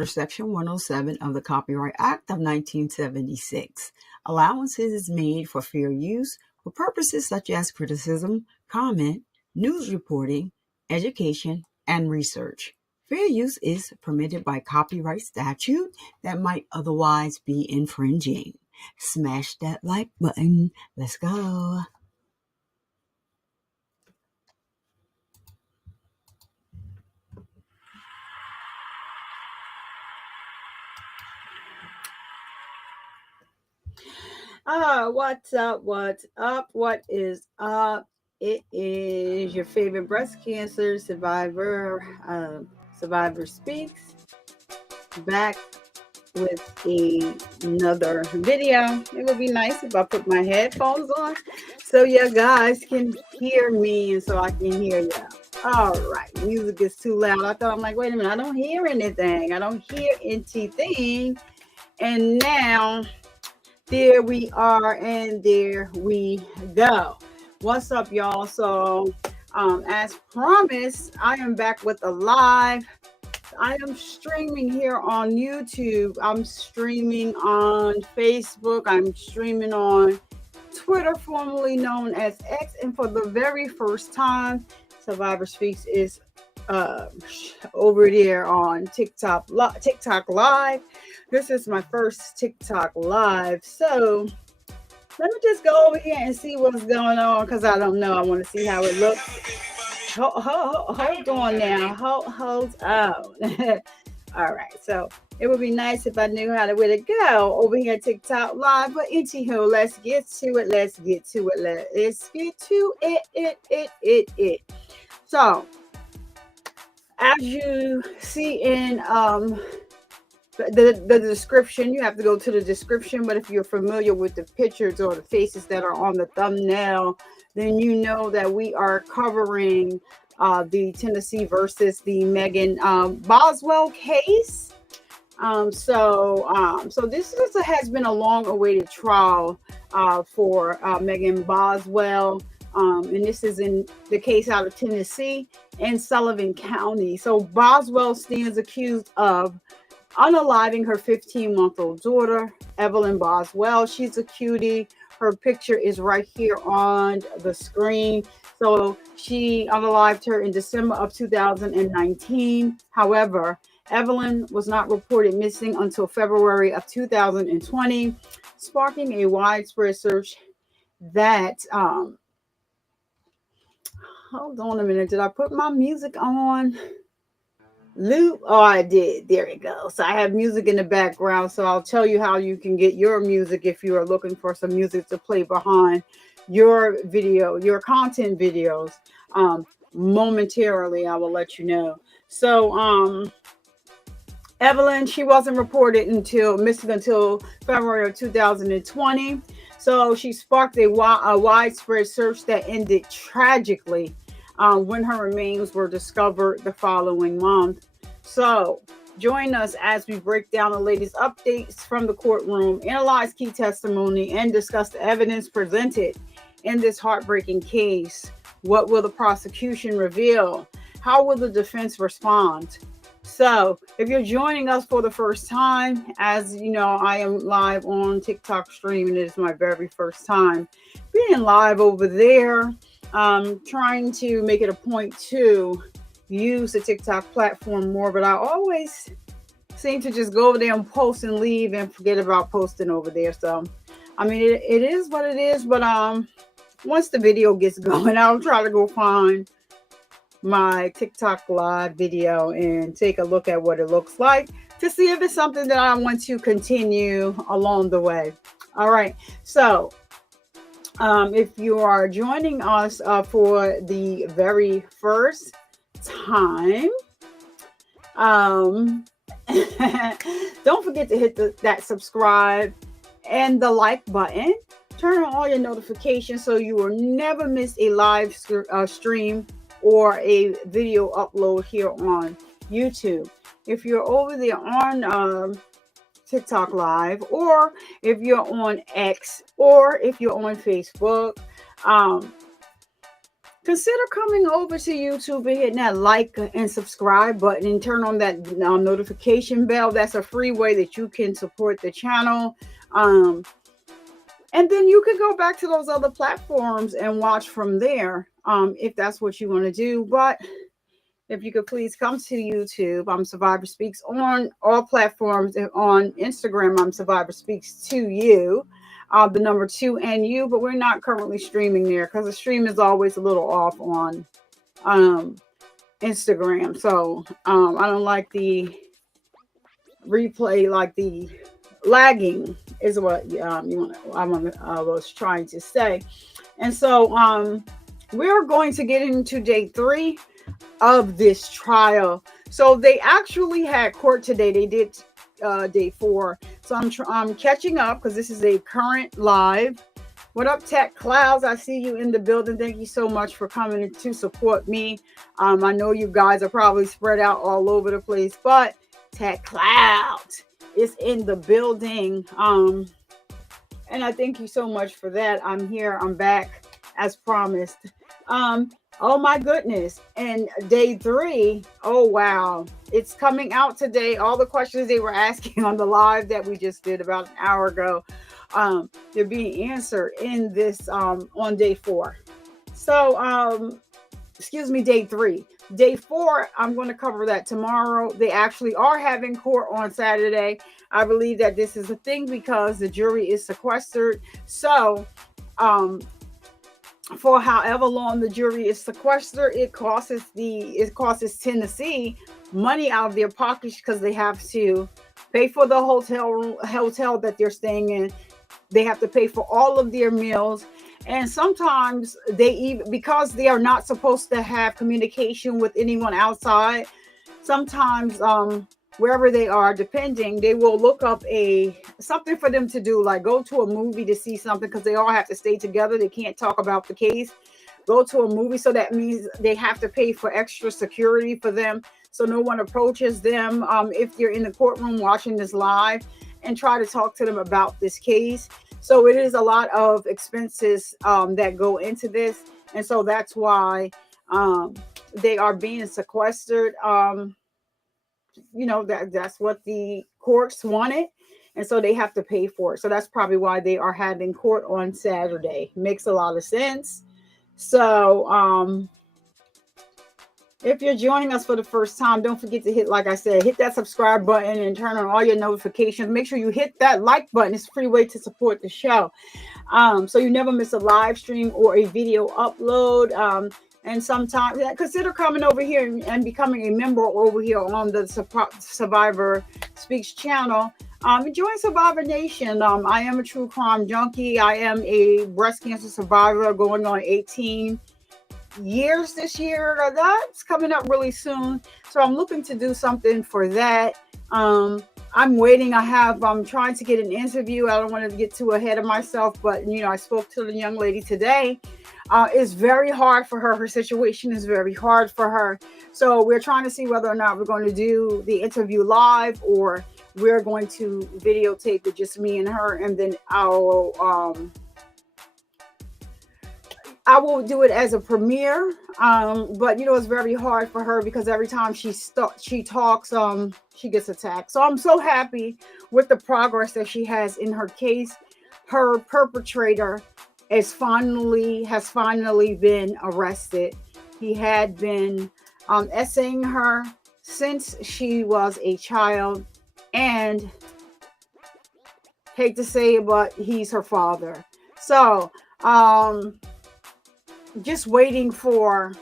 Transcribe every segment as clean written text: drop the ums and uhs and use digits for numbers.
under Section 107 of the Copyright Act of 1976. Allowances is made for fair use for purposes such as criticism, comment, news reporting, education, and research. Fair use is permitted by copyright statute that might otherwise be infringing. Smash that like button. Let's go. What's up? What's up? What is up? It is your favorite breast cancer survivor, Survivor Speaks, back with another video. It would be nice if I put my headphones on so you guys can hear me and so I can hear you. All right, music is too loud. I thought, I'm like, wait a minute, I don't hear anything. I don't hear anything. And now there we are, and there we go. What's up, y'all? So, as promised, I am back with a live. I am streaming here on YouTube. I'm streaming on Facebook. I'm streaming on Twitter, formerly known as X. And for the very first time, Survivor Speaks is over there on TikTok Live. This is my first TikTok Live. So let me just go over here and see what's going on because I don't know. I want to see how it looks. Hold on now. Hold on. All right. So it would be nice if I knew where to go over here at TikTok Live. But anywho, let's get to it. Let's get to it. So as you see in the description, you have to go to the description. But if you're familiar with the pictures or the faces that are on the thumbnail, then you know that we are covering the Tennessee versus the Megan Boswell case. So this has been a long-awaited trial for Megan Boswell. And this is in the case out of Tennessee in Sullivan County. So Boswell stands accused of unaliving her 15-month-old daughter, Evelyn Boswell. She's a cutie. Her picture is right here on the screen. So she unalived her in December of 2019. However, Evelyn was not reported missing until February of 2020, sparking a widespread search that hold on a minute. Did I put my music on loop? Oh, I did. There it goes. So I have music in the background. So I'll tell you how you can get your music if you are looking for some music to play behind your video, your content videos. Momentarily, I will let you know. So, Evelyn, she wasn't reported missing until February of 2020. So she sparked a widespread search that ended tragically when her remains were discovered the following month. So join us as we break down the latest updates from the courtroom, analyze key testimony, and discuss the evidence presented in this heartbreaking case. What will the prosecution reveal? How will the defense respond? So if you're joining us for the first time, as you know, I am live on TikTok streaming. It is my very first time being live over there. Trying to make it a point to use the TikTok platform more, but I always seem to just go over there and post and leave and forget about posting over there. So, I mean, it is what it is, but once the video gets going, I'll try to go find my TikTok live video and take a look at what it looks like to see if it's something that I want to continue along the way. All right. So if you are joining us for the very first time, don't forget to hit that subscribe and the like button. Turn on all your notifications so you will never miss a live stream or a video upload here on YouTube. If you're over there on TikTok Live, or if you're on X, or if you're on Facebook, consider coming over to YouTube and hitting that like and subscribe button and turn on that notification bell. That's a free way that you can support the channel. Um, and then you can go back to those other platforms and watch from there, if that's what you want to do. But if you could please come to YouTube, I'm Survivor Speaks on all platforms. And on Instagram, I'm Survivor Speaks to you, the number 2NU. But we're not currently streaming there because the stream is always a little off on um, Instagram. So I don't like the replay, like the lagging is what I was trying to say. And so we're going to get into day 3 of this trial. So they actually had court today. They did day 4. So I'm catching up because this is a current live. What up, Tech Clouds? I see you in the building. Thank you so much for coming to support me. I know you guys are probably spread out all over the place, but Tech Clouds is in the building. And I thank you so much for that. I'm here. I'm back as promised. Oh my goodness. And day 3, oh wow. It's coming out today. All the questions they were asking on the live that we just did about an hour ago, they're being answered in this on day 4. So excuse me, day 3. Day 4, I'm going to cover that tomorrow. They actually are having court on Saturday. I believe that this is a thing because the jury is sequestered. So for however long the jury is sequestered, it costs Tennessee money out of their pockets because they have to pay for the hotel that they're staying in. They have to pay for all of their meals. And sometimes they even, because they are not supposed to have communication with anyone outside, sometimes wherever they are, depending, they will look up something for them to do, like go to a movie to see something, because they all have to stay together. They can't talk about the case. Go to a movie. So that means they have to pay for extra security for them, so no one approaches them if you're in the courtroom watching this live and try to talk to them about this case. So it is a lot of expenses that go into this. And so that's why they are being sequestered. That's what the courts wanted. And so they have to pay for it. So that's probably why they are having court on Saturday. Makes a lot of sense. So if you're joining us for the first time, don't forget to hit, like I said, hit that subscribe button and turn on all your notifications. Make sure you hit that like button. It's a free way to support the show. So you never miss a live stream or a video upload. And sometimes consider coming over here and becoming a member over here on the Survivor Speaks channel. Join Survivor Nation. I am a true crime junkie. I am a breast cancer survivor going on 18 years this year. That's coming up really soon. So I'm looking to do something for that. I'm waiting. I'm trying to get an interview. I don't want to get too ahead of myself, but I spoke to the young lady today. It's very hard for her. Her situation is very hard for her. So we're trying to see whether or not we're going to do the interview live, or we're going to videotape it, just me and her, and then I will do it as a premiere. But it's very hard for her because every time she talks, she gets attacked. So I'm so happy with the progress that she has in her case. Her perpetrator has finally been arrested. He had been essaying her since she was a child, and hate to say it, but he's her father. So just waiting for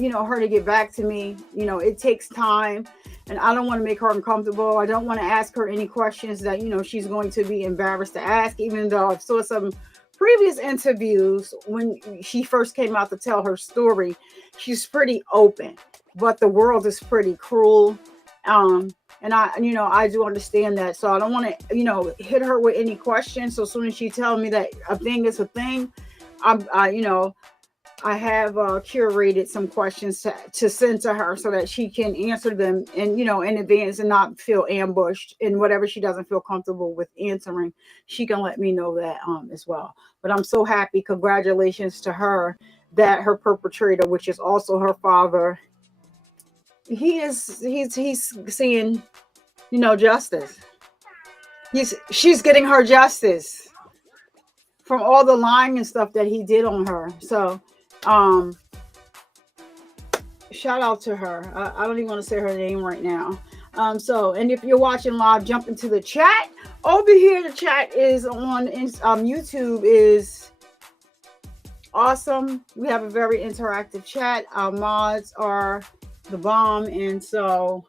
her to get back to me. It takes time, and I don't want to make her uncomfortable. I don't want to ask her any questions that she's going to be embarrassed to ask, even though I've saw some previous interviews when she first came out to tell her story. She's pretty open, but the world is pretty cruel. And I do understand that. So I don't want to hit her with any questions. So as soon as she tells me that a thing is a thing, I have curated some questions to send to her so that she can answer them in, in advance and not feel ambushed, and whatever she doesn't feel comfortable with answering, she can let me know that as well. But I'm so happy. Congratulations to her that her perpetrator, which is also her father, he's seeing, justice. She's getting her justice from all the lying and stuff that he did on her. So, um, shout out to her. I don't even want to say her name right now. And if you're watching live, jump into the chat. Over here, the chat is on YouTube is awesome. We have a very interactive chat. Our mods are the bomb, and so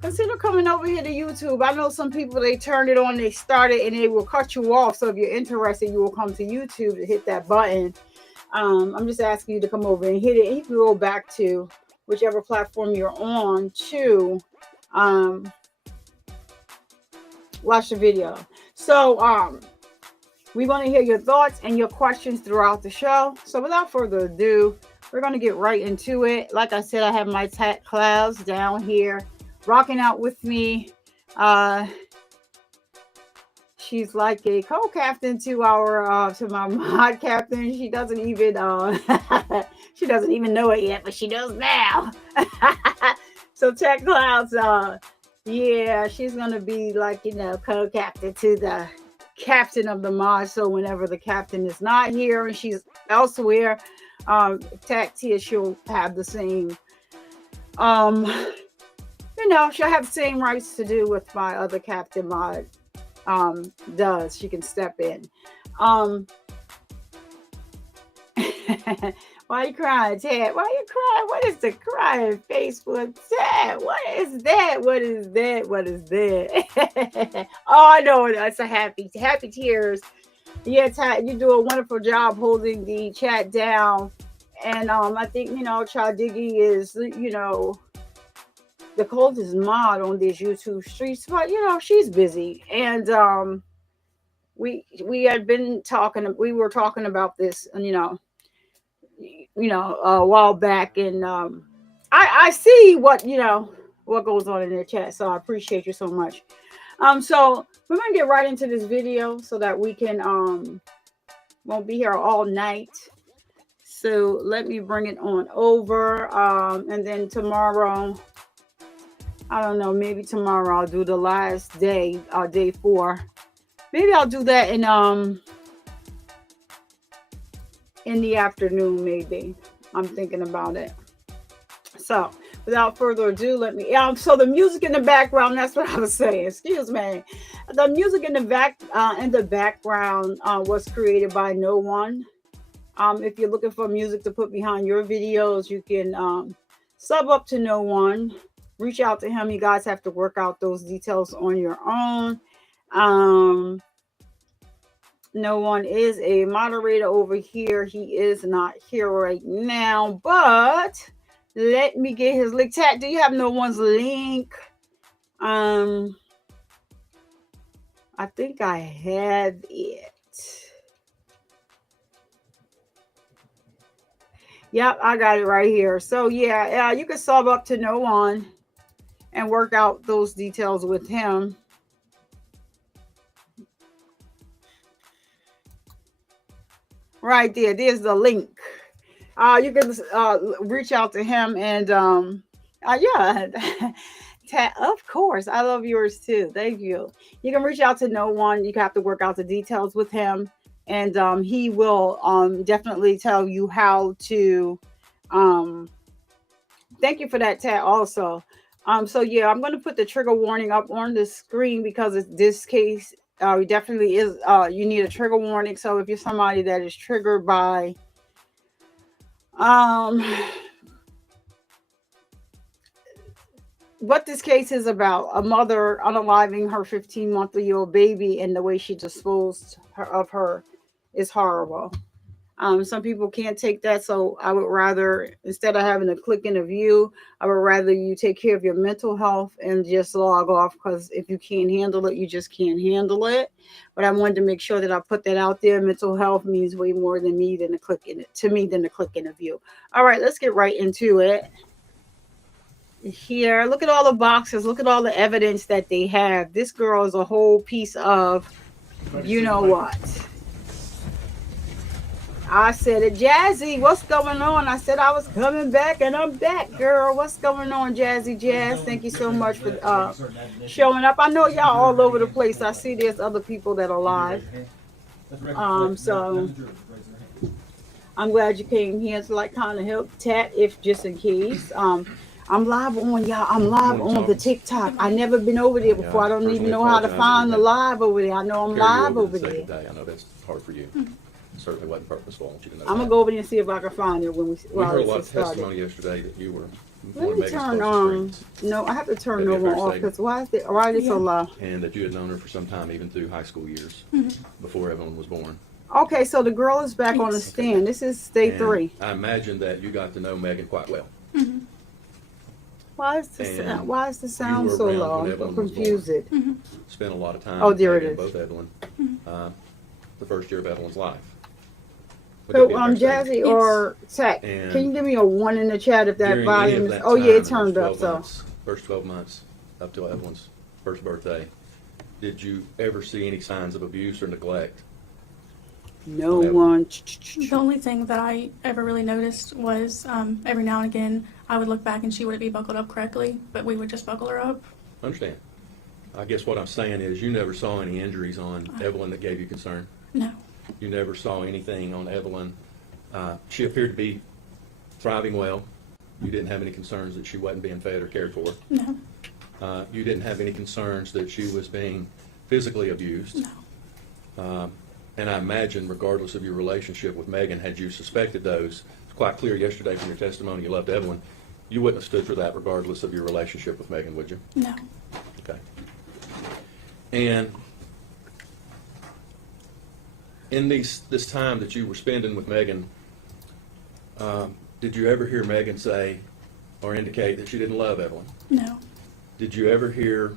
consider coming over here to YouTube. I know some people, they turn it on, they start it, and they will cut you off. So if you're interested, you will come to YouTube to hit that button. I'm just asking you to come over and hit it. And you can go back to whichever platform you're on to watch the video. So we want to hear your thoughts and your questions throughout the show. So without further ado, we're going to get right into it. Like I said, I have my Tat Clouds down here rocking out with me. She's like a co-captain to my mod captain. She doesn't even she doesn't even know it yet, but she knows now. So Tat Clouds, yeah, she's gonna be like, co-captain to the captain of the mod. So whenever the captain is not here and she's elsewhere, Tat Tia, she'll have the same she'll have the same rights to do with my other captain mod does. She can step in. Why are you crying, Tat? Why are you crying? What is the crying face for, Tat? What is that? What is that? What is that? Oh, I know it. It's a happy tears. Yeah, Tat, you do a wonderful job holding the chat down. And I think, Child Diggy is, the coldest mod on these YouTube streets, but she's busy. And we were talking about this, and a while back, and I see what goes on in their chat, so I appreciate you so much. So we're gonna get right into this video so that we can won't be here all night. So let me bring it on over, and then tomorrow, I don't know, maybe tomorrow I'll do the last day, day 4. Maybe I'll do that in the afternoon, maybe. I'm thinking about it. So without further ado, let me, so the music in the background, that's what I was saying. Excuse me. The music in the background was created by no one. If you're looking for music to put behind your videos, you can sub up to No One. Reach out to him. You guys have to work out those details on your own. No One is a moderator over here. He is not here right now, but let me get his link. Tat, do you have No One's link? I think I have it. Yep, I got it right here. So yeah, you can sub up to No One and work out those details with him. Right there, there's the link. You can reach out to him, and yeah, of course, I love yours too. Thank you. You can reach out to No One. You have to work out the details with him, and he will definitely tell you how to. Thank you for that, Tat. Also, so yeah, I'm going to put the trigger warning up on the screen because this case definitely is. You need a trigger warning. So if you're somebody that is triggered by what this case is about, a mother unaliving her 15-month-old baby, and the way she disposed of her is horrible. Some people can't take that, so I would rather, instead of having to click in a view, I would rather you take care of your mental health and just log off, because if you can't handle it, you just can't handle it. But I wanted to make sure that I put that out there. Mental health means way more than me than a click in it to me than a click in a view. All right, let's get right into it. Here, look at all the boxes. Look at all the evidence that they have. This girl is a whole piece of, you know what? I said it, Jazzy, what's going on? I said I was coming back, and I'm back, girl. What's going on, Jazzy Jazz? Thank you so much for showing up. I know y'all all over the place. I see there's other people that are live. So I'm glad you came here to like kind of help Tat, if just in case. I'm live on, y'all. I'm live on the TikTok. I never been over there before. I don't even know how to find the live over there. I know I'm live over there. I know that's hard for you. Certainly wasn't purposeful. I want you to know I'm gonna go over there and see if I can find it when we heard a lot of testimony yesterday that you were. Let me turn no, I have to turn it over off, because why is it so loud? And that you had known her for some time, even through high school years, before Evelyn was born. Okay, so the girl is back on the stand. This is day 3. I imagine that you got to know Megan quite well. Why is the sound so low? I'm confused. Spent a lot of time. Oh, there it is. Both Evelyn. The first year of Evelyn's life. So, Jazzy or Tech, can you give me a 1 in the chat if that volume is? Oh yeah, it turned up. So first 12 months up till Evelyn's first birthday, did you ever see any signs of abuse or neglect? No one. The only thing that I ever really noticed was every now and again I would look back and she wouldn't be buckled up correctly, but we would just buckle her up. Understand. I guess what I'm saying is you never saw any injuries on Evelyn that gave you concern? No. You never saw anything on Evelyn. She appeared to be thriving well. You didn't have any concerns that she wasn't being fed or cared for? No. You didn't have any concerns that she was being physically abused? No. And I imagine, regardless of your relationship with Megan, had you suspected those, it's quite clear yesterday from your testimony you loved Evelyn, you wouldn't have stood for that regardless of your relationship with Megan, would you? No. Okay. And in this time that you were spending with Megan, did you ever hear Megan say or indicate that she didn't love Evelyn? No. Did you ever hear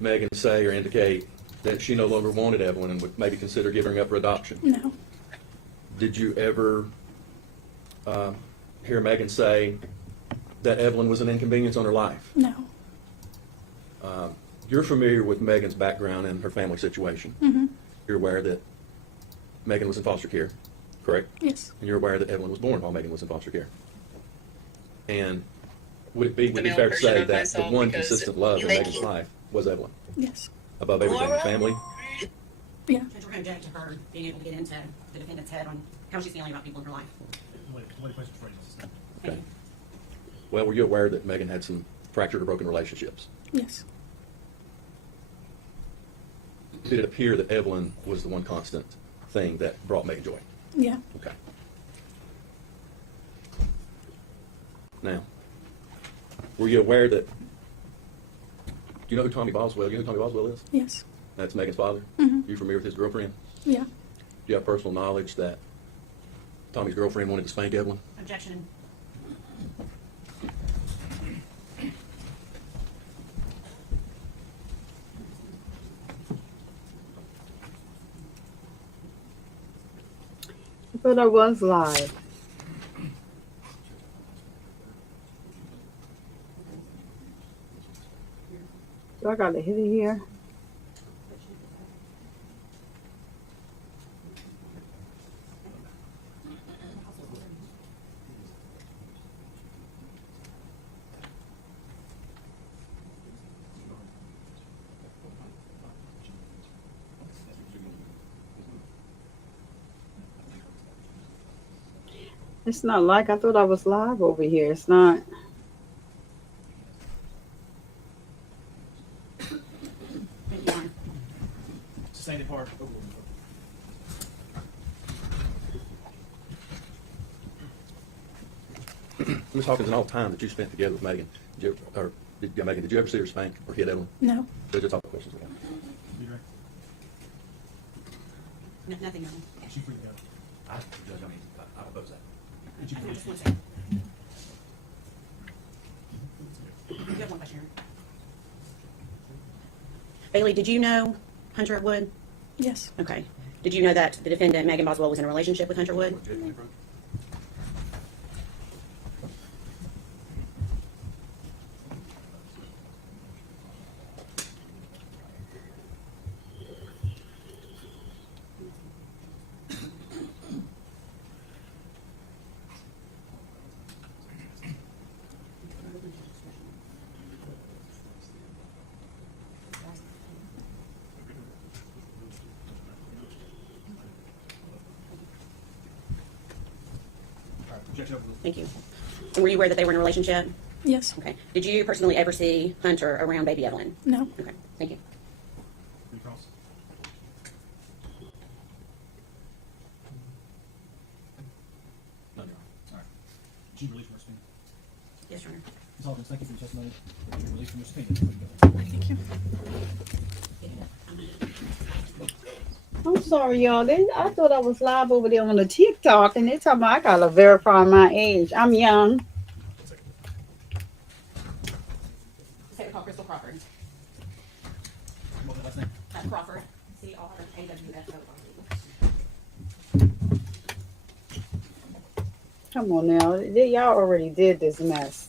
Megan say or indicate that she no longer wanted Evelyn and would maybe consider giving her up for adoption? No. Did you ever hear Megan say that Evelyn was an inconvenience on her life? No. You're familiar with Megan's background and her family situation. You're aware that Megan was in foster care, correct? Yes. And you're aware that Evelyn was born while Megan was in foster care. And would it be fair to say that the one consistent love in Megan's life was Evelyn? Yes. Above everything, the family? Yeah. We're going to object to her being able to get into the defendant's head on how she's feeling about people in her life. Okay. Well, were you aware that Megan had some fractured or broken relationships? Yes. Did it appear that Evelyn was the one constant thing that brought Megan joy? Yeah. Okay. Now, were you aware that, do you know who Tommy Boswell, you know who Tommy Boswell is? Yes. That's Megan's father? You familiar with his girlfriend? Yeah. Do you have personal knowledge that Tommy's girlfriend wanted to spank Evelyn? Objection. I thought I was live. Do I got to hit it here? It's not like I thought I was live over here. It's not. Sustained part. Ms. Hawkins, in all the time that you spent together with Megan, Megan, did you ever see her spank or hit Evelyn? No. Those are just all the questions we have. You right? Nothing. She freaked out. Judge, I oppose that. Did you Just one second. You have one question. Bailey, did you know Hunter Wood? Yes. Okay. Did you know that the defendant, Megan Boswell, was in a relationship with Hunter Wood? Legitimately, bro? objection overruled. Thank you. And were you aware that they were in a relationship? Yes. Okay. Did you personally ever see Hunter around baby Evelyn? No. Okay. Thank you. Recross. No, Your Honor. All right. Did you release from your subpoena? Yes, Your Honor. Ms. Hawkins, thank you for your testimony. You're released from your subpoena. Thank you. I'm sorry, y'all. I thought I was live over there on the TikTok, and they talking about I gotta verify my age. I'm young. Say to call Crystal Crawford. What was the last name? Crawford. CRAWFO. Come on now, y'all already did this mess.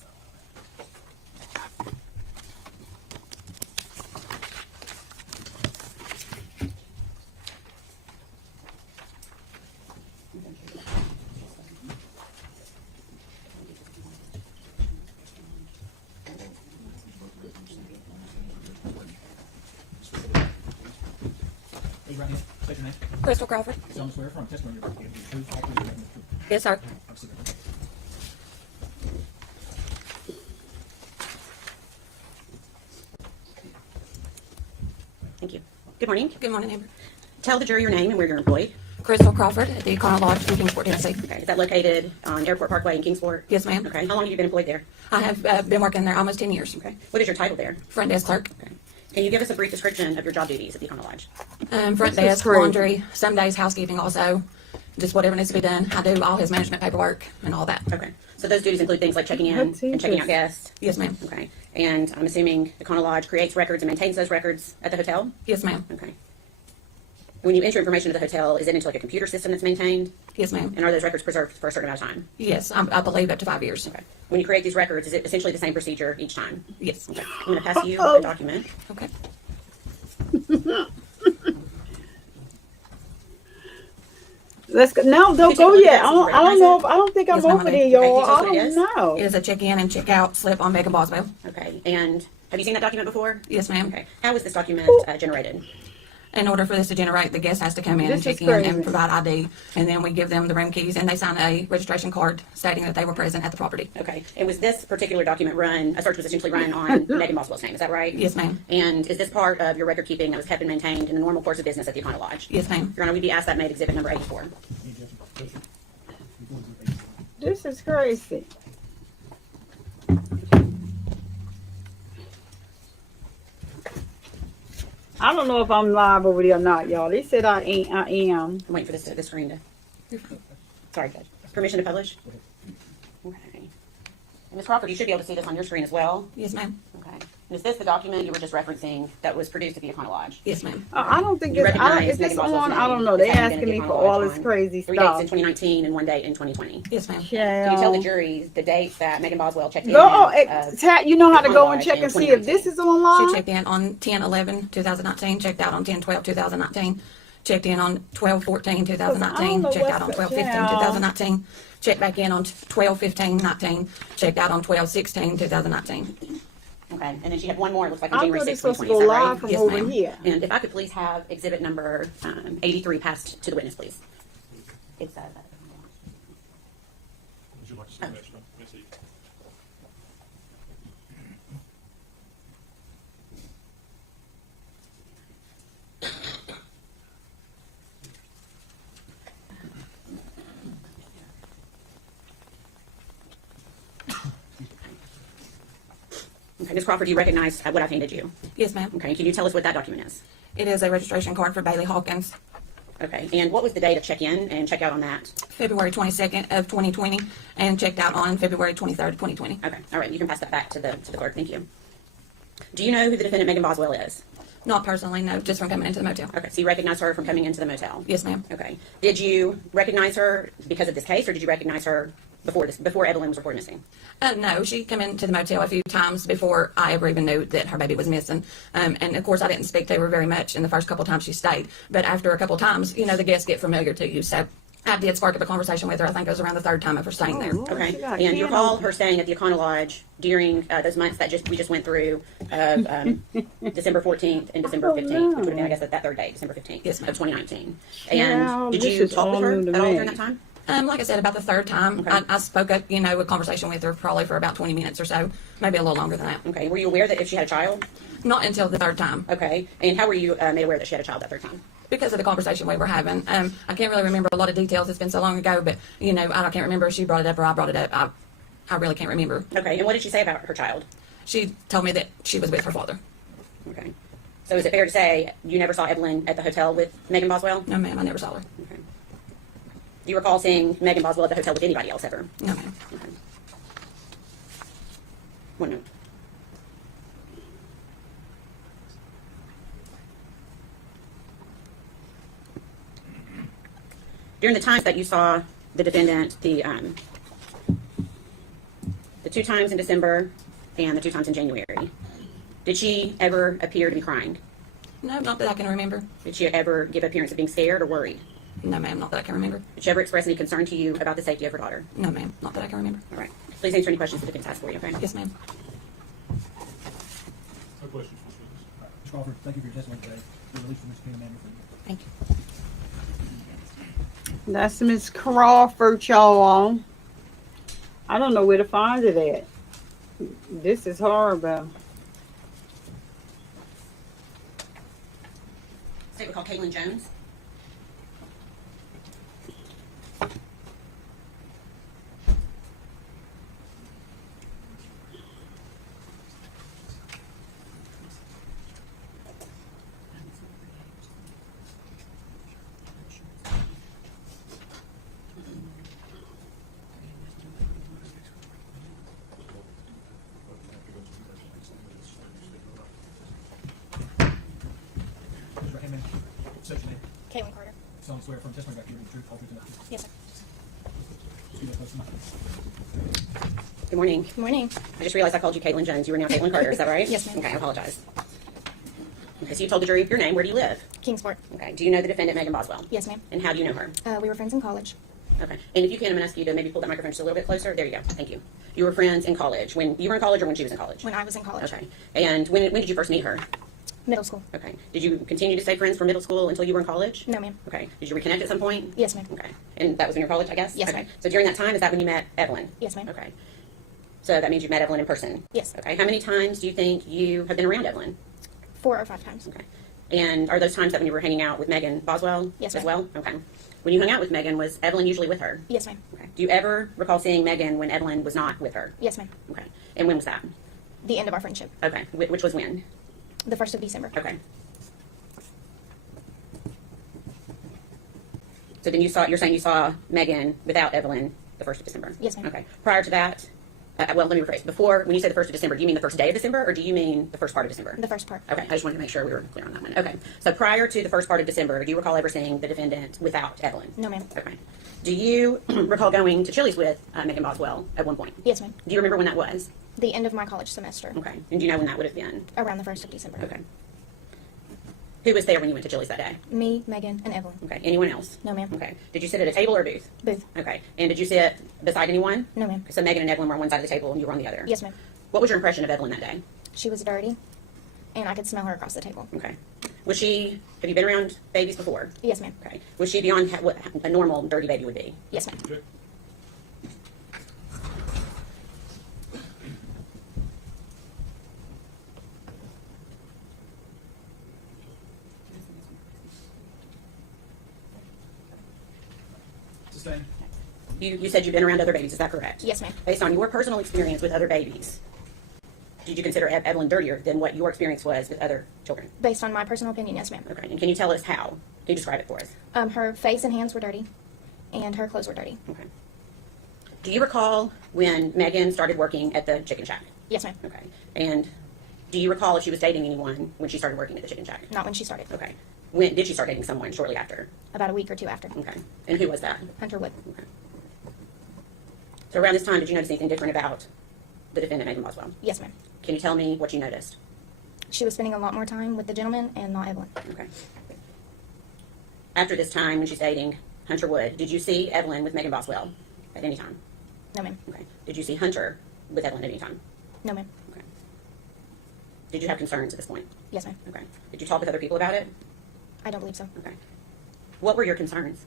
Raise your right hand. State your name. Crystal Crawford. Solemnly swear affirm testimony you're about to give is true, all truth, and nothing but truth. Yes, sir. I'm sitting there. Thank you. Good morning. Good morning, Amber. Tell the jury your name and where you're employed. Crystal Crawford at the Econo Lodge in Kingsport, Tennessee. Okay. Is that located on Airport Parkway in Kingsport? Yes, ma'am. Okay. How long have you been employed there? I have been working there almost 10 years. Okay. What is your title there? Front desk clerk. Okay. Can you give us a brief description of your job duties at the Econo Lodge? Front This is desk, crazy. laundry, some days housekeeping also. Just whatever needs to be done. I do all his management paperwork and all that. Okay. So those duties include things like checking in Let's see and checking this. out guests. Yes, ma'am. Okay. And I'm assuming the Econo Lodge creates records and maintains those records at the hotel? Yes, ma'am. Okay. When you enter information to the hotel, is it into like a computer system that's maintained? Yes, ma'am. And are those records preserved for a certain amount of time? Yes, I believe up to 5 years. Okay. When you create these records, is it essentially the same procedure each time? Yes. Okay. I'm going to pass you Uh-oh. a document. Okay. Let's go. No, don't Could go you look yet. at I this don't, and I don't know. recognize If, I don't think I'm Yes, ma'am, over I there, do. y'all. Okay, can you tell I us what it don't is? know. It is a check in and check out slip on Megan Boswell. Okay. And have you seen that document before? Yes, ma'am. Okay. How was this document generated? In order for this to generate, the guest has to come in and This is check in crazy. and provide ID, and then we give them the room keys, and they sign a registration card stating that they were present at the property. Okay. And was this particular document run, a search was essentially run on Megan Boswell's name, is that right? Yes, ma'am. And is this part of your record keeping that was kept and maintained in the normal course of business at the Econo Lodge? Yes, ma'am. Your Honor, we'd be asked that made exhibit number 84. Any objection? Objection. Before exhibit 84. This is crazy. I don't know if I'm live over there or not, y'all. They said I ain't. I am. I'm waiting for the screen to. Sorry, Judge. Permission to publish? Okay. And Ms. Crawford, you should be able to see this on your screen as well. Yes, ma'am. Okay. And is this the document you were just referencing that was produced at the Econo Lodge? Yes, ma'am. I don't think You it's. I don't, recognize is this Megan Boswell's on? name I don't know. They as having asking been me at for the Econo all Lodge this on crazy 3 dates in stuff. 2019 and 1 date in 2020. Yes, ma'am. Can you tell the Yeah. jury the dates that Megan Boswell checked in? Go. Oh, at, you know how to Econo go and Lodge check in and see if this 2019? is She online. checked in on 10/11/2019, checked out on 10/12/2019, checked in on 12/14/2019, know checked what's out on the- 12/15/2019, checked back in on 12/15/19, checked out on 12/16/2019. Okay. And then she had one more, it looks like on I January thought 6th, it's supposed to 2020. go Is that live right? from Yes, over ma'am. here. And if I could please have exhibit number 83 passed to the witness, please. It's Would you like to see that extra? Let's see. okay, Ms. Crawford, do you recognize what I've handed you? Yes, ma'am. Okay, can you tell us what that document is? It is a registration card for Bailey Hawkins. Okay, and what was the date of check-in and check-out on that? February 22nd of 2020 and checked out on February 23rd of 2020. Okay, all right, you can pass that back to the clerk, thank you. Do you know who the defendant Megan Boswell is? Not personally, no, just from coming into the motel. Okay, so you recognize her from coming into the motel? Yes, ma'am. Okay. Did you recognize her because of this case, or did you recognize her before Evelyn was reported missing? No, she came into the motel a few times before I ever even knew that her baby was missing. And of course, I didn't speak to her very much in the first couple of times she stayed. But after a couple of times, the guests get familiar to you. So I did spark up a conversation with her. I think it was around the third time of her staying there. Okay. she got And you candles. recall her staying at the Econo Lodge during those months that we just went through, December 14th and December 15th, which would have been, I guess, that third day, December 15th Yes, ma'am. of 2019. Child, And did this you is talk with all her new to at all me. during that time? Like I said, about the third time, Okay. I spoke up, a conversation with her probably for about 20 minutes or so, maybe a little longer than that. Okay. Were you aware that if she had a child? Not until the third time. Okay. And how were you made aware that she had a child that third time? Because of the conversation we were having. I can't really remember a lot of details. It's been so long ago, but, I can't remember if she brought it up or I brought it up. I really can't remember. Okay. And what did she say about her child? She told me that she was with her father. Okay. So is it fair to say you never saw Evelyn at the hotel with Megan Boswell? No, ma'am, I never saw her. Okay. Do you recall seeing Megan Boswell at the hotel with anybody else ever? No, ma'am. Okay. 1 minute. During the times that you saw the defendant, the 2 times in December and the 2 times in January, did she ever appear to be crying? No, not that I can remember. Did she ever give appearance of being scared or worried? No, ma'am, not that I can remember. Did she ever express any concern to you about the safety of her daughter? No, ma'am, not that I can remember. All right. Please answer any questions the defense has for you, okay? Yes, ma'am. No questions, Ms. Witness. Ms. Crawford, thank you for your testimony today. You're released from this committee, ma'am. Thank you. That's Miss Crawford, y'all. I don't know where to find it at. This is horrible. State we call Caitlin Jones. Raise your hand, ma'am. State your name. Caitlin Carter. Solemnly swear from testimony back here the truth, whole truth, and nothing. Yes, sir. Speak up close to the mic. Good morning. Good morning. I just realized I called you Caitlin Jones. You were now Caitlin Carter. Is that right? Yes, ma'am. Okay, I apologize. Okay, so you told the jury your name. Where do you live? Kingsport. Okay. Do you know the defendant, Megan Boswell? Yes, ma'am. And how do you know her? We were friends in college. Okay. And if you can, I'm going to ask you to maybe pull that microphone just a little bit closer. There you go. Thank you. You were friends in college. When you were in college or when she was in college? When I was in college. Okay. And when did you first meet her? Middle school. Okay. Did you continue to stay friends from middle school until you were in college? No, ma'am. Okay. Did you reconnect at some point? Yes, ma'am. Okay. And that was in your college, I guess? Yes, okay. ma'am. So during that time, is that when you met Evelyn? Yes, ma'am. Okay. So that means you met Evelyn in person? Yes. Okay. How many times do you think you have been around Evelyn? 4 or 5 times. Okay. And are those times that when you were hanging out with Megan Boswell Yes, as ma'am. well? Okay. When you hung out with Megan, was Evelyn usually with her? Yes, ma'am. Okay. Do you ever recall seeing Megan when Evelyn was not with her? Yes, ma'am. Okay. And when was that? The end of our friendship. Okay. Which was when? The 1st of December. Okay. So then you're saying you saw Megan without Evelyn the 1st of December? Yes, ma'am. Okay. Prior to that, well, let me rephrase. Before, when you say the 1st of December, do you mean the first day of December or do you mean the first part of December? The first part. Okay. I just wanted to make sure we were clear on that one. Okay. So prior to the first part of December, do you recall ever seeing the defendant without Evelyn? No, ma'am. Okay. Do you recall going to Chili's with Megan Boswell at one point? Yes, ma'am. Do you remember when that was? The end of my college semester. Okay. And do you know when that would have been? Around the 1st of December. Okay. Who was there when you went to Chili's that day? Me, Megan, and Evelyn. Okay. Anyone else? No, ma'am. Okay. Did you sit at a table or a booth? Booth. Okay. And did you sit beside anyone? No, ma'am. So Megan and Evelyn were on one side of the table and you were on the other? Yes, ma'am. What was your impression of Evelyn that day? She was dirty, and I could smell her across the table. Okay. Was she, have you been around babies before? Yes, ma'am. Okay. Was she beyond what a normal dirty baby would be? Yes, ma'am. Okay. Sustained. You said you've been around other babies, is that correct? Yes, ma'am. Based on your personal experience with other babies, did you consider Evelyn dirtier than what your experience was with other children? Based on my personal opinion, yes, ma'am. Okay. And can you tell us how? Can you describe it for us? Her face and hands were dirty, and her clothes were dirty. Okay. Do you recall when Megan started working at the Chicken Shack? Yes, ma'am. Okay. And do you recall if she was dating anyone when she started working at the Chicken Shack? Not when she started. Okay. When did she start dating someone? Shortly after? About a week or two after. Okay. And who was that? Hunter Wood. Okay. So around this time, did you notice anything different about the defendant, Megan Boswell? Yes, ma'am. Can you tell me what you noticed? She was spending a lot more time with the gentleman and not Evelyn. Okay. After this time, when she's dating Hunter Wood, did you see Evelyn with Megan Boswell at any time? No, ma'am. Okay. Did you see Hunter with Evelyn at any time? No, ma'am. Okay. Did you have concerns at this point? Yes, ma'am. Okay. Did you talk with other people about it? I don't believe so. Okay. What were your concerns?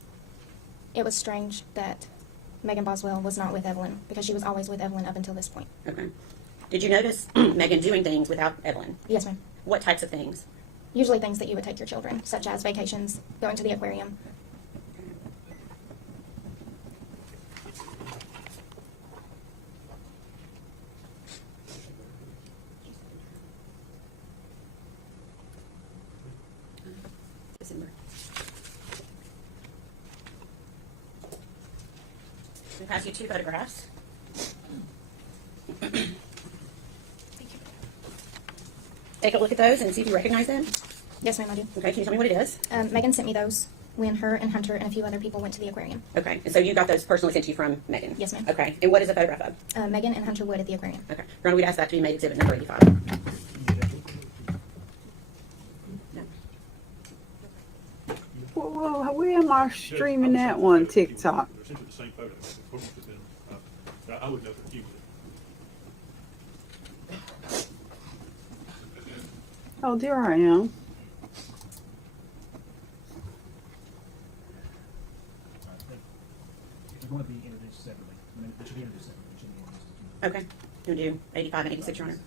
It was strange that Megan Boswell was not with Evelyn because she was always with Evelyn up until this point. Okay. Did you notice Megan doing things without Evelyn? Yes, ma'am. What types of things? Usually things that you would take your children, such as vacations, going to the aquarium. December. I'm going to pass you 2 photographs. Take a look at those and see if you recognize them. Yes, ma'am, I do. Okay, can you tell me what it is? Megan sent me those when her and Hunter and a few other people went to the aquarium. Okay, and so you got those personally sent to you from Megan? Yes, ma'am. Okay, and what is the photograph of? Megan and Hunter Wood at the aquarium. Okay, Ron, we'd ask that to be made exhibit number 85. No. Well, where am I streaming that one? TikTok. They're essentially the same photo. The photo was in, I would know that you would. Oh, there I am. They're going to be introduced separately. I mean, they should be introduced separately. They shouldn't be introduced together. Okay, you want to do 85 and 86, Your Honor?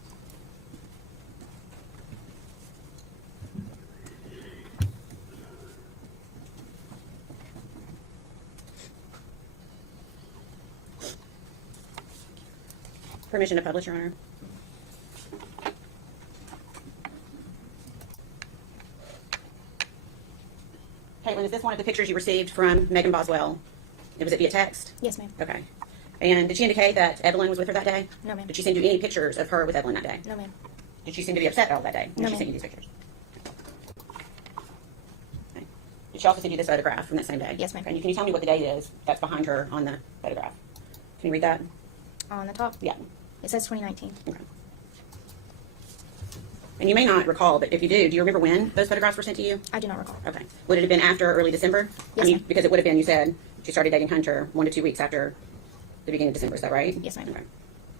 Permission to publish, Your Honor. Caitlin, is this one of the pictures you received from Megan Boswell? Was it via text? Yes, ma'am. Okay. And did she indicate that Evelyn was with her that day? No, ma'am. Did she send you any pictures of her with Evelyn that day? No, ma'am. Did she seem to be upset at all that day when No, she sent ma'am. you these pictures? Okay. Did she also send you this photograph from that same day? Yes, ma'am. Okay. Can you tell me what the date is that's behind her on the photograph? Can you read that? On the top, Yeah. it says 2019. Okay. And you may not recall, but if you do you remember when those photographs were sent to you? I do not recall. Okay. Would it have been after early December? Yes, ma'am. Because it would have been, you said, she started dating Hunter 1 to 2 weeks after the beginning of December. Is that right? Yes, ma'am. Okay.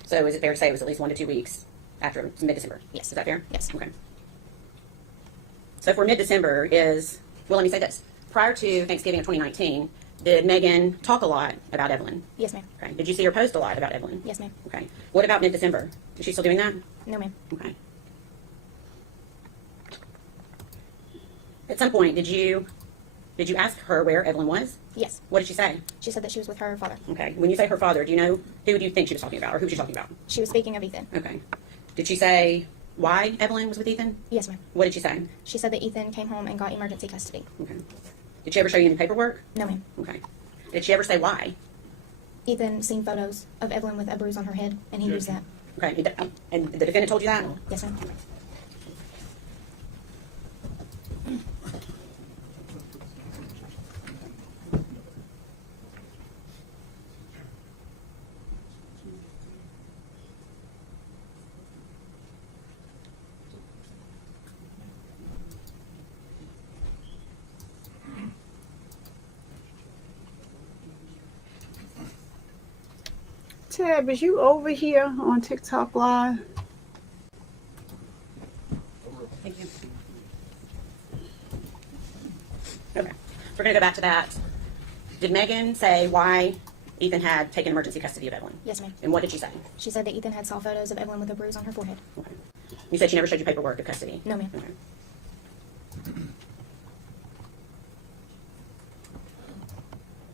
So is it fair to say it was at least 1 to 2 weeks after mid-December? Yes. Is that fair? Yes. Okay. So for mid-December is, well, let me say this. Prior to Thanksgiving of 2019, did Megan talk a lot about Evelyn? Yes, ma'am. Okay. Did you see her post a lot about Evelyn? Yes, ma'am. Okay. What about mid-December? Is she still doing that? No, ma'am. Okay. At some point, did you ask her where Evelyn was? Yes. What did she say? She said that she was with her father. Okay. When you say her father, do you know who do you think she was talking about, or who was she talking about? She was speaking of Ethan. Okay. Did she say why Evelyn was with Ethan? Yes, ma'am. What did she say? She said that Ethan came home and got emergency custody. Okay. Did she ever show you any paperwork? No, ma'am. Okay. Did she ever say why? Ethan seen photos of Evelyn with a bruise on her head, and he used that. Okay. And the defendant told you that? Yes, ma'am. Tab, is you over here on TikTok Live? Thank you. Okay. We're going to go back to that. Did Megan say why Ethan had taken emergency custody of Evelyn? Yes, ma'am. And what did she say? She said that Ethan had saw photos of Evelyn with a bruise on her forehead. Okay. You said she never showed you paperwork of custody? No, ma'am. Okay.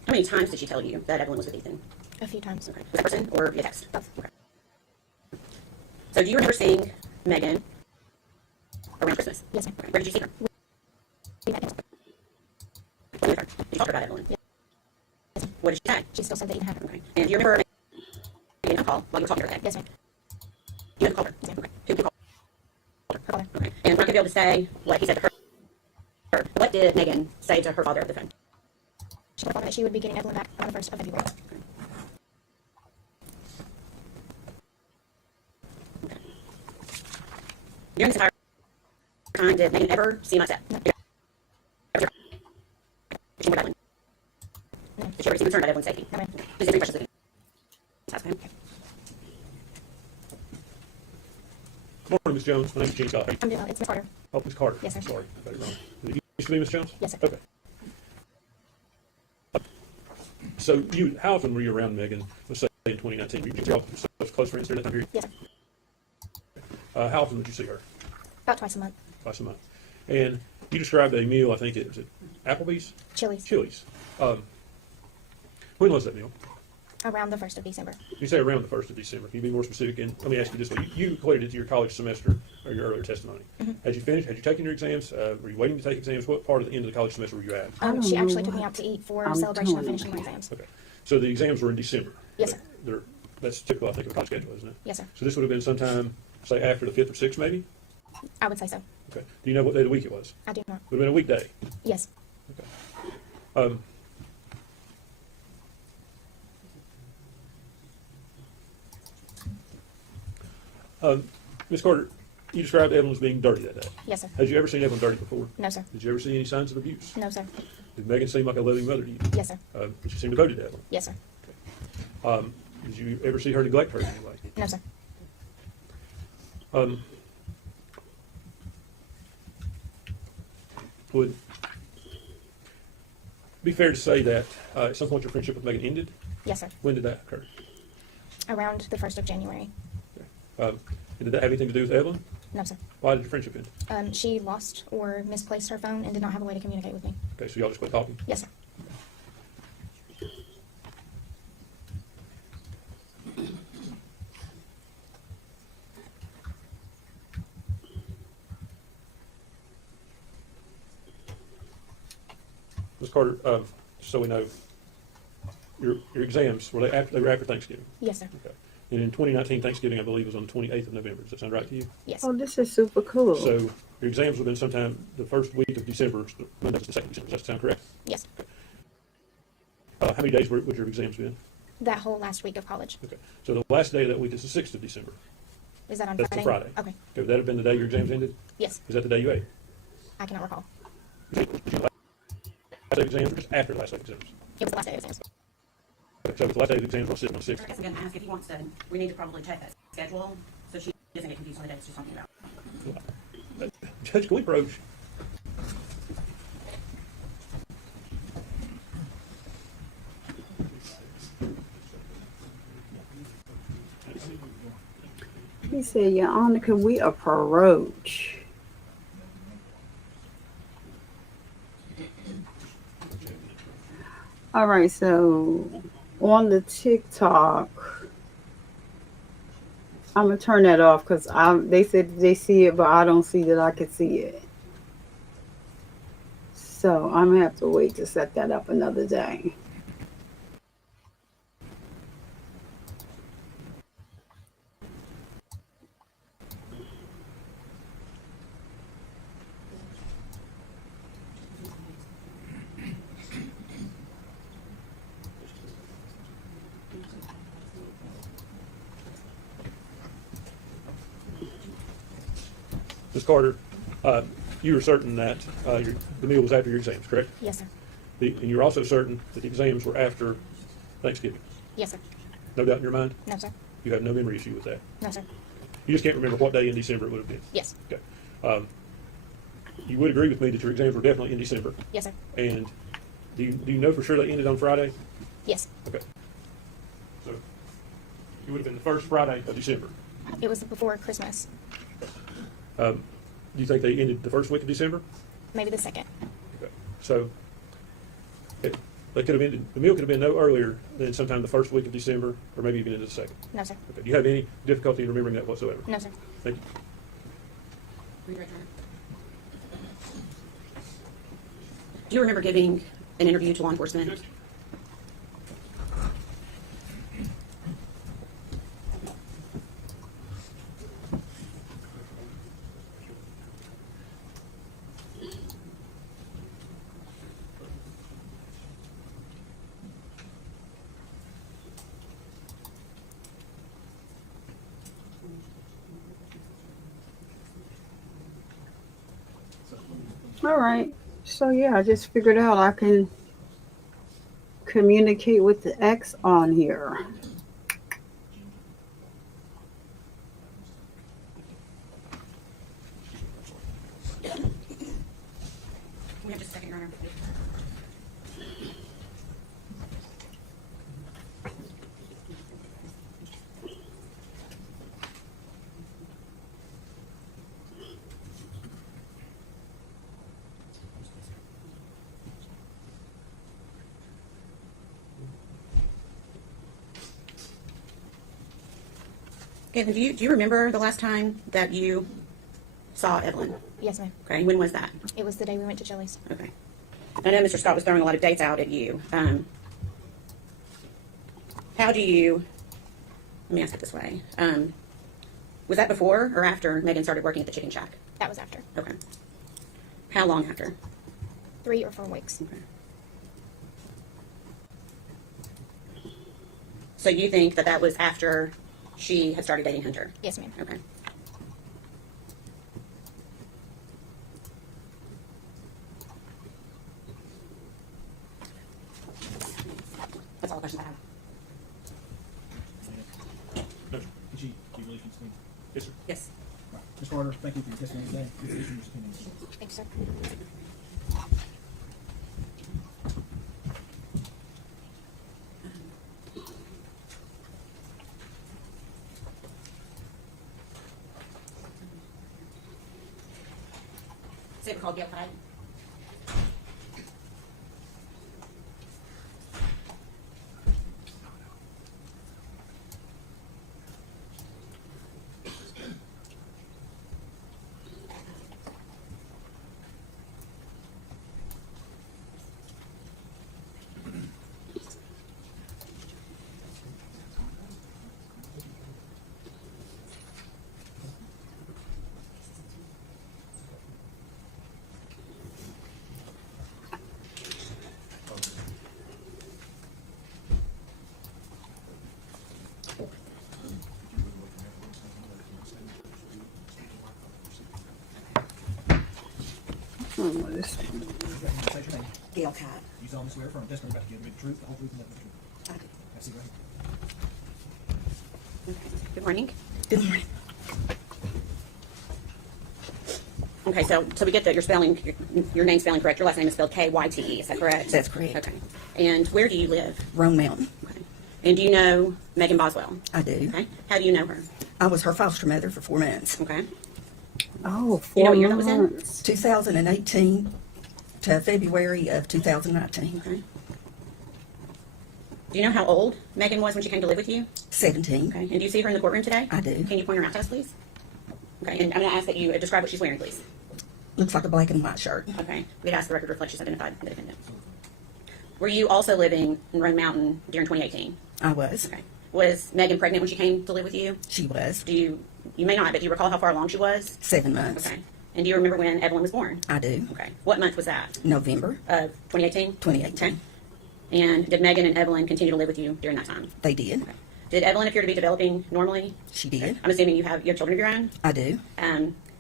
How many times did she tell you that Evelyn was with Ethan? A few times. Okay. With person or via text? Both. Okay. So do you remember seeing Megan around Christmas? Yes, ma'am. Okay. Where did you see her? We met talked about Evelyn. Yes. What did she say? She still said that you have her. Okay. And do you remember making a call while you were talking to her? Yes, ma'am. You had to call her. Yes, ma'am. Okay. Who called Her father. her? Okay. And Frank could be able to say what he said to her. What did Megan say to her father over the phone? She told her father that she would be getting Evelyn back on the 1st of February. During this entire time, did Megan ever see him upset? No. Ever see him with Evelyn? No. Did she ever see him concerned about Evelyn's safety? No, ma'am. Is there any questions? Ask him. Good morning, Ms. Jones. My name is Gene Scott. I'm doing well. It's Miss Carter. Oh, Ms. Carter. Yes, sir. Sorry, I got it wrong. Did it used to be Ms. Jones? Yes, sir. Okay. So how often were you around Megan, let's say in 2019? Were you all such close friends during that time period? Yes, sir. How often would you see her? About twice a month. Twice a month. And you described a meal, I think it was at Applebee's? Chili's. Chili's. When was that meal? Around the 1st of December. You say around the 1st of December. Can you be more specific? And let me ask you this way. You equated it to your college semester or your earlier testimony. Had you finished? Had you taken your exams? Were you waiting to take exams? What part of the end of the college semester were you at? I don't She know actually took me what out to eat for I'm celebration of doing. finishing my exams. Okay. So the exams were in December. Yes, sir. That's typical, I think, of a college schedule, isn't it? Yes, sir. So this would have been sometime, say, after the 5th or 6th, maybe? I would say so. Okay. Do you know what day of the week it was? I do not. Would have been a weekday. Yes. Ms. Carter, you described Evelyn as being dirty that day. Yes, sir. Had you ever seen Evelyn dirty before? No, sir. Did you ever see any signs of abuse? No, sir. Did Megan seem like a loving mother to you? Yes, sir. Did she seem devoted to Evelyn? Yes, sir. Did you ever see her neglect her in any way? No, sir. Would be fair to say that at some point your friendship with Megan ended? Yes, sir. When did that occur? Around the 1st of January. And did that have anything to do with Evelyn? No, sir. Why did your friendship end? She lost or misplaced her phone and did not have a way to communicate with me. Okay, so y'all just quit talking? Yes, sir. Ms. Carter, so we know, your exams, were they were after Thanksgiving? Yes, sir. Okay. And in 2019, Thanksgiving, I believe, was on the 28th of November. Does that sound right to you? Yes. Oh, this is super cool. So your exams would have been sometime the first week of December, Monday was the 2nd of December. Does that sound correct? Yes. How many days would your exams been? That whole last week of college. Okay. So the last day of that week is the 6th of December. Is that on That's Friday? the Friday. Okay. Okay, would that have been the day your exams ended? Yes. Is that the day you ate? I cannot recall. Was it the last day of exams or just after the last day of exams? It was the last day of exams. Okay, so the last day of exams was sitting on the 6th. I guess I'm going to ask if he wants to, we need to probably check that schedule so she doesn't get confused on the dates she's talking about. Judge, can we approach? He said, Your Honor, can we approach? All right, so on the TikTok, I'm gonna turn that off because they said they see it, but I don't see that I can see it. So I'm gonna have to wait to set that up another day. Ms. Carter, you were certain that the meal was after your exams, correct? Yes, sir. And you're also certain that the exams were after Thanksgiving? Yes, sir. No doubt in your mind? No, sir. You have no memory issue with that? No, sir. You just can't remember what day in December it would have been? Yes. Okay. You would agree with me that your exams were definitely in December? Yes, sir. And do you know for sure they ended on Friday? Yes. Okay. So it would have been the first Friday of December. It was before Christmas. Do you think they ended the first week of December? Maybe the second. Okay. So they could have ended, the meal could have been no earlier than sometime the first week of December, or maybe even into the second. No, sir. Okay. Do you have any difficulty in remembering that whatsoever? No, sir. Thank you. Do you remember giving an interview to law enforcement? All right. So yeah, I just figured out I can communicate with the X on here. We have just a second, Your Honor. Caitlin, do you remember the last time that you saw Evelyn? Yes, ma'am. Okay, when was that? It was the day we went to Jelly's. Okay. I know Mr. Scott was throwing a lot of dates out at you. How do you, let me ask it this way. Was that before or after Megan started working at the Chicken Shack? That was after Okay. How long after? 3 or 4 weeks. Okay. So you think that that was after she had started dating Hunter? Yes, ma'am. Okay. That's all the questions I have. Can she be released from suspended? Yes, sir. Yes. Right. Ms. Carter, thank you for your testimony today. You're released from your suspended. Thanks, sir. Saber called Gail Hyde. What is State your name. Gail Hyde. You solemnly swear affirm testimony about to give the truth, the whole truth, and nothing but the truth. I do. I see right here. Okay. Good morning. Good morning. Okay, so we get that you're spelling your name's spelling correct. Your last name is spelled Kyte. Is that correct? That's correct. Okay. And where do you live? Roan Mountain. Okay. And do you know Megan Boswell? I do. Okay. How do you know her? I was her foster mother for 4 months. Okay. Oh, You know 4 what year that was in? months. 2018 to February of 2019. Okay. Do you know how old Megan was when she came to live with you? 17. Okay. And do you see her in the courtroom today? I do. Can you point her out to us, please? Okay. And I'm going to ask that you describe what she's wearing, please. Looks like a black and white shirt. Okay. We'd ask the record reflect she's identified the defendant. Were you also living in Roan Mountain during 2018? I was. Okay. Was Megan pregnant when she came to live with you? She was. Do you may not, but do you recall how far along she was? 7 months. Okay. And do you remember when Evelyn was born? I do. Okay. What month was that? November Of 2018? 2018. Okay. And did Megan and Evelyn continue to live with you during that time? They did. Okay. Did Evelyn appear to be developing normally? She did. I'm assuming you have children of your own? I do.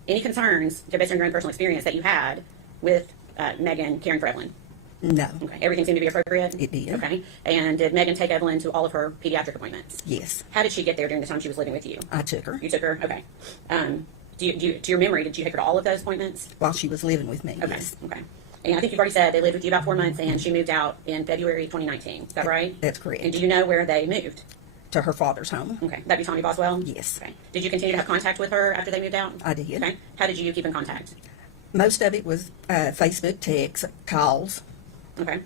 Any concerns, based on your own personal experience, that you had with Megan caring for Evelyn? No. Okay. Everything seemed to be appropriate? It did. Okay. And did Megan take Evelyn to all of her pediatric appointments? Yes. How did she get there during the time she was living with you? I took her You took her? Okay. To your memory, did you take her to all of those appointments? while she was living with me. Okay. Yes. Okay. And I think you've already said they lived with you about 4 months, and she moved out in February 2019. Is that right? That's correct. And do you know where they moved? to her father's home. Okay. That'd be Tommy Boswell? Yes. Okay. Did you continue to have contact with her after they moved out? I did. Okay. How did you keep in contact? Most of it was Facebook, texts, calls. Okay.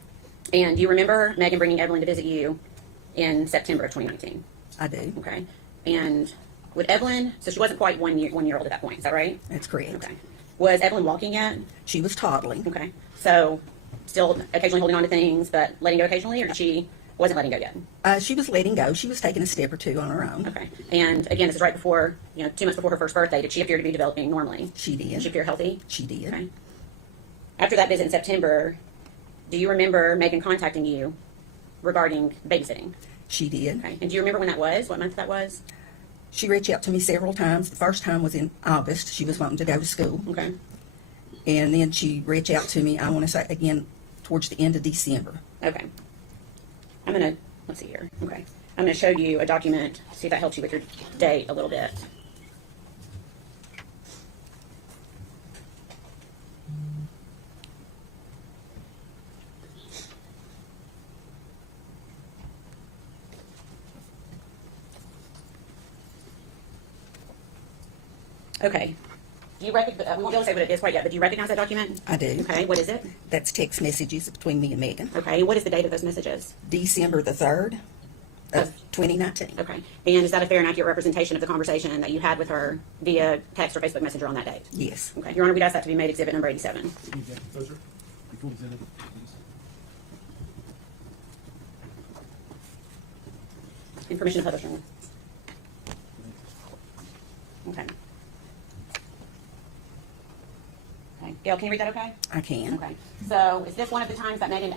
And do you remember Megan bringing Evelyn to visit you in September of 2019? I do. Okay. And with Evelyn, so she wasn't quite 1 year old at that point, is that right? That's correct. Okay. Was Evelyn walking yet? She was toddling. Okay. So still occasionally holding on to things, but letting go occasionally, or she wasn't letting go yet? She was letting go. She was taking a step or two on her own. Okay. And again, this is right before, 2 months before her first birthday. Did she appear to be developing normally? She did. Did she appear healthy? She did. Okay. After that visit in September, do you remember Megan contacting you regarding babysitting? She did. Okay. And do you remember when that was? What month that was? She reached out to me several times. The first time was in August. She was wanting to go to school. Okay. And then she reached out to me, I want to say, again, towards the end of December. Okay. Let's see here. Okay. I'm going to show you a document, see if that helps you with your date a little bit. Okay. Do you recognize, we won't be able to say what it is quite yet, but do you recognize that document? I do. Okay. What is it? That's text messages between me and Megan. Okay. What is the date of those messages? December the 3rd of 2019. Okay. And is that a fair and accurate representation of the conversation that you had with her via text or Facebook Messenger on that date? Yes. Okay. Your Honor, we'd ask that to be made exhibit number 87. No, sir. Before we send it, please. And permission to publish. Okay. Okay. Gail, can you read that okay? I can. Okay. So is this one of the times that Megan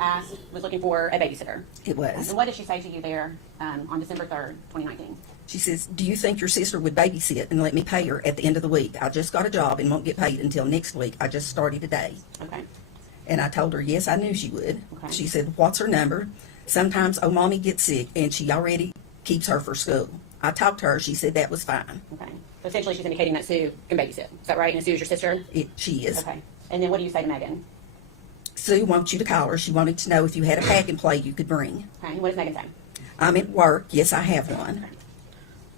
was looking for a babysitter? It was. And what did she say to you there on December 3rd, 2019? She says, do you think your sister would babysit and let me pay her at the end of the week? I just got a job and won't get paid until next week. I just started today. Okay. And I told her, yes, I knew she would. Okay. She said, what's her number? Sometimes, oh, mommy gets sick, and she already keeps her for school. I talked to her. She said that was fine. Okay. So essentially she's indicating that Sue can babysit. Is that right? And Sue is your sister? She is. Okay. And then what do you say to Megan? Sue wants you to call her. She wanted to know if you had a pack and play you could bring. Okay. And what does Megan say? I'm at work. Yes, I have one.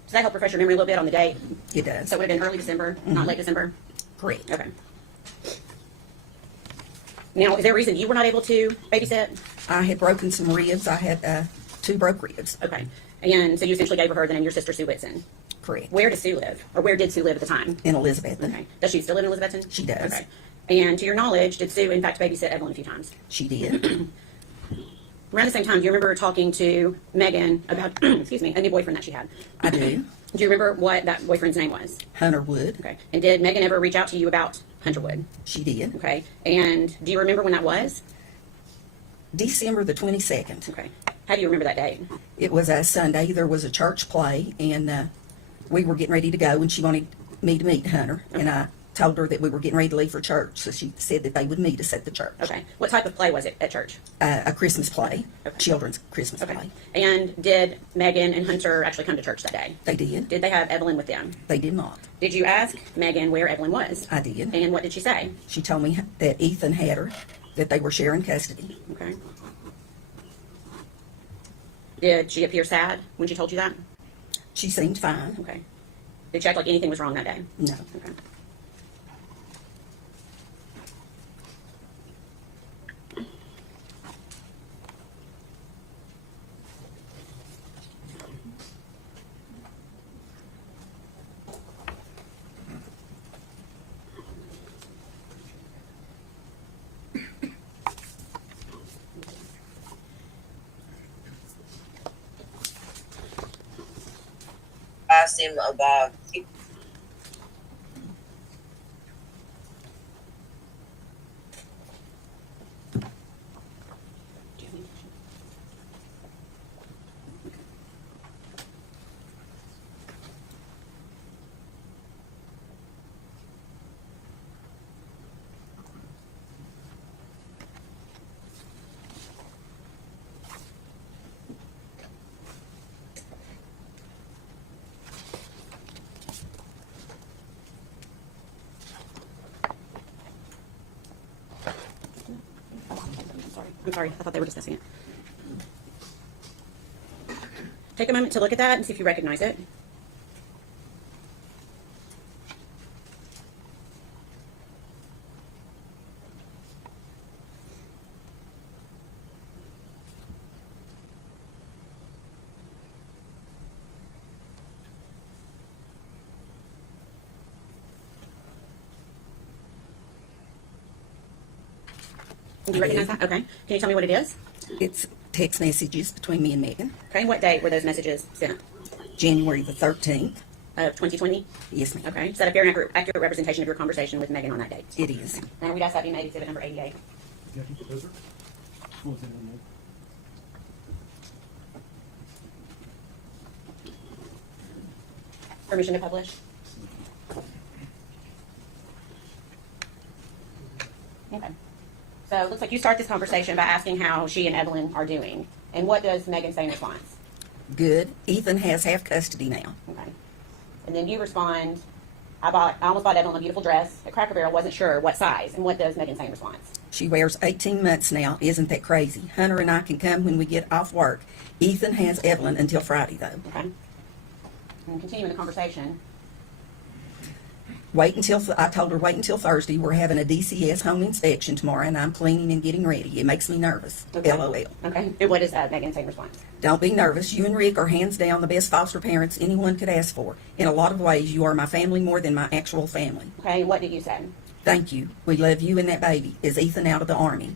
Does that help refresh your memory a little bit on the date? It does. So it would have been early December, not late December? Correct. Okay. Now, is there a reason you were not able to babysit? I had broken some ribs. I had 2 broke ribs. Okay. And so you essentially gave her the name your sister Sue Whitson. Correct. Where does Sue live? Or where did Sue live at the time? In Elizabethton. Okay. Does she still live in Elizabethton? She does. Okay. And to your knowledge, did Sue in fact babysit Evelyn a few times? She did. Around the same time, do you remember talking to Megan about, excuse me, a new boyfriend that she had? I do. Do you remember what that boyfriend's name was? Hunter Wood. Okay. And did Megan ever reach out to you about Hunter Wood? She did. Okay. And do you remember when that was? December the 22nd. Okay. How do you remember that date? It was a Sunday. There was a church play, and we were getting ready to go, and she wanted me to meet Hunter. And I told her that we were getting ready to leave for church, so she said that they would meet us at the church. Okay. What type of play was it at church? A Christmas play, Okay. children's Christmas Okay. play. And did Megan and Hunter actually come to church that day? They did. Did they have Evelyn with them? They did not. Did you ask Megan where Evelyn was? I did. And what did she say? She told me that Ethan had her, that they were sharing custody. Okay. Did she appear sad when she told you that? She seemed fine. Okay. Did she act like anything was wrong that day? No. Okay. Asked him about I'm sorry. I thought they were discussing it. Take a moment to look at that and see if you recognize it. Do you recognize that? Okay. Can you tell me what it is? It's text messages between me and Megan. Okay. What date were those messages sent? January the 13th. Of 2020? Yes, ma'am. Okay. Is that a fair and accurate representation of your conversation with Megan on that date? It is. And we'd ask that be made exhibit number 88. Jackie, those are- what was it on there? Permission to publish? Okay. So it looks like you start this conversation by asking how she and Evelyn are doing. And what does Megan say in response? Good. Ethan has half custody now. Okay. And then you respond, I almost bought Evelyn a beautiful dress at Cracker Barrel, wasn't sure what size. And what does Megan say in response? She wears 18 months now. Isn't that crazy? Hunter and I can come when we get off work. Ethan has Evelyn until Friday, though. Okay. And continuing the conversation. I told her wait until Thursday. We're having a DCS home inspection tomorrow, and I'm cleaning and getting ready. It makes me nervous. Okay. LOL. Okay. And what does Megan say in response? Don't be nervous. You and Rick are hands down the best foster parents anyone could ask for. In a lot of ways, you are my family more than my actual family. Okay. And what did you say? Thank you. We love you and that baby. Is Ethan out of the Army?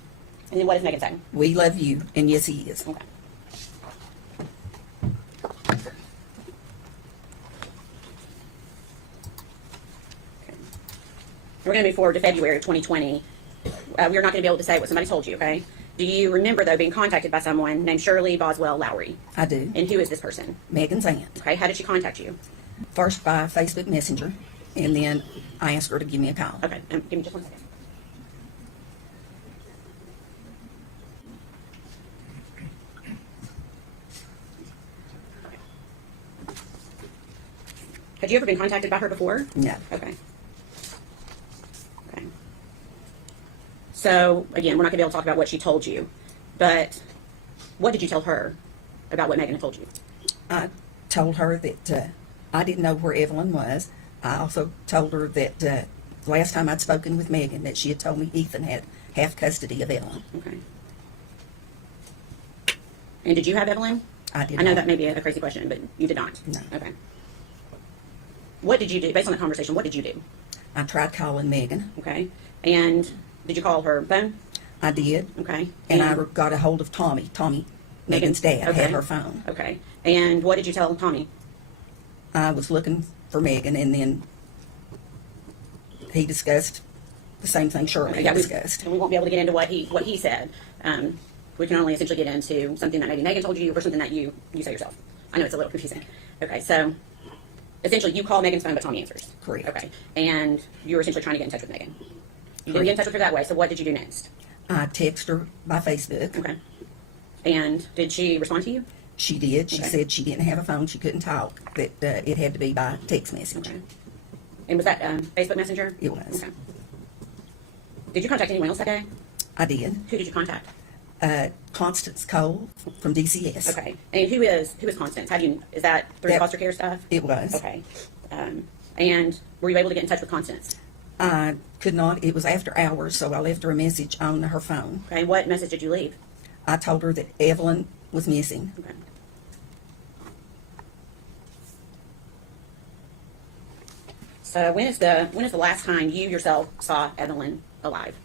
And then what does Megan say? We love you, and yes, he is. Okay. We're going to move forward to February of 2020. We're not going to be able to say what somebody told you, okay? Do you remember, though, being contacted by someone named Shirley Boswell Lowry? I do. And who is this person? Megan's aunt. Okay, how did she contact you? First by Facebook Messenger, and then I asked her to give me a call. Okay, give me just 1 second. Had you ever been contacted by her before? No. Okay. Okay. So, again, we're not going to be able to talk about what she told you, but what did you tell her about what Megan had told you? I told her that I didn't know where Evelyn was. I also told her that the last time I'd spoken with Megan that she had told me Ethan had half custody of Evelyn. Okay. And did you have Evelyn? I did I know not. that may be a crazy question, but you did not? No. Okay. What did you do, based on the conversation, what did you do? I tried calling Megan. Okay. And did you call her phone? I did. Okay. And I got a hold of Tommy. Tommy, Megan's dad, Okay. had her phone. Okay. And what did you tell Tommy? I was looking for Megan, and then he discussed the same thing Shirley Yeah, discussed. and we won't be able to get into what he said. We can only essentially get into something that maybe Megan told you or something that you say yourself. I know it's a little confusing. Okay, so essentially you call Megan's phone, but Tommy answers. Correct. Okay, and you were essentially trying to get in touch with Megan. You didn't get in touch with her that way, so what did you do next? I texted her by Facebook. Okay. And did she respond to you? She did. She Okay. said she didn't have a phone. She couldn't talk. That it had to be by text message. Okay. And was that Facebook Messenger? It was. Okay. Did you contact anyone else that day? I did. Who did you contact? Constance Cole from DCS. Okay. And who is Constance? Is that through That- foster care stuff? It was. Okay. And were you able to get in touch with Constance? I could not. It was after hours, so I left her a message on her phone. Okay. What message did you leave? I told her that Evelyn was missing. Okay. So when is the last time you yourself saw Evelyn alive?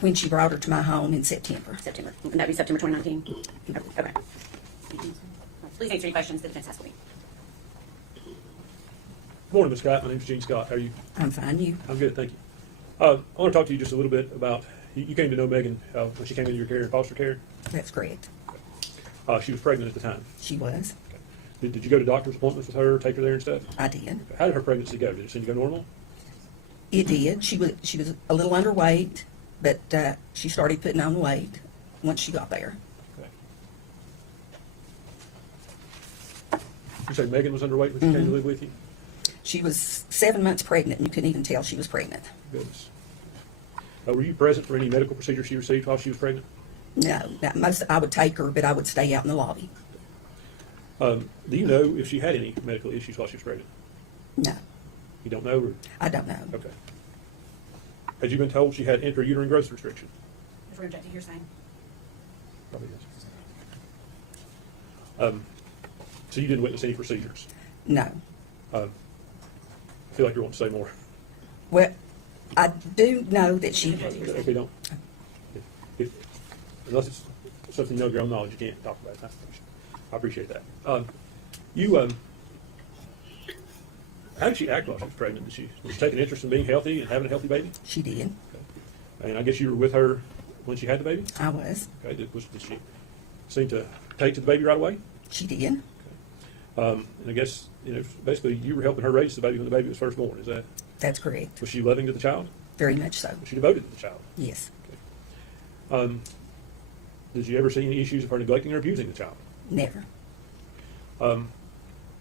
When she brought her to my home in September. September. Would that be September 2019? Okay. Please answer any questions the defense has for me. Good morning, Ms. Scott. My name's Gene Scott. How are you? I'm fine. You? I'm good, thank you. I want to talk to you just a little bit about, you came to know Megan when she came into your care, foster care. That's correct. She was pregnant at the time. She was. Did you go to doctor's appointments with her, take her there and stuff? I did. How did her pregnancy go? Did it seem to go normal? It did. She was a little underweight, but she started putting on weight once she got there. Okay. You say Megan was underweight when she came to live with you? She was 7 months pregnant, and you couldn't even tell she was pregnant. Goodness. Were you present for any medical procedures she received while she was pregnant? No, I would take her, but I would stay out in the lobby. Do you know if she had any medical issues while she was pregnant? No, You don't know? Or? I don't know. Okay. Had you been told she had intrauterine growth restriction? If we're objecting, you're saying. Probably yes. So you didn't witness any procedures? No. I feel like you want to say more. Well, I do know that she. Okay, don't. unless it's something you know of your own knowledge, you can't talk about it. I appreciate that. How did she act while she was pregnant? Was she take an interest in being healthy and having a healthy baby? She did. And I guess you were with her when she had the baby? I was. Okay. Did she seem to take to the baby right away? She did. And I guess, basically you were helping her raise the baby when the baby was first born. Is that? That's correct. Was she loving to the child? Very much so. Was she devoted to the child? Yes. Did you ever see any issues of her neglecting or abusing the child? Never.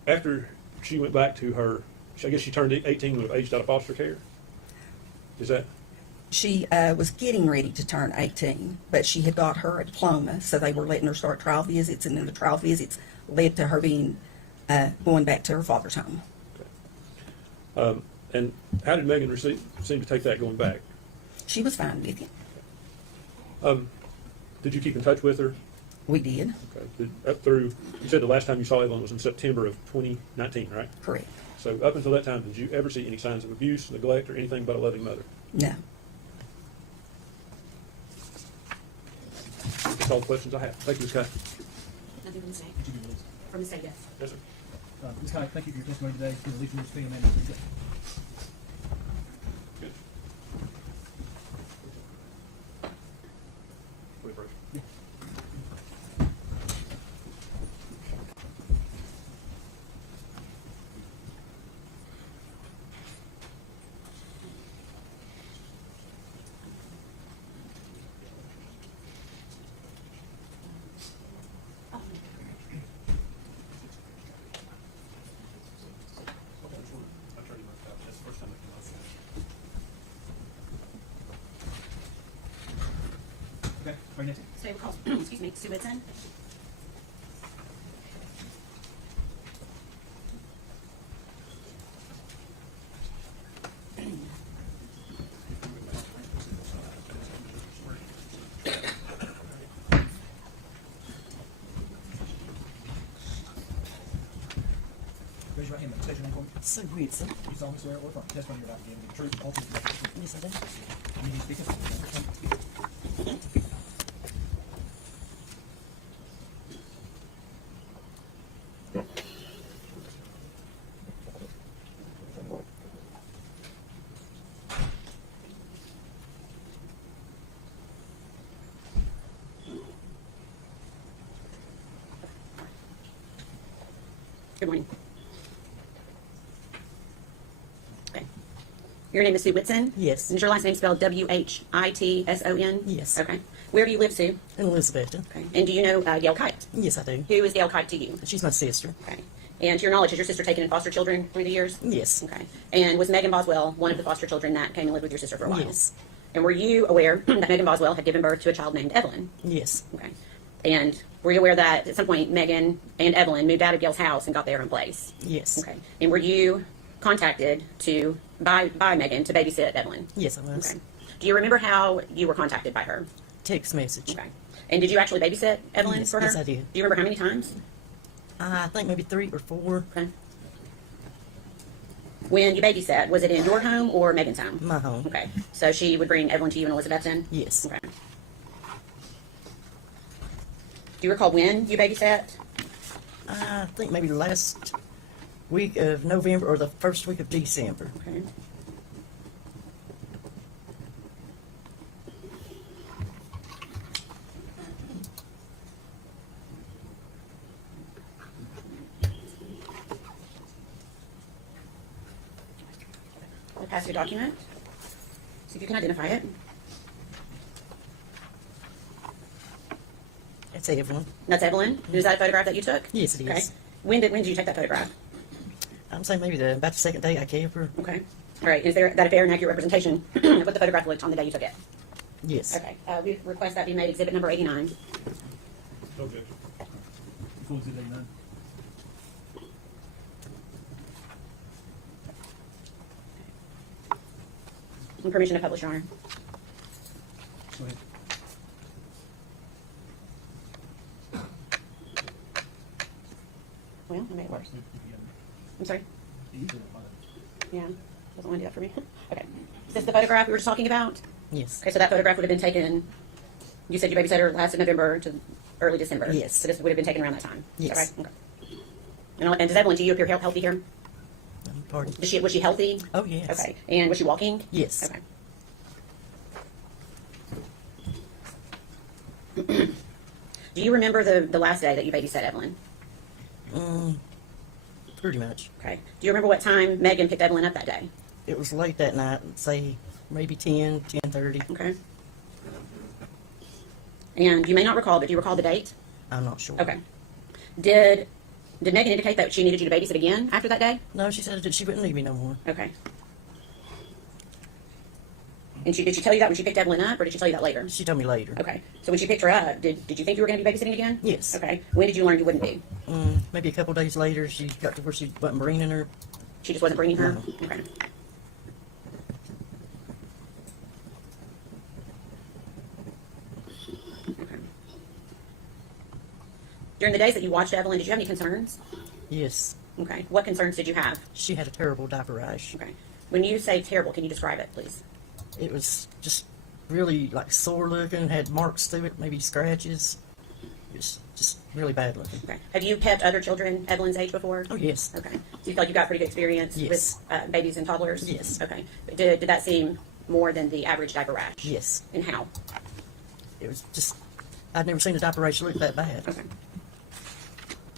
After she went back to her, I guess she turned 18 when aged out of foster care. Is that? She was getting ready to turn 18, but she had got her diploma, so they were letting her start trial visits, and then the trial visits led to her being going back to her father's home. Okay. And how did Megan seem to take that going back? She was fine with it. Did you keep in touch with her? We did. Okay. Up through, you said the last time you saw Evelyn was in September of 2019, right? Correct. So up until that time, did you ever see any signs of abuse, neglect, or anything but a loving mother? No. That's all the questions I have. Thank you, Ms. Kite. Nothing from the state. Did you release? From the state, yes. Yes, sir. Ms. Kite, thank you for your testimony today. Please release your statement. Good. Wait, first. Okay, right next. So we'll call, excuse me, Sue Whitson. Raise your right hand and state your name for me. Sue Whitson. You solemnly swear or affirm the testimony you're about to give the truth, the whole truth, and nothing but the truth. Yes, I do. You need to speak up. Good morning. Okay. Your name is Sue Whitson? Yes. And is your last name spelled Whitson? Yes. Okay. Where do you live, Sue? In Elizabethton. Okay. And do you know Gail Kite? Yes, I do. Who is Gail Kite to you? She's my sister. Okay. And to your knowledge, has your sister taken in foster children through the years? Yes. Okay. And was Megan Boswell one of the foster children that came and lived with your sister for a while? Yes. And were you aware that Megan Boswell had given birth to a child named Evelyn? Yes. Okay. And were you aware that at some point Megan and Evelyn moved out of Gail's house and got their own place? Yes. Okay. And were you contacted by Megan to babysit Evelyn? Yes, I was. Okay. Do you remember how you were contacted by her? Text message. Okay. And did you actually babysit Evelyn Yes, for her? yes, I did. Do you remember how many times? I think maybe 3 or 4. Okay. When you babysat, was it in your home or Megan's home? My home. Okay. So she would bring Evelyn to you and Elizabethton? Yes. Okay. Do you recall when you babysat? I think maybe the last week of November or the first week of December. Okay. I'll pass your document. See if you can identify it. It's Evelyn. That's Evelyn. Is that a photograph that you took? Yes, it is. Okay. When did you take that photograph? I'm saying maybe about the second day I kept her. Okay. All right. Is that a fair and accurate representation of what the photograph looked on the day you took it? Yes. Okay. We request that be made exhibit number 89. No objection. Full exhibit 89. And permission to publish, Your Honor. Go ahead. Well, I made it worse. I'm sorry? Yeah. Doesn't want to do that for me. Okay. Is this the photograph we were just talking about? Yes. Okay, so that photograph would have been taken You said you babysat her last of November to early December. Yes. So this would have been taken around that time. Is that Yes. right? Okay. And does Evelyn, do you appear healthy here? Pardon? Was she healthy? Oh, yes. Okay. And was she walking? Yes. Okay. Do you remember the last day that you babysat Evelyn? Pretty much. Okay. Do you remember what time Megan picked Evelyn up that day? It was late that night, say maybe 10:30. Okay. And you may not recall, but do you recall the date? I'm not sure. Okay. Did Megan indicate that she needed you to babysit again after that day? No, she said that she wouldn't leave me no more. Okay. And did she tell you that when she picked Evelyn up, or did she tell you that later? She told me later. Okay. So when she picked her up, did you think you were going to be babysitting again? Yes. Okay. When did you learn you wouldn't be? Maybe a couple days later, she got to where she wasn't bringing her. She just wasn't bringing her? No. Okay. Okay. During the days that you watched Evelyn, did you have any concerns? Yes. Okay. What concerns did you have? She had a terrible diaper rash. Okay. When you say terrible, can you describe it, please? It was just really like sore looking, had marks through it, maybe scratches. Just really bad looking. Okay. Have you kept other children Evelyn's age before? Oh, yes. Okay. So you feel like you got pretty good experience Yes. with babies and toddlers? Yes. Okay. Did that seem more than the average diaper rash? Yes. And how? It was just, I'd never seen a diaper rash look that bad. Okay.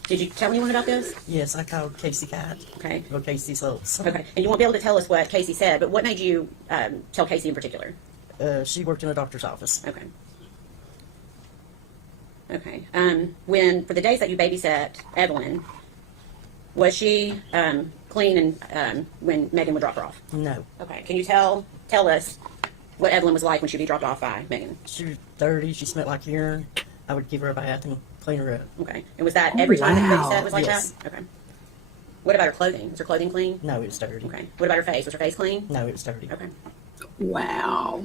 Did you tell anyone about this? Yes, I called Casey Kite. Okay. Or Casey Schultz. Okay. And you won't be able to tell us what Casey said, but what made you tell Casey in particular? She worked in a doctor's office. Okay. Okay. When, for the days that you babysat Evelyn, was she clean and when Megan would drop her off? No. Okay. Can you tell us what Evelyn was like when she'd be dropped off by Megan? She was dirty. She smelled like urine. I would give her a bath and clean her up. Okay. And was that every time that you wow. babysat was like Yes. that? Okay. What about her clothing? Was her clothing clean? No, it was dirty. Okay. What about her face? Was her face clean? No, it was dirty. Okay. Wow.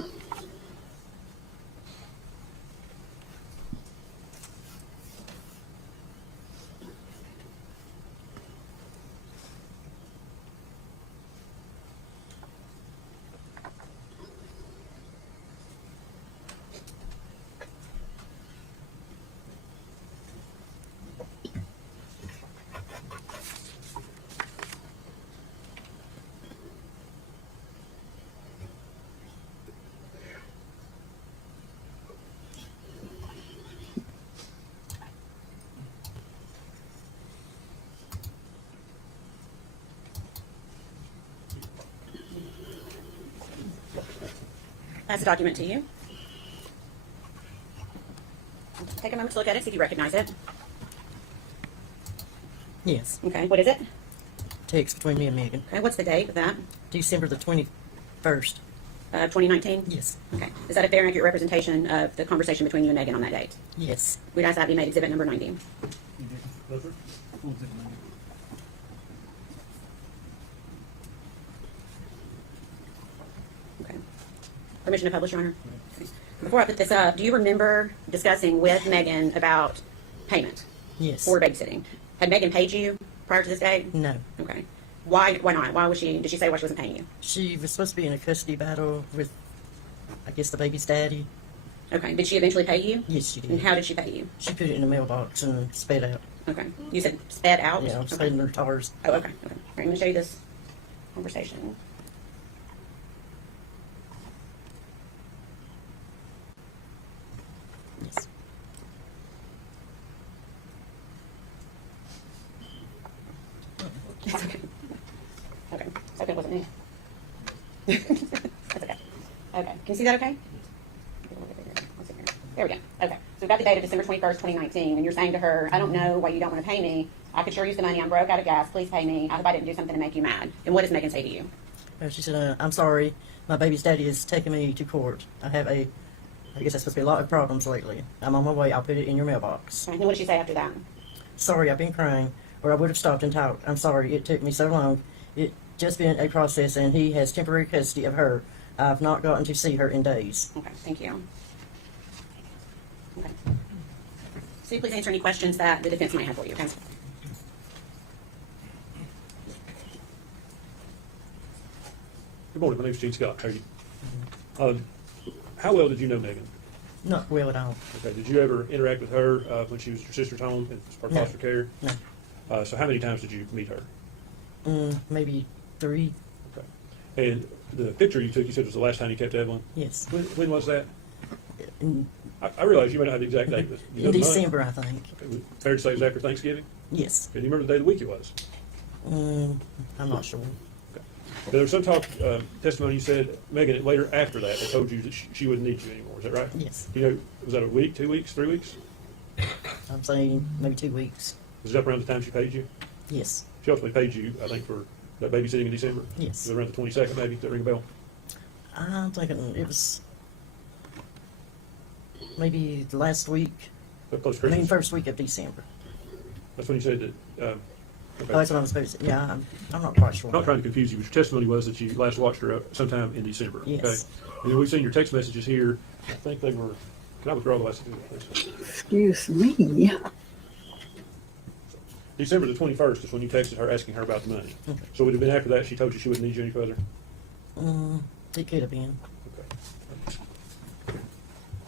Pass the document to you. Take a moment to look at it, see if you recognize it. Yes. Okay. What is it? Text between me and Megan. Okay. What's the date of that? December the 21st. 2019? Yes. Okay. Is that a fair and accurate representation of the conversation between you and Megan on that date? Yes. We'd ask that be made exhibit number 90. Okay. Permission to publish, Your Honor? Okay. Before I put this up, do you remember discussing with Megan about payment Yes. for babysitting? Had Megan paid you prior to this date? No. Okay. Why not? Why was she, did she say why she wasn't paying you? She was supposed to be in a custody battle with, I guess, the baby's daddy. Okay. Did she eventually pay you? Yes, she And did. how did she pay you? She put it in the mailbox and sped out. Okay. You said sped out? Yeah, I'm Okay. speding her tires. Oh, okay. Okay. All right, I'm going to show you this conversation. Yes. It's okay. Okay. It's okay. It wasn't me. That's okay. Okay. Can you see that okay? Let's see here. There we go. Okay. So we've got the date of December 21st, 2019, and you're saying to her, I don't know why you don't want to pay me. I could sure use the money. I'm broke out of gas. Please pay me. I hope I didn't do something to make you mad. And what does Megan say to you? She said, I'm sorry. My baby's daddy is taking me to court. I guess that's supposed to be a lot of problems lately. I'm on my way. I'll put it in your mailbox. And what did she say after that? Sorry, I've been crying, or I would have stopped and talked. I'm sorry. It took me so long. It just been a process, and he has temporary custody of her. I've not gotten to see her in days. Okay. Thank you. Okay. So please answer any questions that the defense might have for you. Okay. Good morning. My name's Gene Scott. How are you? How well did you know Megan? Not well at all. Okay, did you ever interact with her when she was at your sister's home as part of No. foster care? No. So how many times did you meet her? Maybe 3. Okay. And the picture you took, you said was the last time you kept Evelyn? Yes. When was that? In, I realize you may not have the exact date, but you know in the month? December, I think. Okay, fair to say it was after Thanksgiving? Yes. Can you remember the day of the week it was? I'm not sure. There was some talk, testimony you said, Megan, later after that, they told you that she wouldn't need you anymore. Is that right? Yes. You know, was that a week, 2 weeks, 3 weeks? I'm saying maybe 2 weeks. Was it up around the time she paid you? Yes. She ultimately paid you, I think, for that babysitting in December? Yes. Was it around the 22nd, maybe? Does that ring a bell? I'm thinking it was maybe the last week. Close to I mean, Christmas? first week of December. That's when you said that, okay. Oh, that's what I'm supposed to. Yeah, I'm not quite sure. I'm not trying to confuse you, but your testimony was that you last watched her sometime in December. Yes. Okay? And then we've seen your text messages here. I think they were, can I withdraw the last two, please? Excuse me. December the 21st is when you texted her asking her about the money. Okay. So would it have been after that she told you she wouldn't need you any further? It could have been. Okay.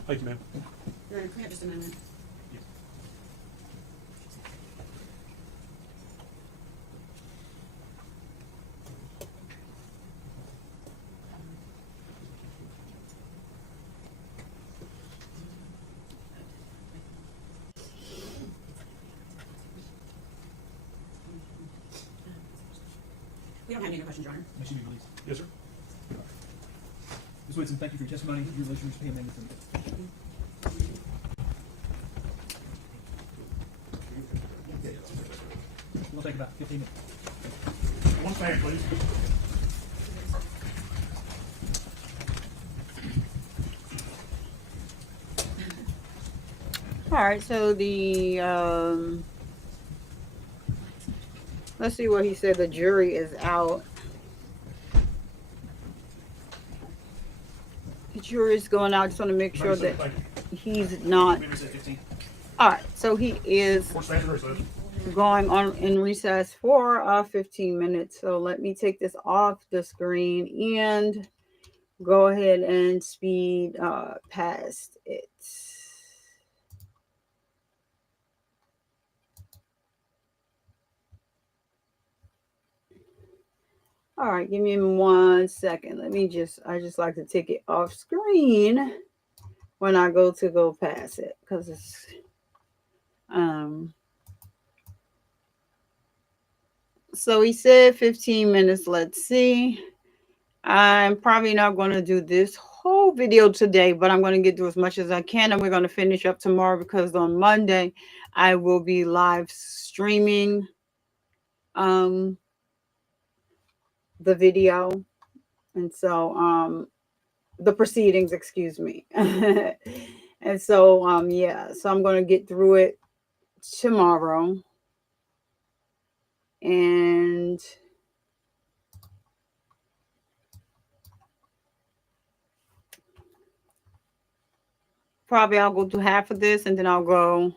Thank you, ma'am. Your Honor, can I have just a moment? We don't have any other questions, Your Honor. May she be released. Yes, sir. Ms. Whitson, thank you for your testimony. Your release is being made with We'll take about 15 minutes. One fan, please. All right, so let's see what he said. The jury is out. The jury is going out. Just want to make sure that he's not. All right, so he is going on in recess for 15 minutes. So let me take this off the screen and go ahead and speed past it. All right, give me 1 second. I just like to take it off screen when I go past it because it's, so he said 15 minutes. Let's see. I'm probably not going to do this whole video today, but I'm going to get through as much as I can, and we're going to finish up tomorrow because on Monday I will be live streaming the video, and so the proceedings, excuse me. And so yeah, so I'm going to get through it tomorrow, and probably I'll go do half of this and then I'll go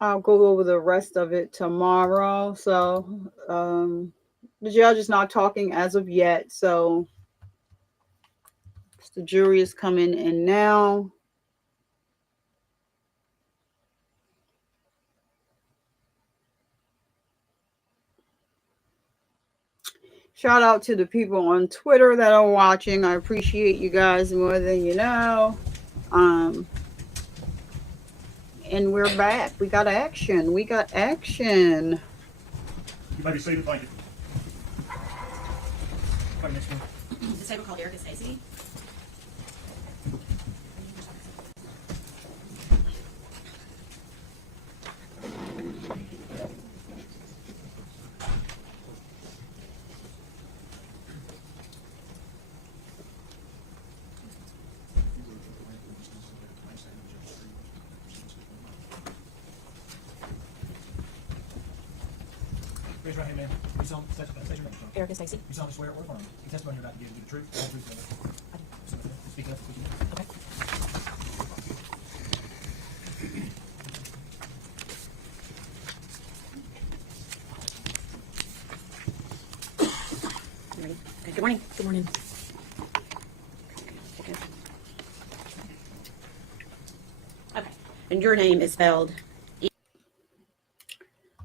over the rest of it tomorrow. So the judge is not talking as of yet, so the jury is coming in now. Shout out to the people on Twitter that are watching. I appreciate you guys more than you know. And we're back. We got action. We got action. You may be seated. Thank you. Right, next one. The table called Erica Stacy. Raise your right hand, ma'am. You solemnly state your name. Erica Stacy. You solemnly swear or affirm the testimony you're about to give will be the truth, the whole truth, and nothing but the truth. Speak up. Okay. Good morning. Good morning. Okay. And your name is spelled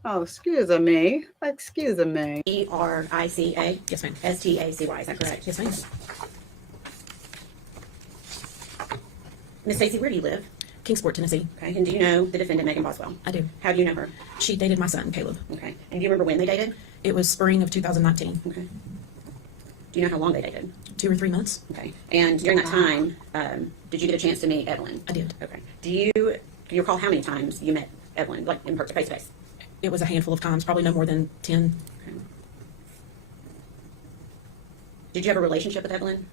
Oh, excuse me. Excuse me. E-R-I-C-A? Yes, ma'am. S-T-A-C-Y, is that correct? Yes, ma'am. Miss Stacy, where do you live? Kingsport, Tennessee. Okay. And do you know the defendant, Megan Boswell? I do. How do you know her? She dated my son, Caleb. Okay. And do you remember when they dated? It was spring of 2019. Okay. Do you know how long they dated? 2 or 3 months. Okay. And during that time, did you get a chance to meet Evelyn? I did. Okay. Can you recall how many times you met Evelyn, like in person, face to face? It was a handful of times, probably no more than 10. Okay. Did you have a relationship with Evelyn?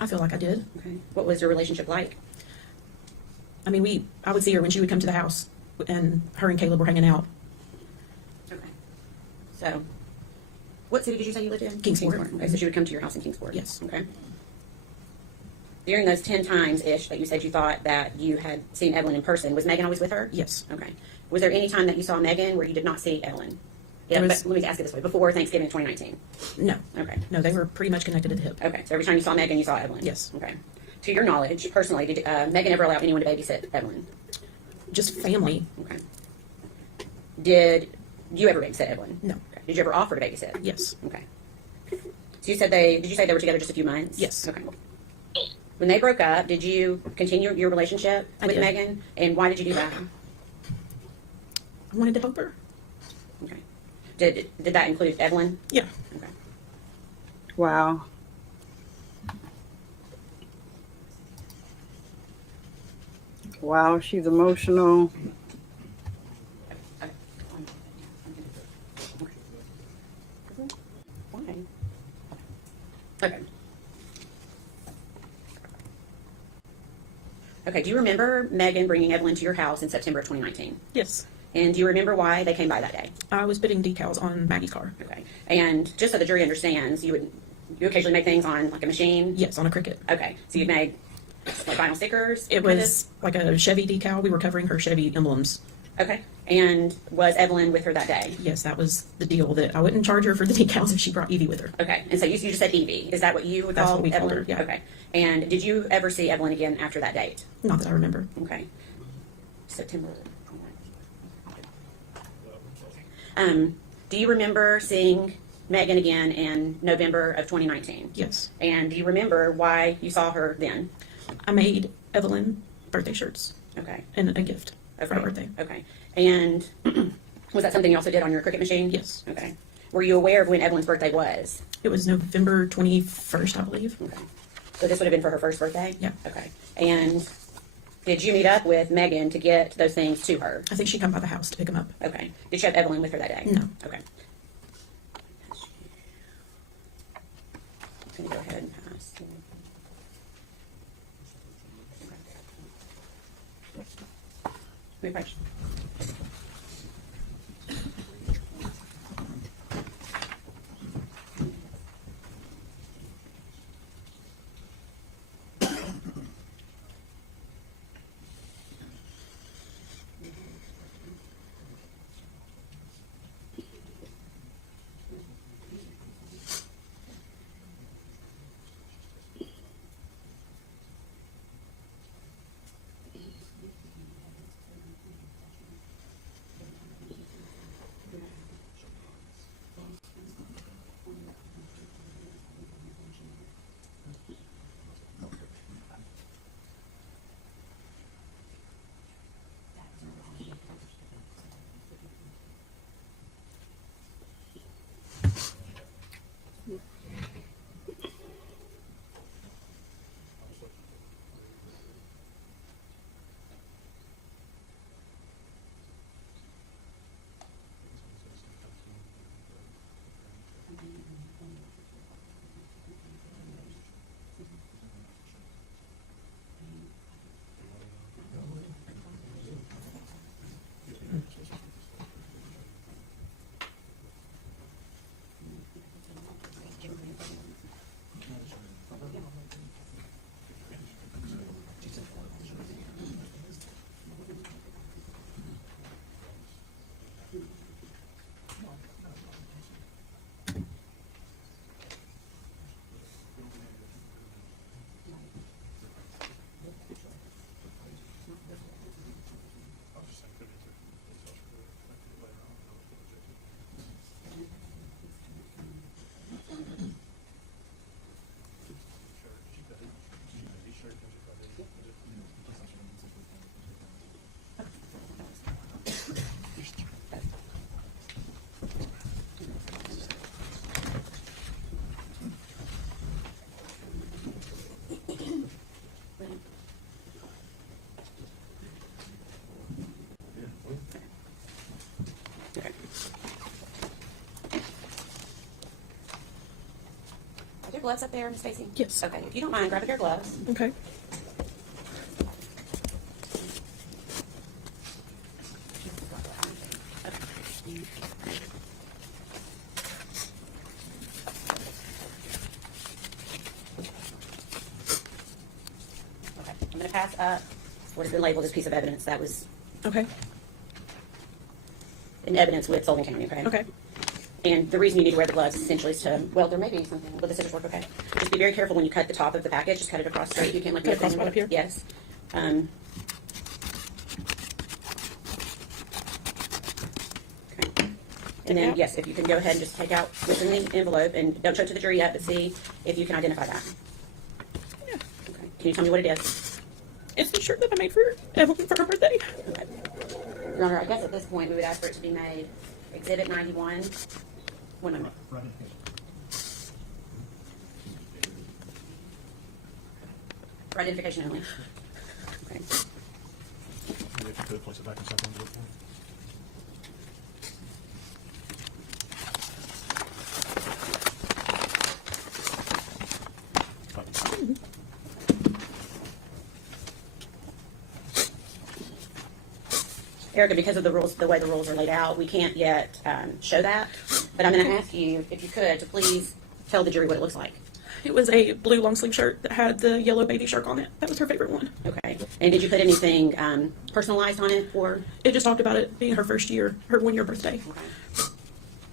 I feel like I did. Okay. What was your relationship like? I mean, I would see her when she would come to the house, and her and Caleb were hanging out. Okay. So, what city did you say you lived in? Kingsport. Okay, so she would come to your house in Kingsport? Yes. Okay. During those 10 times-ish that you said you thought that you had seen Evelyn in person, was Megan always with her? Yes. Okay. Was there any time that you saw Megan where you did not see Evelyn? There Yeah, was- but let me ask it this way. Before Thanksgiving of 2019? No. Okay. No, they were pretty much connected at the hip. Okay. So every time you saw Megan, you saw Evelyn? Yes. Okay. To your knowledge, personally, did Megan ever allow anyone to babysit Evelyn? Just family. Okay. Did you ever babysit Evelyn? No. Okay. Did you ever offer to babysit? Yes. Okay. So you said did you say they were together just a few months? Yes. Okay. When they broke up, did you continue your relationship I with did. Megan? And why did you do that? I wanted to help her. Okay. Did that include Evelyn? Yeah. Okay. Wow. Wow, she's emotional. Why? Okay. Okay, do you remember Megan bringing Evelyn to your house in September of 2019? Yes. And do you remember why they came by that day? I was putting decals on Maggie's car. Okay. And just so the jury understands, you occasionally make things on like a machine? Yes, on a Cricut. Okay. So you made like vinyl stickers? It was like a Chevy decal. We were covering her Chevy emblems. Okay. And was Evelyn with her that day? Yes, that was the deal, that I wouldn't charge her for the decals if she brought Evie with her. Okay. And so you just said Evie. Is that what you would That's call what we called Evelyn? her, yeah. Okay. And did you ever see Evelyn again after that date? Not that I remember. Okay. September. Do you remember seeing Megan again in November of 2019? Yes. And do you remember why you saw her then? I made Evelyn birthday shirts Okay. and a gift for Okay. her birthday. Okay. And was that something you also did on your Cricut machine? Yes. Okay. Were you aware of when Evelyn's birthday was? It was November 21st, I believe. Okay. So this would have been for her first birthday? Yeah. Okay. And did you meet up with Megan to get those things to her? I think she come by the house to pick them up. Okay. Did she have Evelyn with her that day? No. Okay. I'm going to go ahead and pass. Refresh. gloves up there, Miss Stacy? Yes. Okay, if you don't mind, grab a pair of gloves. Okay. Okay, I'm gonna pass up what has been labeled as piece of evidence. That was Okay. in evidence with Sullivan County, okay? Okay. And the reason you need to wear the gloves is essentially is to, well, there may be something, will the scissors work okay? Just be very careful when you cut the top of the package, just cut it across straight, you can't like. Cut across right up here? Yes. Okay. And then, yes, if you can go ahead and just take out what's in the envelope, and don't show it to the jury yet, but see if you can identify that. Yeah. Okay. Can you tell me what it is? It's the shirt that I made for Evelyn for her birthday. Okay. Your Honor, I guess at this point, we would ask for it to be made Exhibit 91. One moment. For identification. For identification only. Okay. If you could place it back inside the envelope for me. Erica, because of the rules, the way the rules are laid out, we can't yet show that. But I'm going to ask you, if you could, to please tell the jury what it looks like. It was a blue long sleeve shirt that had the yellow baby shark on it. That was her favorite one. Okay. And did you put anything personalized on it for? It just talked about it being her first year, her 1 year birthday. Okay.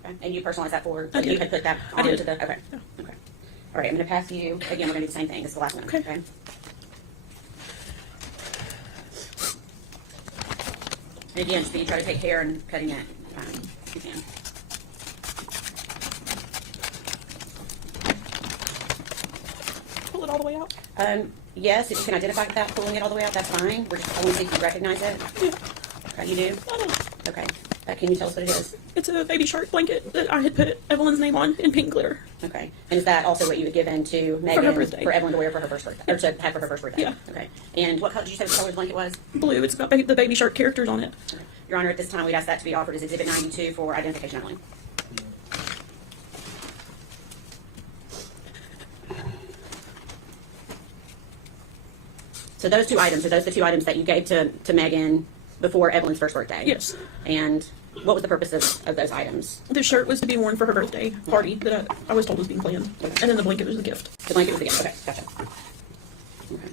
Okay. And you personalized that for? I did. You had put that I on did. to the. Okay. Yeah. Okay. All right. I'm going to pass you again. We're going to do the same thing. This is the last one. Okay. And again, so you try to take care and cutting it. You can. Pull it all the way out. Yes, if you can identify that, pulling it all the way out, that's fine. We're just, I want to see if you recognize it. Yeah. Okay, you do? I don't know. Okay. Can you tell us what it is? It's a baby shark blanket that I had put Evelyn's name on in pink glitter. Okay. And is that also what you had given to Megan birthday. for Evelyn to wear for her first birthday, or to have for her first birthday? Yeah. Okay. And what color did you say the color of the blanket was? Blue. It's got the baby shark characters on it. Okay. Your Honor, at this time, we'd ask that to be offered as Exhibit 92 for identification only. So those two items, are those the two items that you gave to Megan before Evelyn's first birthday? Yes. And what was the purpose of those items? The shirt was to be worn for her birthday party that I was told was being planned. And then the blanket was the gift. The blanket was the gift. Okay, gotcha. Okay.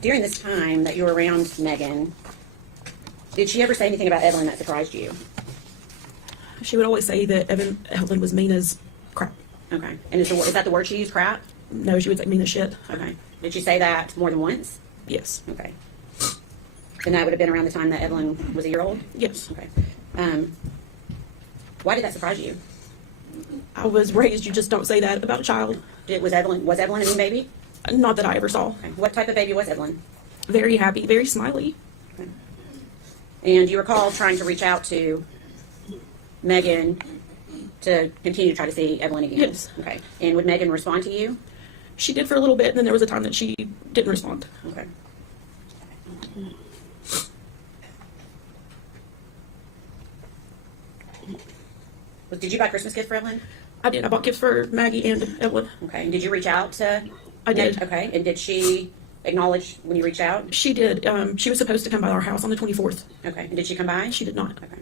During this time that you were around Megan, did she ever say anything about Evelyn that surprised you? She would always say that Evelyn was mean as crap. Okay. And is that the word she used, crap? No, she would say mean as shit. Okay. Did she say that more than once? Yes. Okay. And that would have been around the time that Evelyn was a year old? Yes. Okay. Why did that surprise you? I was raised, you just don't say that about a child. Was Evelyn a mean baby? Not that I ever saw. Okay. What type of baby was Evelyn? Very happy, very smiley. Okay. And you recall trying to reach out to Megan to continue to try to see Evelyn again? Yes. Okay. And would Megan respond to you? She did for a little bit, and then there was a time that she didn't respond. Okay. Did you buy Christmas gifts for Evelyn? I did. I bought gifts for Maggie and Evelyn. Okay. And did you reach out to? I did. Okay. And did she acknowledge when you reached out? She did. She was supposed to come by our house on the 24th. Okay. And did she come by? She did not. Okay.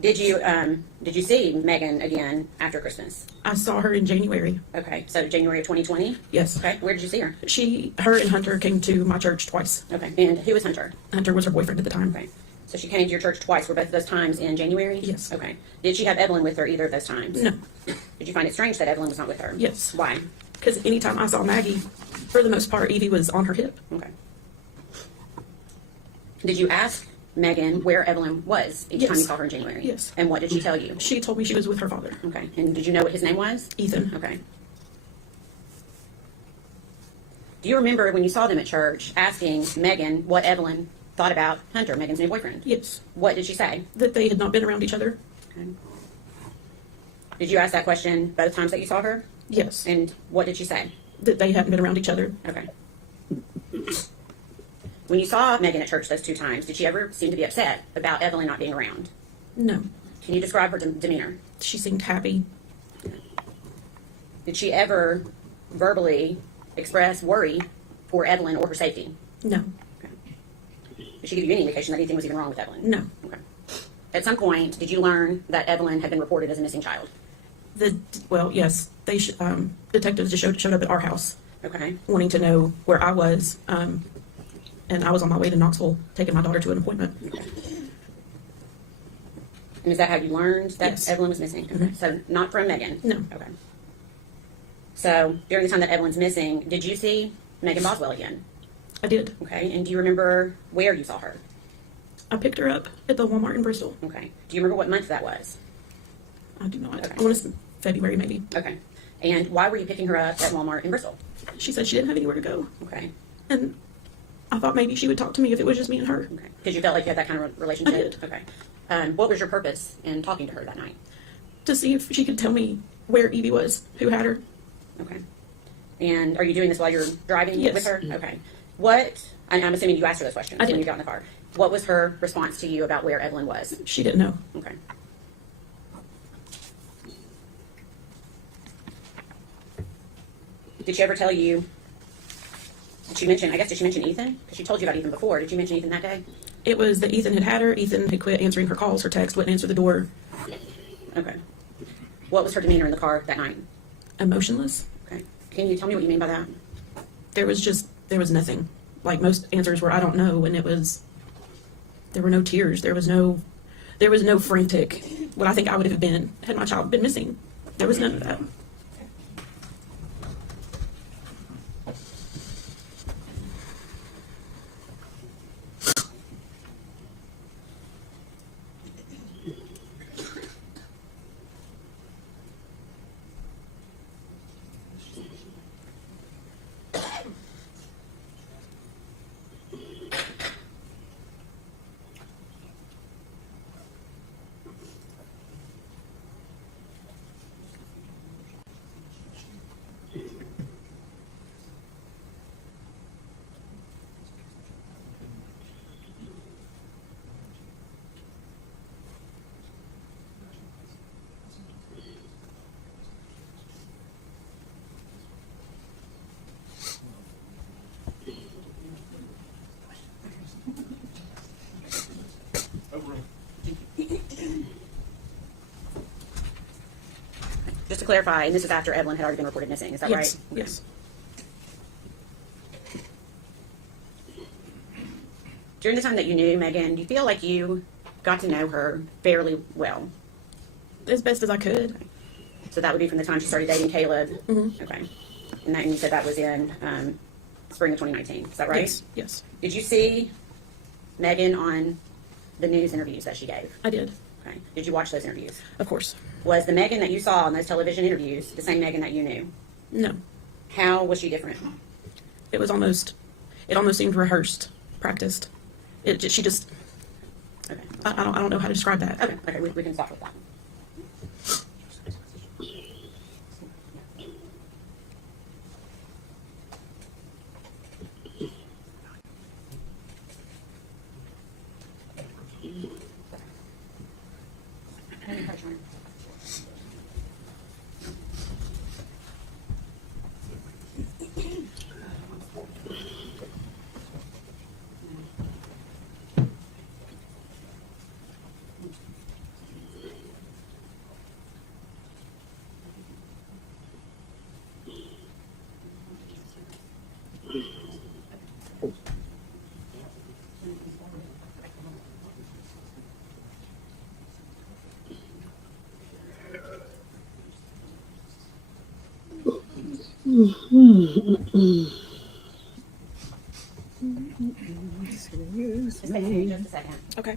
Did you see Megan again after Christmas? I saw her in January. Okay. So January of 2020? Yes. Okay. Where did you see her? Her and Hunter came to my church twice. Okay. And who was Hunter? Hunter was her boyfriend at the time. Okay. So she came to your church twice. Were both of those times in January? Yes. Okay. Did she have Evelyn with her either of those times? No. Did you find it strange that Evelyn was not with her? Yes. Why? Because anytime I saw Maggie, for the most part, Evie was on her hip. Okay. Did you ask Megan where Evelyn was each time you saw her in January? Yes. And what did she tell you? She told me she was with her father, Okay. And did you know what his name was? Ethan. Okay. Do you remember when you saw them at church asking Megan what Evelyn thought about Hunter, Megan's new boyfriend? Yes. What did she say? That they had not been around each other. Okay. Did you ask that question both times that you saw her? Yes. And what did she say? That they hadn't been around each other. Okay. When you saw Megan at church those 2 times, did she ever seem to be upset about Evelyn not being around? No. Can you describe her demeanor? She seemed happy. Did she ever verbally express worry for Evelyn or her safety? No. Okay. Did she give you any indication that anything was even wrong with Evelyn? No. Okay. At some point, did you learn that Evelyn had been reported as a missing child? Well, yes. They detectives just showed up at our house. Okay. Wanting to know where I was. And I was on my way to Knoxville taking my daughter to an appointment. And is that how you learned that Yes. Evelyn was missing? Okay. Mhm. So not from Megan? No. Okay. So during the time that Evelyn's missing, did you see Megan Boswell again? I did. Okay. And do you remember where you saw her? I picked her up at the Walmart in Bristol. Okay. Do you remember what month that was? I do not. Okay. I want to say February maybe. Okay. And why were you picking her up at Walmart in Bristol? She said she didn't have anywhere to go. Okay. And I thought maybe she would talk to me if it was just me and her. Okay. Because you felt like you had that kind of relationship? I did. Okay. What was your purpose in talking to her that night? To see if she could tell me where Evie was, who had her. Okay. And are you doing this while you're driving Yes. with her? Okay. I'm assuming you asked her those questions I did. when you got in the car. What was her response to you about where Evelyn was? She didn't know. Okay. Did she ever tell you, did she mention Ethan? Because she told you about Ethan before. Did you mention Ethan that day? It was that Ethan had her. Ethan had quit answering her calls, her texts, wouldn't answer the door. Okay. What was her demeanor in the car that night? Emotionless. Okay. Can you tell me what you mean by that? There was nothing. Like most answers were, I don't know, and there were no tears. There was no frantic, what I think I would have been had my child been missing. There was none of that. Just to clarify, and this is after Evelyn had already been reported missing, is that Yes. right? Yes. During the time that you knew Megan, do you feel like you got to know her fairly well? As best as I could. So that would be from the time she started dating Caleb? Mhm. Okay. And you said that was in spring of 2019, is that right? Yes. Yes. Did you see Megan on the news interviews that she gave? I did. Okay. Did you watch those interviews? Of course. Was the Megan that you saw on those television interviews the same Megan that you knew? No. How was she different? It almost seemed rehearsed, practiced. She just, Okay. I don't know how to describe that. Okay, we can stop with that. Excuse Just take just a second. Okay.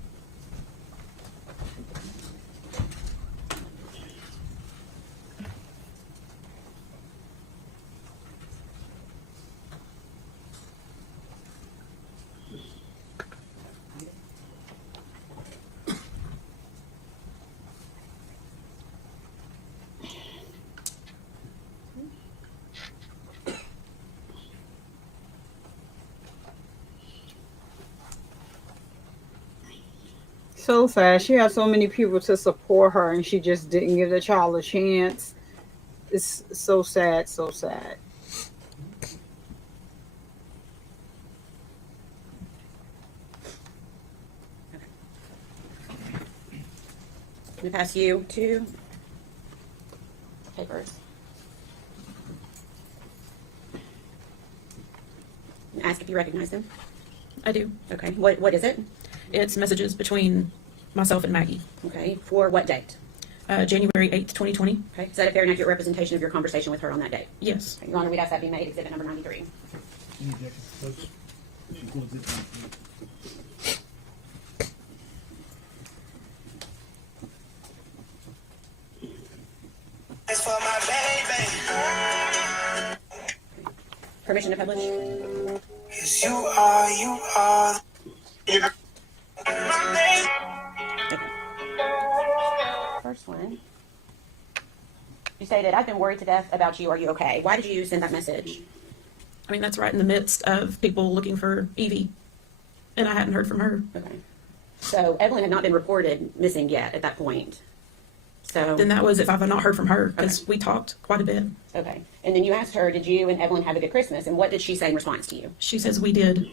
So sad. She had so many people to support her, and she just didn't give the child a chance. It's so sad, so sad. Let me pass you two papers. Ask if you recognize them. I do. Okay. What is it? It's messages between myself and Maggie. Okay. For what date? January 8th, 2020. Okay. Is that a fair and accurate representation of your conversation with her on that date? Yes. Okay. Your Honor, we'd ask that be made exhibit number 93. Any objection? She closed it. For my baby. Permission to publish? Yes, you are. Okay. First one. You stated, I've been worried to death about you. Are you okay? Why did you send that message? I mean, that's right in the midst of people looking for Evie, and I hadn't heard from her. Okay. So Evelyn had not been reported missing yet at that point. So Then that was if I've not heard from her, because we talked quite a bit. okay. And then you asked her, did you and Evelyn have a good Christmas? And what did she say in response to you? She says we did.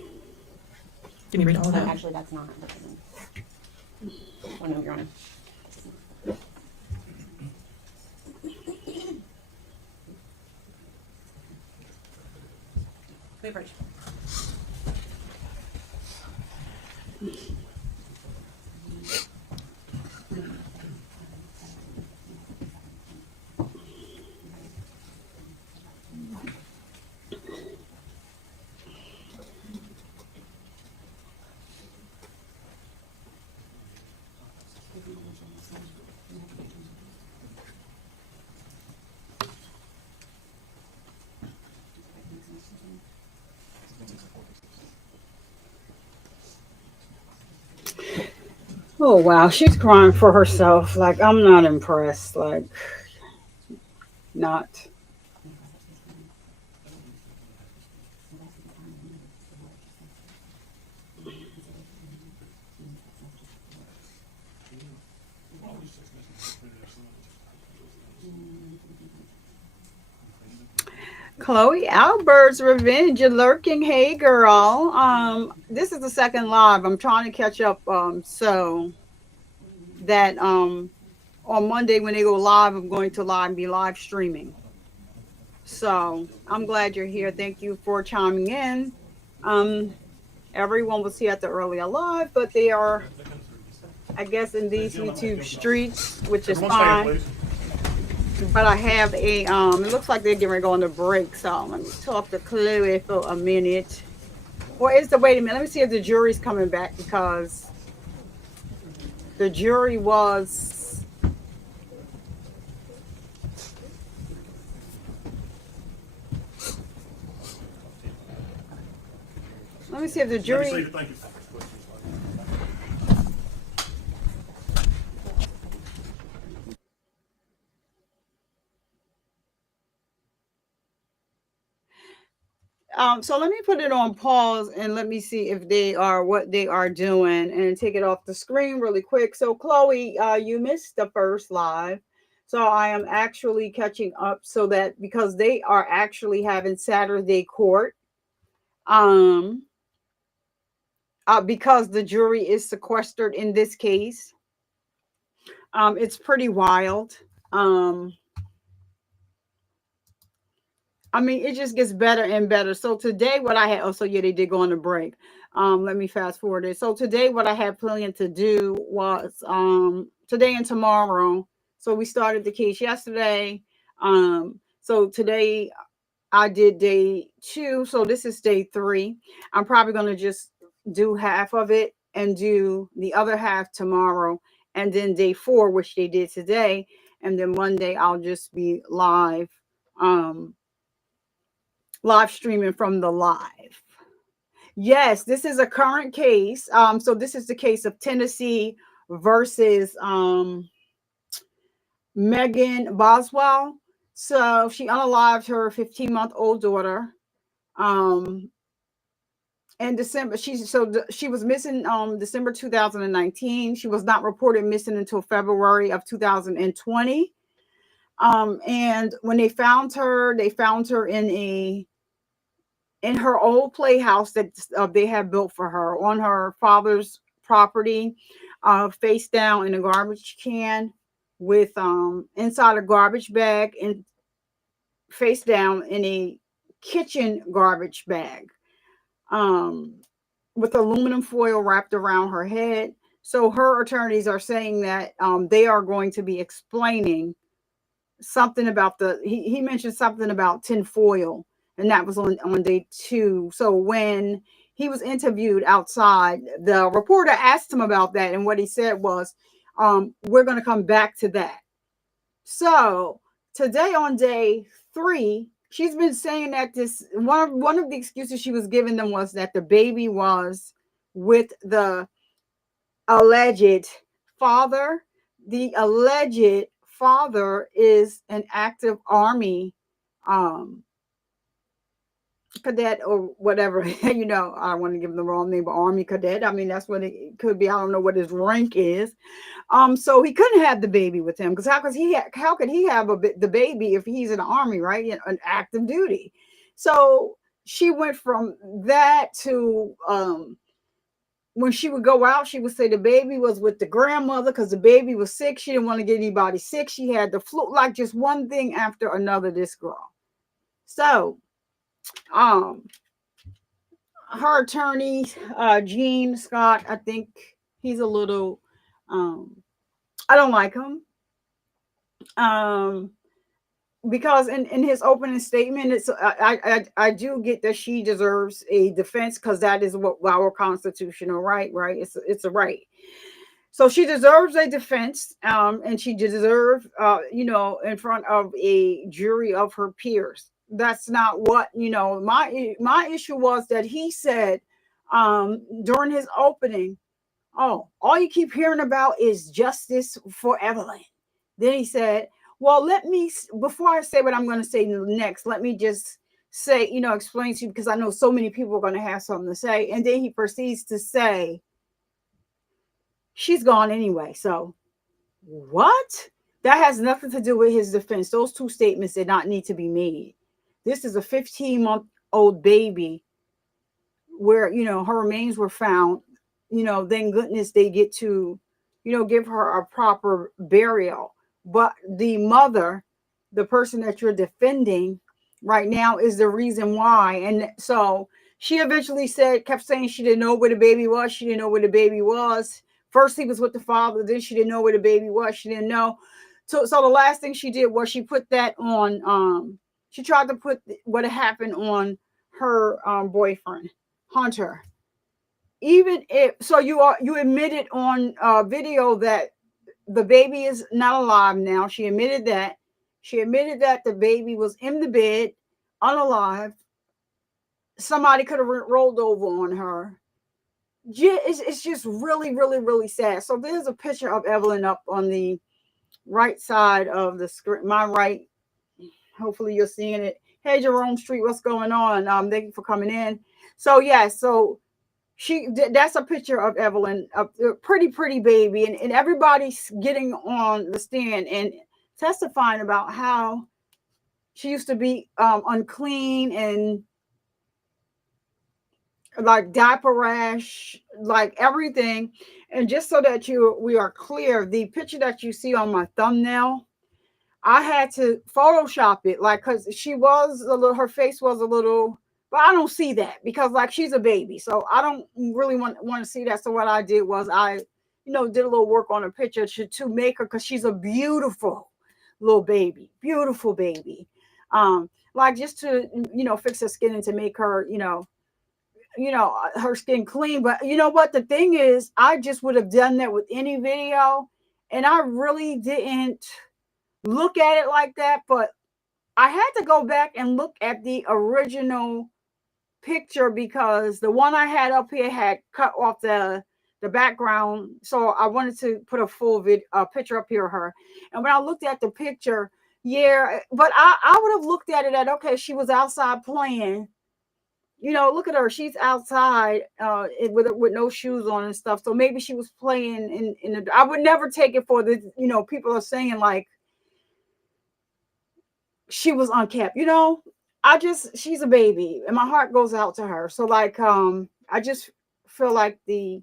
Did me read all of that? Actually, that's not. One moment, Your Honor. We approach. Oh wow, she's crying for herself. Like, I'm not impressed. Like, not. Chloe Albert's Revenge, you're lurking. Hey girl. This is the second live. I'm trying to catch up so that on Monday when they go live, I'm going to be live streaming. So I'm glad you're here. Thank you for chiming in. Everyone was here at the earlier live, but they are, I guess, in these YouTube streets, which is fine. But I have a, it looks like they're getting ready to go on the break. So let me talk to Chloe for a minute. Or is the, wait a minute, let me see if the jury's coming back, because the jury was, let me see if the jury, so let me put it on pause and let me see if they are, what they are doing, and take it off the screen really quick. So Chloe, you missed the first live. So I am actually catching up, so that because they are actually having Saturday court, because the jury is sequestered in this case. It's pretty wild. I mean, it just gets better and better. So today what I had, oh, so yeah, they did go on a break. Let me fast forward it. So today what I had planned to do was today and tomorrow. So we started the case yesterday. So today I did day 2. So this is day 3. I'm probably going to just do half of it and do the other half tomorrow. And then day 4, which they did today. And then Monday I'll just be live streaming from the live. Yes, this is a current case. So this is the case of Tennessee versus Megan Boswell. So she unalived her 15-month-old daughter. in December. She was missing December 2019. She was not reported missing until February of 2020. And when they found her in her old playhouse that they had built for her on her father's property, face down in a garbage can with inside a garbage bag, and face down in a kitchen garbage bag, with aluminum foil wrapped around her head. So her attorneys are saying that they are going to be explaining something about he mentioned something about tin foil, and that was on day 2. So when he was interviewed outside, the reporter asked him about that, and what he said was, we're going to come back to that. So today on day 3, she's been saying that this one of the excuses she was giving them was that the baby was with the alleged father. The alleged father is an active Army cadet or whatever. I don't want to give them the wrong name, but Army cadet. I mean, that's what it could be. I don't know what his rank is. So he couldn't have the baby with him, because how could he have the baby if he's in the Army, right? An active duty. So she went from that to when she would go out, she would say the baby was with the grandmother because the baby was sick. She didn't want to get anybody sick. She had the flu, like just one thing after another, this girl. So her attorney, Gene Scott, I think he's a little I don't like him. Because in his opening statement, I do get that she deserves a defense, because that is what our constitutional right, it's a right. So she deserves a defense, and she deserves, in front of a jury of her peers. That's not what, my issue was that he said during his opening, oh, all you keep hearing about is justice for Evelyn. Then he said, well, before I say what I'm going to say next, let me just say, explain to you, because I know so many people are going to have something to say. And then he proceeds to say, she's gone anyway. So what? That has nothing to do with his defense. Those two statements did not need to be made. This is a 15-month-old baby where, her remains were found. Thank goodness they get to, give her a proper burial. But the mother, the person that you're defending right now, is the reason why. And so she eventually kept saying she didn't know where the baby was. She didn't know where the baby was. First he was with the father, then she didn't know where the baby was. She didn't know. So the last thing she did was she put that on, she tried to put what happened on her boyfriend, Hunter. Even if, so you admitted on video that the baby is not alive now. She admitted that. She admitted that the baby was in the bed, unalive. Somebody could have rolled over on her. It's just really, really, really sad. So there's a picture of Evelyn up on the right side of the screen. My right. Hopefully you're seeing it. Hey, Jerome Street, what's going on? Thank you for coming in. So yeah, so that's a picture of Evelyn, a pretty baby, and everybody's getting on the stand and testifying about how she used to be unclean and like diaper rash, like everything. And just so that we are clear, the picture that you see on my thumbnail, I had to Photoshop it, like, because her face was a little, but I don't see that because, like, she's a baby. So I don't really want to see that. So what I did was I, did a little work on her picture to make her, because she's a beautiful little baby, beautiful baby. Like just to, fix her skin and to make her, her skin clean. But you know what? The thing is, I just would have done that with any video. And I really didn't look at it like that, but I had to go back and look at the original picture, because the one I had up here had cut off the background. So I wanted to put a full picture up here of her. And when I looked at the picture, yeah, but I would have looked at it okay, she was outside playing, you know, look at her. She's outside with no shoes on and stuff. So maybe she was playing in the. I would never take it for the. You know, people are saying like she was unkept. You know, she's a baby, and my heart goes out to her. So like I just feel like the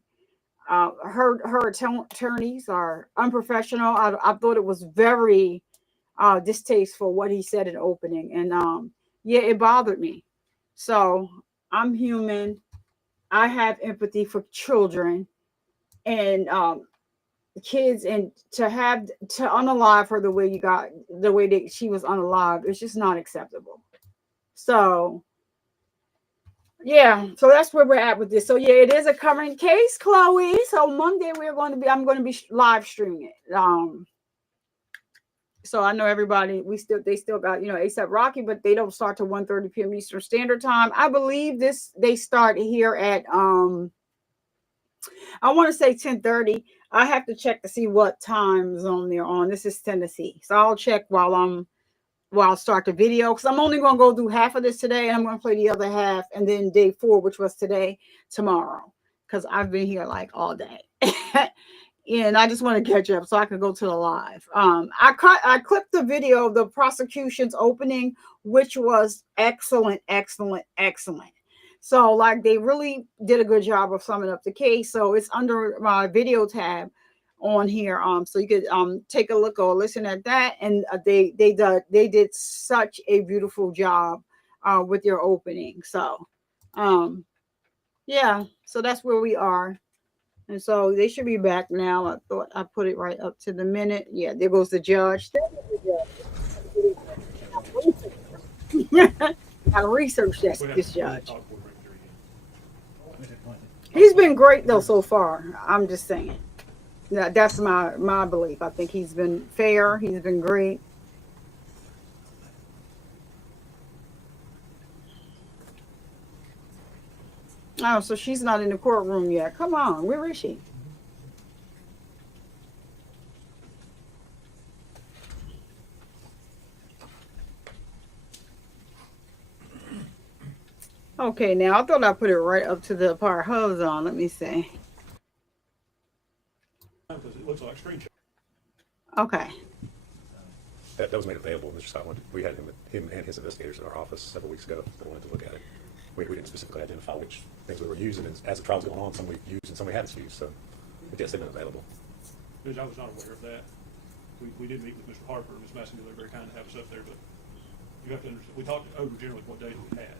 her attorneys are unprofessional. I thought it was very distasteful what he said in opening, and yeah, it bothered me. So I'm human. I have empathy for children and kids, and to unalive her the way that she was unalived, it's just not acceptable. So yeah, so that's where we're at with this. So yeah, it is a current case, Chloe. So Monday I'm going to be live streaming it. So I know everybody, they still got, you know, ASAP Rocky, but they don't start till 1:30 p.m. Eastern Standard Time. I believe they start here at I want to say 10:30. I have to check to see what time zone they're on. This is Tennessee. So I'll check while I start the video, because I'm only going to go do half of this today, and I'm going to play the other half, and then day 4, which was today, tomorrow, because I've been here like all day. And I just want to catch up so I can go to the live. I clipped the video of the prosecution's opening, which was excellent, excellent, excellent. So like they really did a good job of summing up the case. So it's under my video tab on here. So you could take a look or listen at that. And they did such a beautiful job with their opening. So yeah, so that's where we are. And so they should be back now. I thought I put it right up to the minute. Yeah, there goes the judge. Gotta research this judge. He's been great though so far. I'm just saying. That's my belief. I think he's been fair. He's been great. Oh, so she's not in the courtroom yet. Come on, where is she? Okay, now I thought I put it right up to the part hose on. Let me see. Because it looks like screenshot. Okay. That was made available, Mr. Scotland. We had him and his investigators in our office several weeks ago that wanted to look at it. We didn't specifically identify which things we were using, and as the trial's going on, some we've used and some we haven't used. So, but yes, they've been available. Judge, I was not aware of that. We did meet with Mr. Harper and Ms. Massengill. They're very kind to have us up there, but you have to understand, we talked over generally what data we had.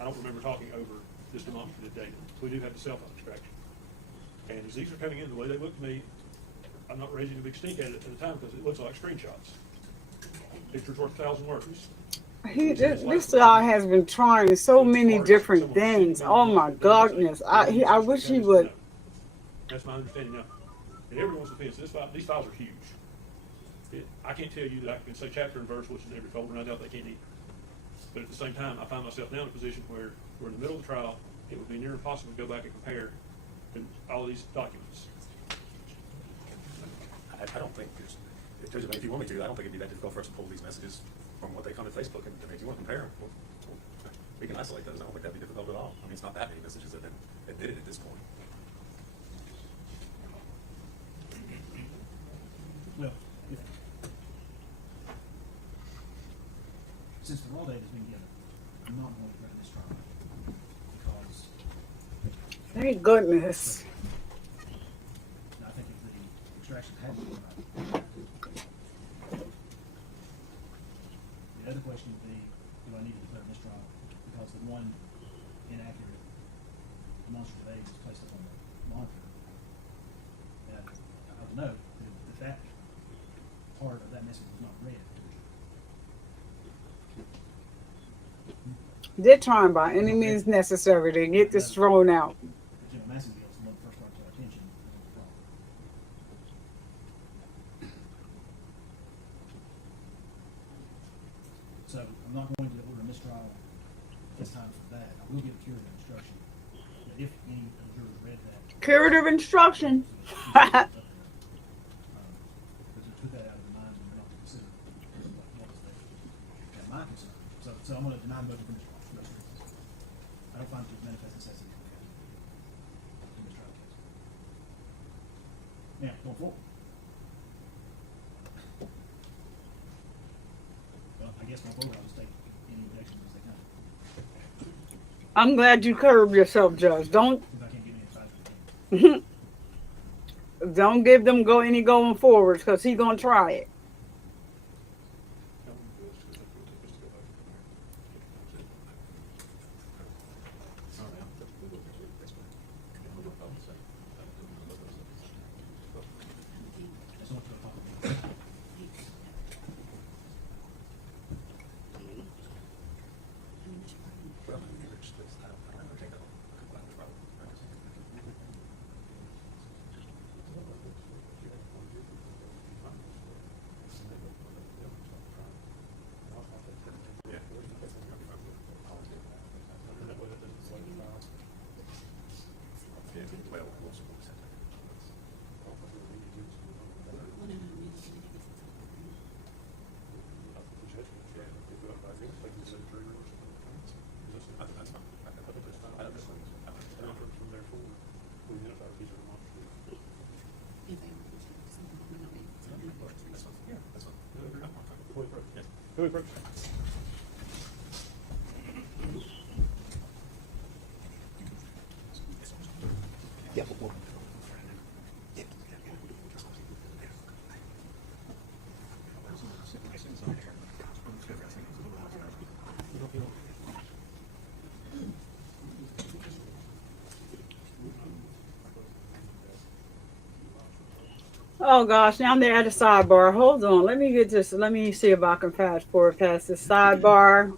I don't remember talking over this demonstrative data. We do have the cell phone extraction. And as these are coming in, the way they look to me, I'm not raising a big stink at it at the time because it looks like screenshots. Picture's worth 1,000 words. This guy has been trying so many different things. Oh my goodness! I wish he would. That's my understanding now. In everyone's defense, these files are huge. I can't tell you that I can say chapter and verse what's in every folder, and I doubt they can either. But at the same time, I find myself now in a position where we're in the middle of the trial. It would be near impossible to go back and compare all of these documents. I don't think if you want me to, I don't think it'd be that difficult for us to pull these messages from what they come to Facebook, and if you want to compare them, we can isolate those. I don't think that'd be difficult at all. I mean, it's not that many messages that have been admitted at this point. Well, since the raw data has been given, I'm not going to run this trial because Thank goodness. I think if the extraction had been right. The other question would be, do I need to declare this trial because the one inaccurate demonstrative aid was placed up on the monitor? And I would know that that part of that message was not read. They're trying by any means necessary to get this thrown out. General Massengill is the one that first brought to our attention. So I'm not going to order a mistrial this time for that. I will give a curative instruction. But if any of the jurors read that, Curative instruction. but to put that out of the mind and not to consider what was there. And my concern. So I'm going to deny the motion for mistrial for those reasons. I don't Now, going forward. Well, I guess going forward, I'll just take any objections as they come. I'm glad you curbed yourself, Judge. Don't If I can't give any advice, don't give them any going forwards because he gonna try it. that's not the public. Oh gosh, now they're at a sidebar. Hold on, let me get this. Let me see if I can fast forward past this sidebar.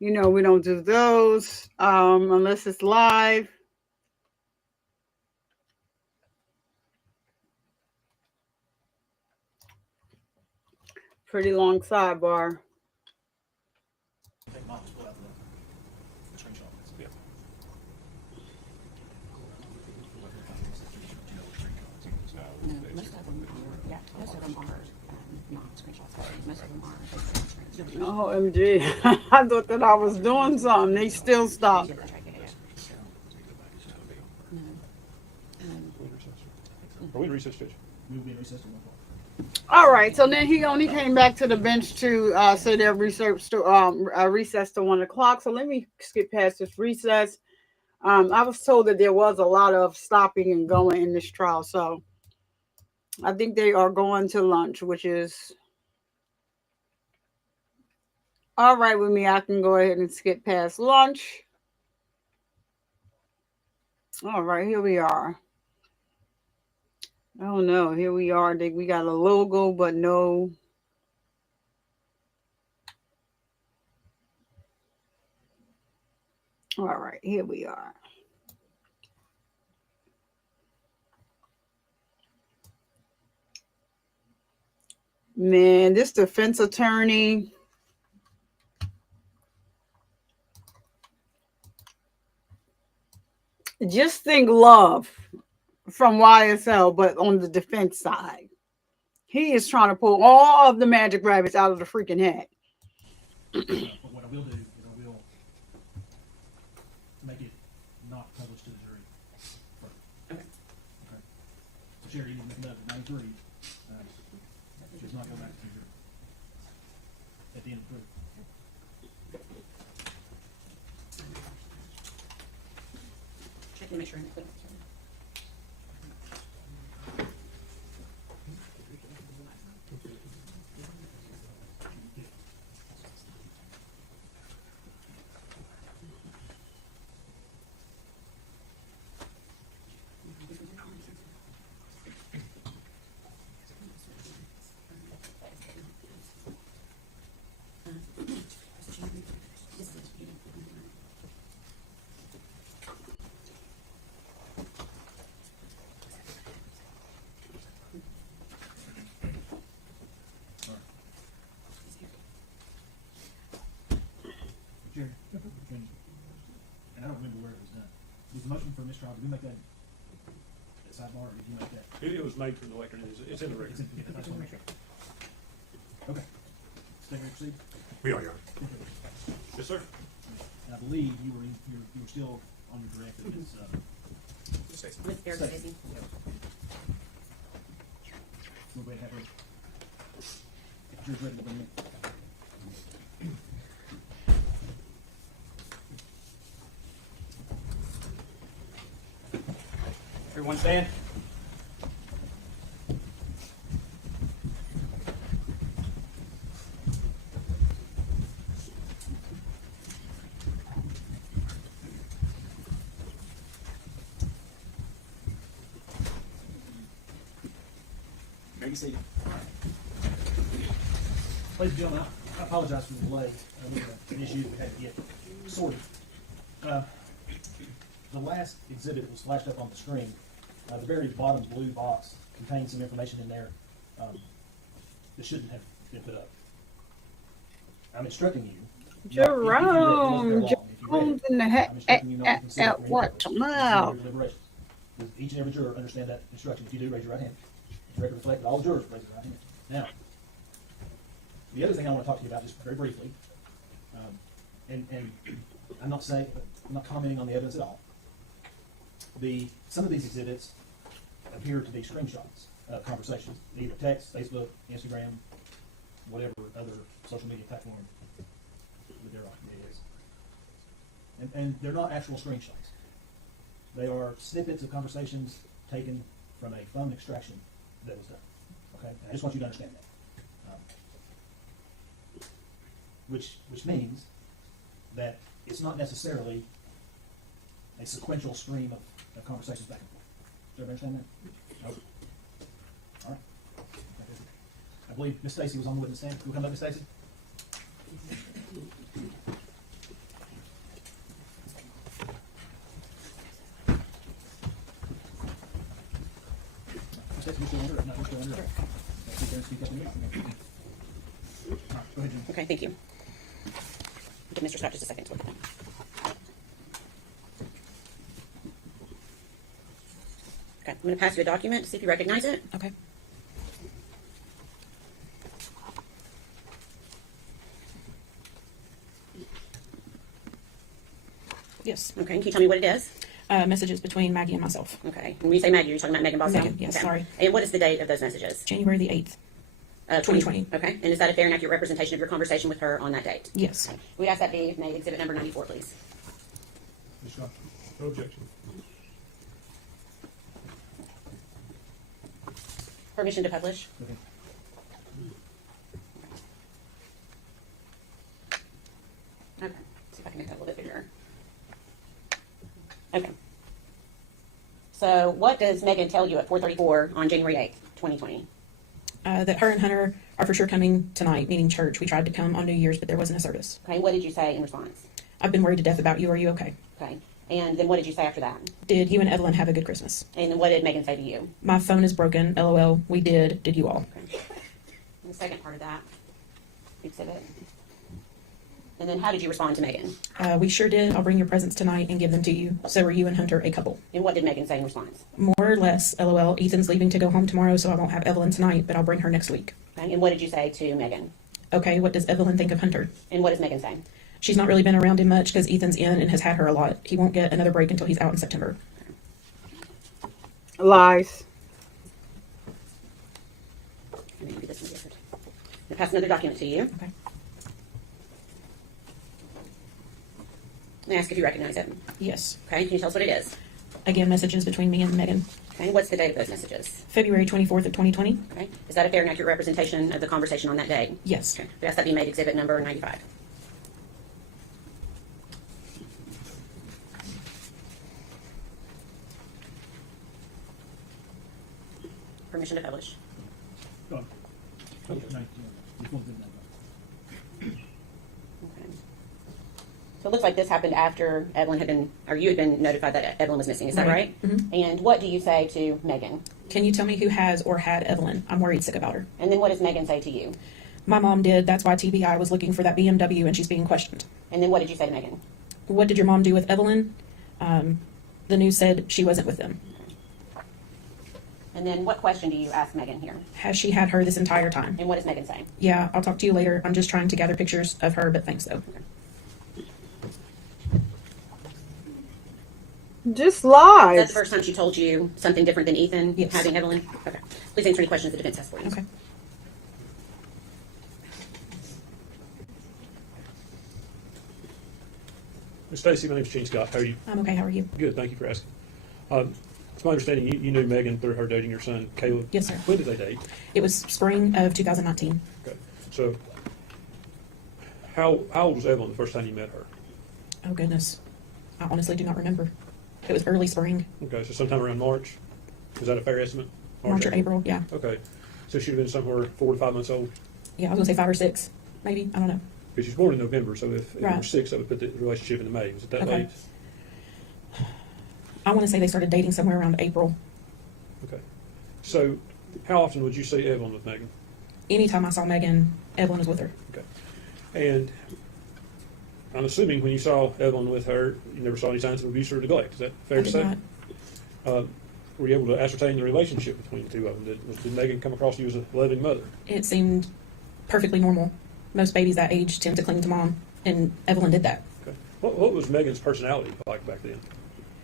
You know we don't do those unless it's live. Pretty long sidebar. Take mom to pull out the screenshot. Yeah. No, most of them, yeah, most of them are not screenshots. Most of them are. Oh, MG. I thought that I was doing something. They still stopped. That's right, yeah. Are we in recess, Judge? We will be in recess to 1 o'clock. All right, so then he only came back to the bench to say their research to recess to 1 o'clock. So let me skip past this recess. I was told that there was a lot of stopping and going in this trial, so I think they are going to lunch, which is all right with me. I can go ahead and skip past lunch. All right, here we are. Oh no, here we are. We got a logo, but no. All right, here we are. Man, this defense attorney. Just think Love from YSL, but on the defense side. He is trying to pull all of the magic rabbits out of the freaking hat. But what I will do is I will make it not published to the jury. Okay. Okay. So Sherry, you can make a note at 9:03. She's not going back to the jury. At the end of the proof. Check to make sure. Jerry, and I don't remember where it was done. Was the motion for mistrial, did we make that at sidebar, or did you make that? It was made from the record, it's in the record. Yeah, that's what I make sure. Okay. Stay ready to proceed. We are, Your Honor. Yes, sir. And I believe you were still on your direct against, Stacy. Ms. Eric Stacy. We'll go ahead and have her. If Drew's ready to bring in. Everyone stand. Ready to see you. Ladies and gentlemen, I apologize for the delay. We had an issue that we had to get sorted. The last exhibit was flashed up on the screen. The very bottom blue box contains some information in there that shouldn't have been put up. I'm instructing you. Jerome, Jerome's in the head. What now? Each and every juror understand that instruction. If you do, raise your right hand. The record reflect that all jurors raise their right hand. Now, the other thing I want to talk to you about, just very briefly, and I'm not commenting on the evidence at all. Some of these exhibits appear to be screenshots of conversations, either text, Facebook, Instagram, whatever other social media platform that there is. And they're not actual screenshots. They are snippets of conversations taken from a phone extraction that was done. Okay, and I just want you to understand that. Which means that it's not necessarily a sequential stream of conversations back and forth. Does everybody understand that? Nope. All right. I believe Miss Stacy was on the witness stand. Will you come up, Miss Stacy? Miss Stacy, you're still under it. No, you're still under it. Sit there and speak up in the meeting. All right, go ahead, Jim. Okay, thank you. Give Mr. Scott just a second to look at that. Okay, I'm going to pass you a document to see if you recognize it. Okay. Yes. Okay, can you tell me what it is? Messages between Maggie and myself. Okay, and when you say Maggie, you're talking about Megan Boswell? Megan, yes, Okay. sorry. And what is the date of those messages? January the 8th. 2020. Okay, and is that a fair and accurate representation of your conversation with her on that date? Yes. We ask that be made exhibit number 94, please. Ms. Scott. No objection. Permission to publish? Okay. Okay, see if I can make that a little bit bigger. Okay. So what does Megan tell you at 4:34 on January 8th, 2020? That her and Hunter are for sure coming tonight, meaning church. We tried to come on New Year's, but there wasn't a service. Okay, what did you say in response? I've been worried to death about you. Are you okay? Okay, and then what did you say after that? Did you and Evelyn have a good Christmas? And then what did Megan say to you? My phone is broken. LOL. We did. Did you all? Okay. And the second part of that exhibit. And then how did you respond to Megan? We sure did. I'll bring your presents tonight and give them to you. So are you and Hunter a couple? And what did Megan say in response? More or less. LOL. Ethan's leaving to go home tomorrow, so I won't have Evelyn tonight, but I'll bring her next week. Okay. And what did you say to Megan? Okay, what does Evelyn think of Hunter? And what does Megan say? She's not really been around him much because Ethan's in and has had her a lot. He won't get another break until he's out in September. Lies. I'm going to do this one different. I'm going to pass another document to you. Okay. I'm going to ask if you recognize it. Yes. Okay, can you tell us what it is? Again, messages between me and Megan. Okay, what's the date of those messages? February 24th of 2020. Okay, is that a fair and accurate representation of the conversation on that day? Yes. Okay, we ask that be made exhibit number 95. Permission to publish. Go on. Okay. No, you won't do that. Okay. So it looks like this happened after Evelyn had been, or you had been notified that Evelyn was missing. Is that right? Mm-hmm. And what do you say to Megan? Can you tell me who has or had Evelyn? I'm worried sick about her. And then what does Megan say to you? My mom did. That's why TBI was looking for that BMW and she's being questioned. And then what did you say to Megan? What did your mom do with Evelyn? The news said she wasn't with them. And then what question do you ask Megan here? Has she had her this entire time? And what does Megan say? Yeah, I'll talk to you later. I'm just trying to gather pictures of her, but thanks though. Okay. Just Is lies. that the first time she told you something different than Ethan Yes. having Evelyn? Okay. Please answer any questions the defense has for you. Okay. Ms. Stacy, my name's Gene Scott. How are you? I'm okay. How are you? Good, thank you for asking. It's my understanding you knew Megan through her dating your son, Caleb. Yes, sir. When did they date? It was spring of 2019. Okay. So, how old was Evelyn the first time you met her? Oh, goodness. I honestly do not remember. It was early spring, Okay, so sometime around March? Is that a fair estimate? March or April. Yeah. Okay. So she'd have been somewhere 4 to 5 months old? Yeah, I was going to say 5 or 6, maybe. I don't know. Because she's born in November, so if it were Right. 6, that would put the relationship into May. Was it that Okay. late? I want to say they started dating somewhere around April. Okay. So, how often would you see Evelyn with Megan? Anytime I saw Megan, Evelyn was with her. Okay. And I'm assuming when you saw Evelyn with her, you never saw any signs of abuse or neglect. Is that fair I to did say? not. Were you able to ascertain the relationship between the two of them? Did Megan come across you as a loving mother? It seemed perfectly normal. Most babies that age tend to cling to mom, and Evelyn did that. Okay. What was Megan's personality like back then?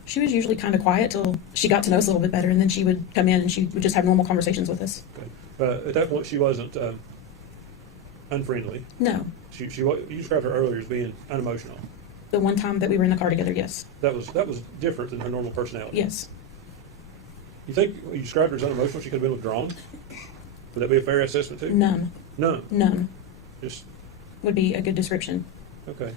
She was usually kind of quiet till she got to know us a little bit better, and then she would come in and she would just have normal conversations with us. Okay. At that point, she wasn't unfriendly. No. You described her earlier as being unemotional. The one time that we were in the car together, yes. That was different than her normal personality. Yes. You think you described her as unemotional? She could have been withdrawn. Would that be a fair assessment too? None. None. None Just would be a good description. okay.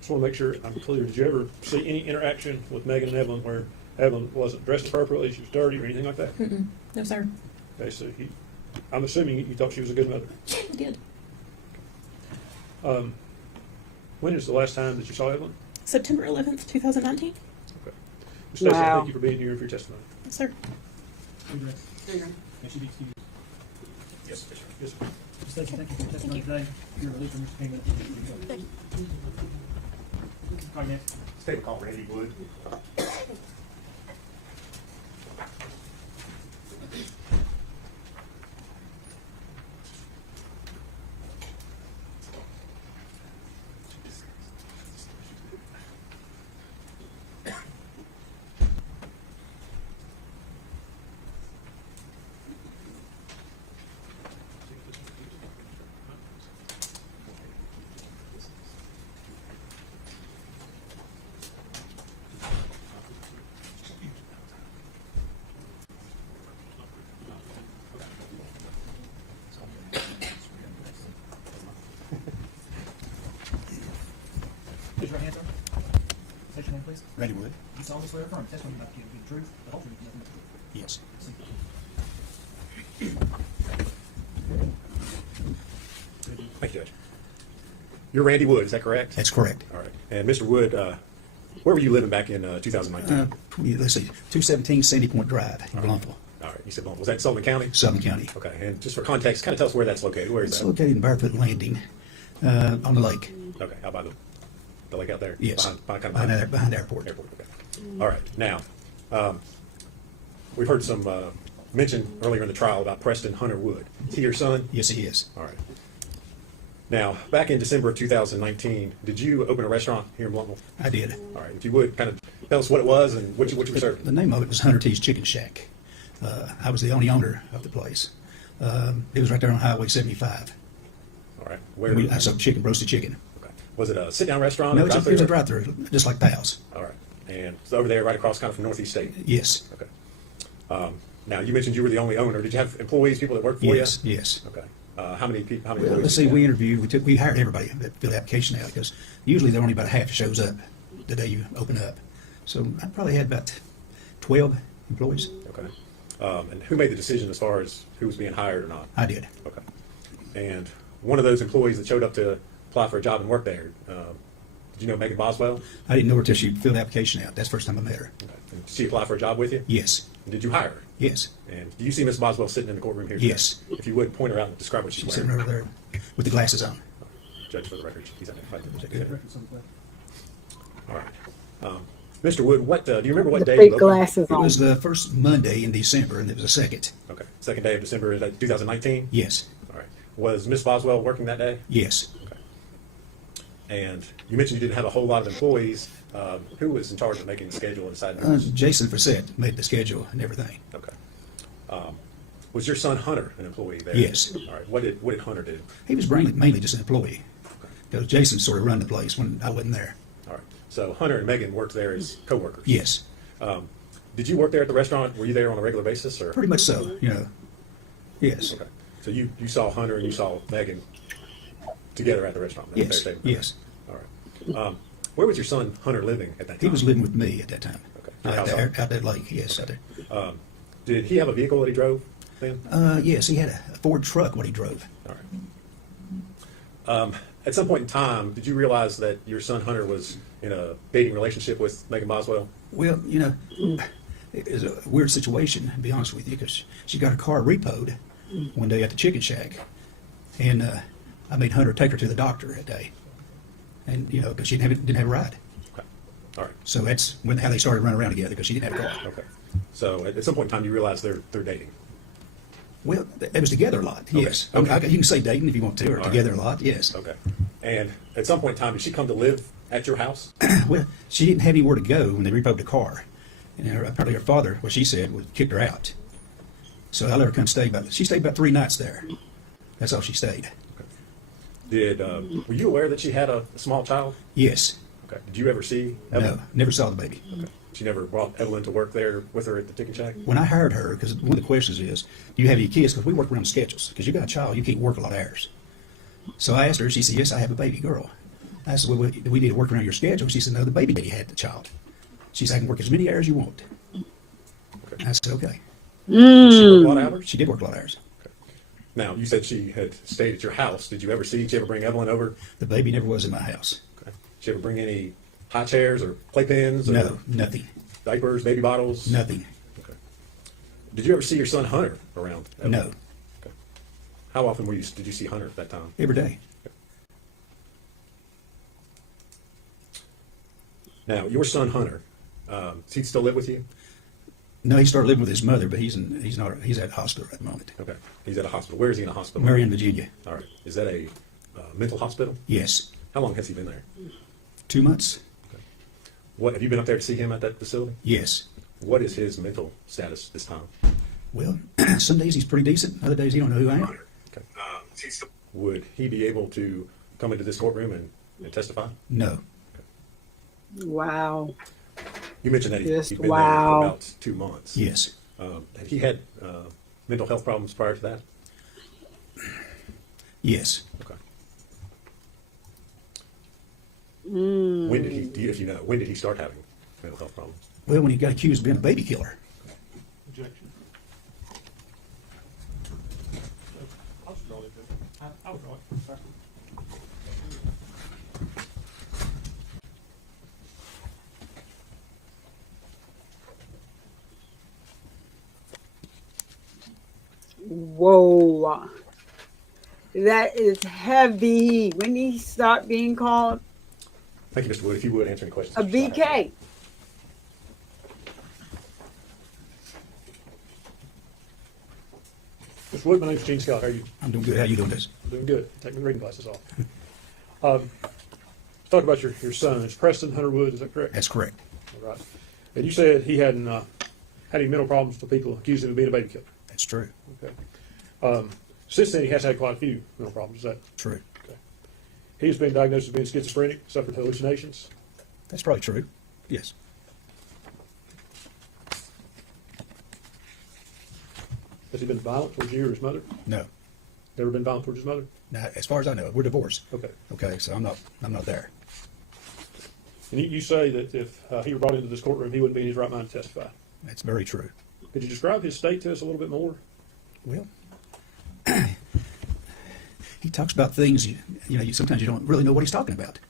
Just want to make sure I'm clear. Did you ever see any interaction with Megan and Evelyn where Evelyn wasn't dressed appropriately, she was dirty, or anything like that? Mm-mm. No, sir. Okay, so I'm assuming you thought she was a good mother. I did. When is the last time that you saw Evelyn? September 11th, 2019. Okay. Ms. Stacy, Wow. thank you for being here and for your testimony. Yes, sir. Yes, you be excused. Yes, yes, sir. Ms. Stacy, thank you for your testimony today. You're released from Mr. Kingman. Call you next. State call Randy Wood. Raise your right hand, sir. State your name, please. Randy Wood? You solemnly swear or affirm the testimony you're about to give will be the truth, the whole truth, and nothing but the truth. Yes. Thank you, Judge. You're Randy Wood, is that correct? That's correct. All right. And Mr. Wood, where were you living back in 2019? Let's see, 217 Sandy Point Drive in Blumpville, All right. You said Blumpville. Was that Sullivan County? Southern County. Okay. And just for context, kind of tell us where that's located. Where is It's that? located in Barefoot Landing on the lake. Okay. Out by the lake out there? Yes. Behind Behind the airport. Airport. Okay. All right. Now, we've heard some mention earlier in the trial about Preston Hunter Wood. Is he your son? Yes, he is. All right. Now, back in December of 2019, did you open a restaurant here in Blumpville? I did. All right. If you would, kind of tell us what it was and what you were serving. The name of it was Hunter T's Chicken Shack. I was the only owner of the place. It was right there on Highway 75. All right. Where? I sold chicken, roasted chicken. Okay. Was it a sit-down restaurant? No, or it was drive-through? a drive-through, just like Pal's. All right. And it's over there, right across, kind of from Northeast State. Yes. Okay. Now, you mentioned you were the only owner. Did you have employees, people that worked for Yes, you? yes. Okay. How many people? How many Well, employees? let's see, we interviewed, we hired everybody that filled the application out, because usually they're only about half shows up the day you open up. So I probably had about 12 employees. Okay. And who made the decision as far as who was being hired or not? I did. Okay. And one of those employees that showed up to apply for a job and work there, did you know Megan Boswell? I didn't know her till she filled the application out. That's the first time I met her. Okay. And did she apply for a job with you? Yes. And did you hire her? Yes. And do you see Miss Boswell sitting in the courtroom here today? Yes. If you would, point her out and describe what she's She's wearing. sitting over there with the glasses on. Judge, for the record, he's identified. Record some of that. All right. Mr. Wood, what do you remember what The day? fake you opened? glasses It on. was the first Monday in December, and it was the second. Okay. Second day of December 2019? Yes. All right. Was Miss Boswell working that day? Yes. And you mentioned you didn't have a whole lot of employees. Who was in charge of making the schedule and deciding? Jason Frissett made the schedule and everything. Okay. Was your son Hunter an employee there? Yes. All right. What did Hunter do? He was mainly just an employee. Because Jason sort of run the place when I wasn't there. All right. So Hunter and Megan worked there as co-workers. Yes. Did you work there at the restaurant? Were you there on a regular basis, or? Pretty much so, Yes. Okay. So you saw Hunter and you saw Megan together at the restaurant? Yes. Yes. All right. Where was your son Hunter living at that time? He was living with me at that time. Okay. Out that lake, yes, out there. Did he have a vehicle that he drove then? Yes, he had a Ford truck what he drove. All right. At some point in time, did you realize that your son Hunter was in a dating relationship with Megan Boswell? Well, it was a weird situation, to be honest with you, because she got her car repoed one day at the chicken shack, and I made Hunter take her to the doctor that day, and because she didn't have a ride. Okay. All right. So that's how they started running around together, because she didn't have a car. Okay. So at some point in time, you realized they're dating. Well, they was together a lot. Okay. Yes. Okay. You can say dating if you want to, or All together right. a lot. Yes. Okay. And at some point in time, did she come to live at your house? Well, she didn't have anywhere to go when they repoed the car, and apparently her father, what she said, kicked her out. So I let her come stay. She stayed about 3 nights there. That's all she stayed. Were you aware that she had a small child? Yes. Okay. Did you ever see Evelyn? No, never saw the baby. Okay. She never brought Evelyn to work there with her at the chicken shack? When I hired her, because one of the questions is, do you have any kids? Because we work around schedules. Because you got a child, you can't work a lot of hours. So I asked her, she said, yes, I have a baby girl. I said, well, we need to work around your schedule. She said, no, the baby daddy had the child. She said, I can work as many hours as you want. Okay. I said, okay. Did she work a lot of hours? She did work a lot of hours. Okay. Now, you said she had stayed at your house. Did you ever bring Evelyn over? The baby never was in my house. Okay. Did she ever bring any high chairs or playpens? Or No, nothing. Diapers, baby bottles? Nothing. Okay. Did you ever see your son Hunter around? Evelyn? No. Okay. How often did you see Hunter at that time? Every day. Now, your son Hunter, does he still live with you? No, he started living with his mother, but he's at the hospital at the moment. Okay. He's at a hospital. Where is he in a hospital? Marion, Virginia. All right. Is that a mental hospital? Yes. How long has he been there? 2 months. What, have you been up there to see him at that facility? Yes. What is his mental status this time? Well, some days he's pretty decent. Other days he don't know who I am. Okay. Would he be able to come into this courtroom and testify? No. Wow. You mentioned that he'd Just been there wow. for about 2 months. Yes. Had he had mental health problems prior to that? Yes. Okay. Mm. When did when did he start having mental health problems? Well, when he got accused of being a baby killer. Objection. I'll just draw it. I'll draw it. Sorry. Whoa. That is heavy. When did he start being called Thank you, Mr. Wood. If you would answer any questions. a BK? Mr. Wood, my name's Gene Scott. How are you? I'm doing good. How you doing this? Doing good. Taking the reading glasses off. Let's talk about your son. It's Preston Hunter Wood. Is that correct? That's correct. All right. And you said he hadn't had any mental problems till people accused him of being a baby killer. That's true. Okay. Since then, he has had quite a few mental problems. Is that True. okay? He's been diagnosed as being schizophrenic, suffered hallucinations. That's probably true. Yes. Has he been violent towards you or his mother? No. Never been violent towards his mother? Now, as far as I know, we're divorced. Okay. Okay, so I'm not there. And you say that if he were brought into this courtroom, he wouldn't be in his right mind to testify. That's very true. Could you describe his state to us a little bit more? Well, he talks about things, sometimes you don't really know what he's talking about.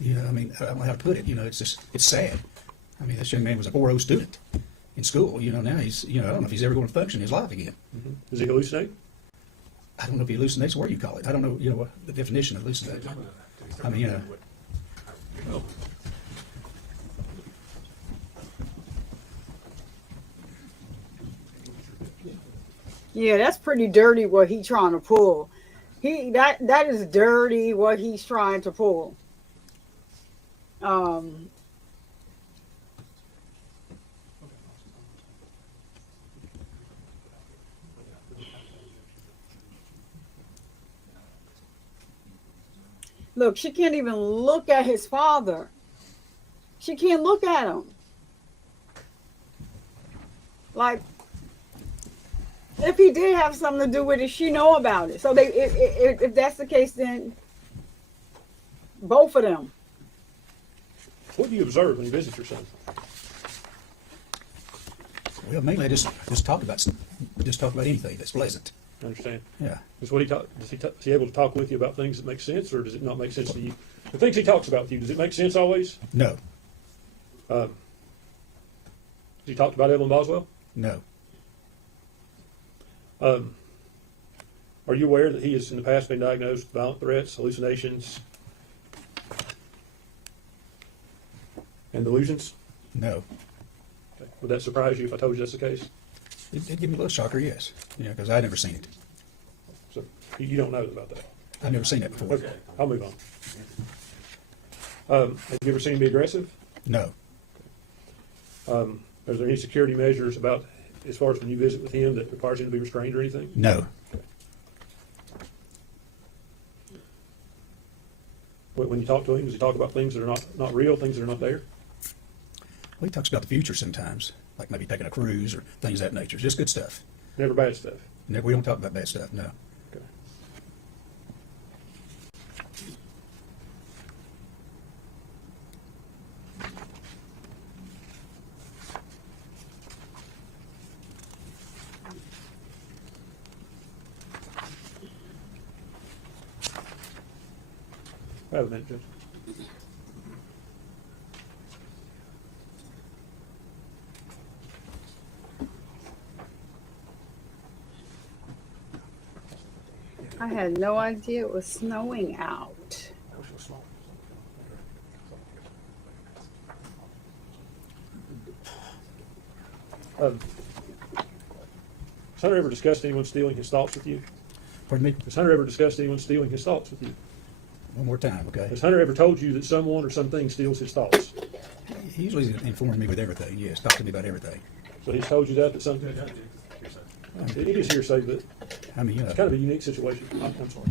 I mean, I don't know how to put it. It's sad. I mean, this young man was a 4.0 student in school. Now he's, I don't know if he's ever going to function in his life again. Mm-hmm. Does he hallucinate? I don't know if he hallucinates or what you call it. I don't know, what the definition of hallucinate. I mean, Yeah, that's pretty dirty what he trying to pull. That is dirty what he's trying to pull. Look, she can't even look at his father. She can't look at him. Like, if he did have something to do with it, she know about it. So if that's the case, then both of them. What do you observe when you visit your son? Well, mainly I just talk about anything that's pleasant. I understand. Yeah. Is he able to talk with you about things that make sense, or does it not make sense to you? The things he talks about with you, does it make sense always? No. Has he talked about Evelyn Boswell? No. Are you aware that he has in the past been diagnosed with violent threats, hallucinations, and delusions? No. Okay. Would that surprise you if I told you that's the case? It'd give me a little shocker, yes. You know, because I'd never seen it. So you don't know about that? I've never seen that before. Okay, I'll move on. Have you ever seen him be aggressive? No. Are there any security measures about, as far as when you visit with him, that requires him to be restrained or anything? No. When you talk to him, does he talk about things that are not real, things that are not there? Well, he talks about the future sometimes, like maybe taking a cruise or things of that nature. Just good stuff. Never bad stuff? Never, we don't talk about bad stuff, no. Okay. I have a minute, Judge. I had no idea it was snowing out. Has Hunter ever discussed anyone stealing his thoughts with you? Pardon me? Has Hunter ever discussed anyone stealing his thoughts with you? One more time, okay? Has Hunter ever told you that someone or something steals his thoughts? He usually informs me with everything, yes. Talk to me about everything. So he's told you that something? It is hearsay, but I mean, it's kind of a unique situation. I'm sorry.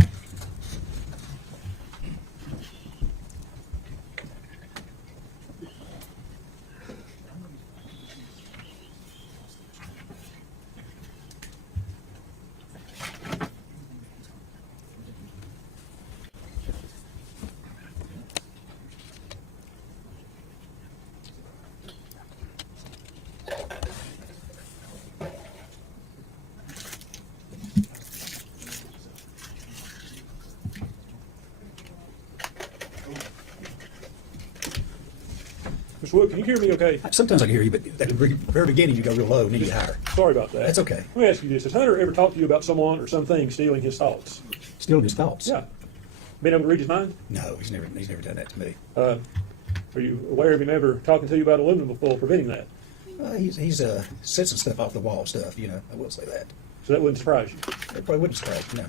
Mr. Wood, can you hear me okay? sometimes I can hear you, but at the very beginning you go real low and then you get higher. Sorry about that. That's okay. Let me ask you this. Has Hunter ever talked to you about someone or something stealing his thoughts? Stealing his thoughts? Yeah. Been able to read his mind? No, he's never done that to me. Are you aware of him ever talking to you about aluminum foil preventing that? He's said some stuff off the wall stuff, you know. I will say that. So that wouldn't surprise you? It probably wouldn't surprise you, no.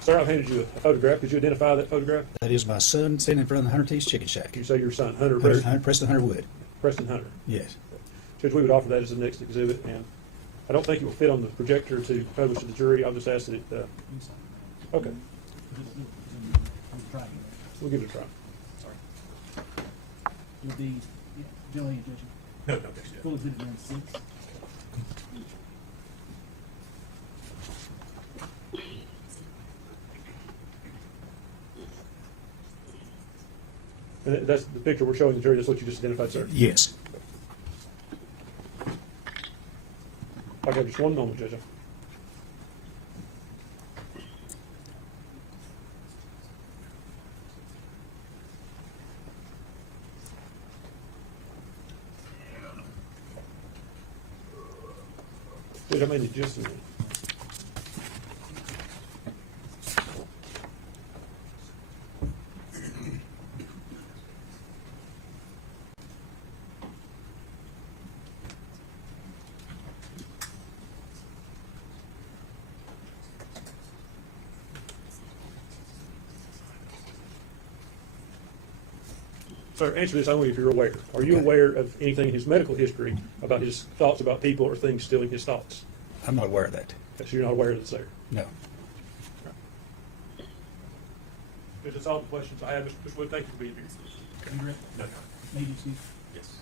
Sir, I've handed you a photograph. Could you identify that photograph? That is my son standing in front of the Hunter T's Chicken Shack. You say your son, Hunter Preston Hunter Wood. Preston Hunter. Yes. Judge, we would offer that as the next exhibit, and I don't think it will fit on the projector to publish to the jury. I'll just ask that it, okay, we'll give it a try. Sorry. It'll be, Joey and Judge. No, thanks, Jeff. Full exhibit number 6. And that's the picture we're showing the jury. That's what you just identified, sir? Yes. I got just one moment, Judge. Judge, I made it just a minute. Sir, answer this only if you're aware. Are you aware of anything in his medical history about his thoughts about people or things stealing his thoughts? I'm not aware of that. So you're not aware that it's there? No. That's all the questions I have. Mr. Wood, thank you for being here. You ready? No. Need you, Steve? Yes.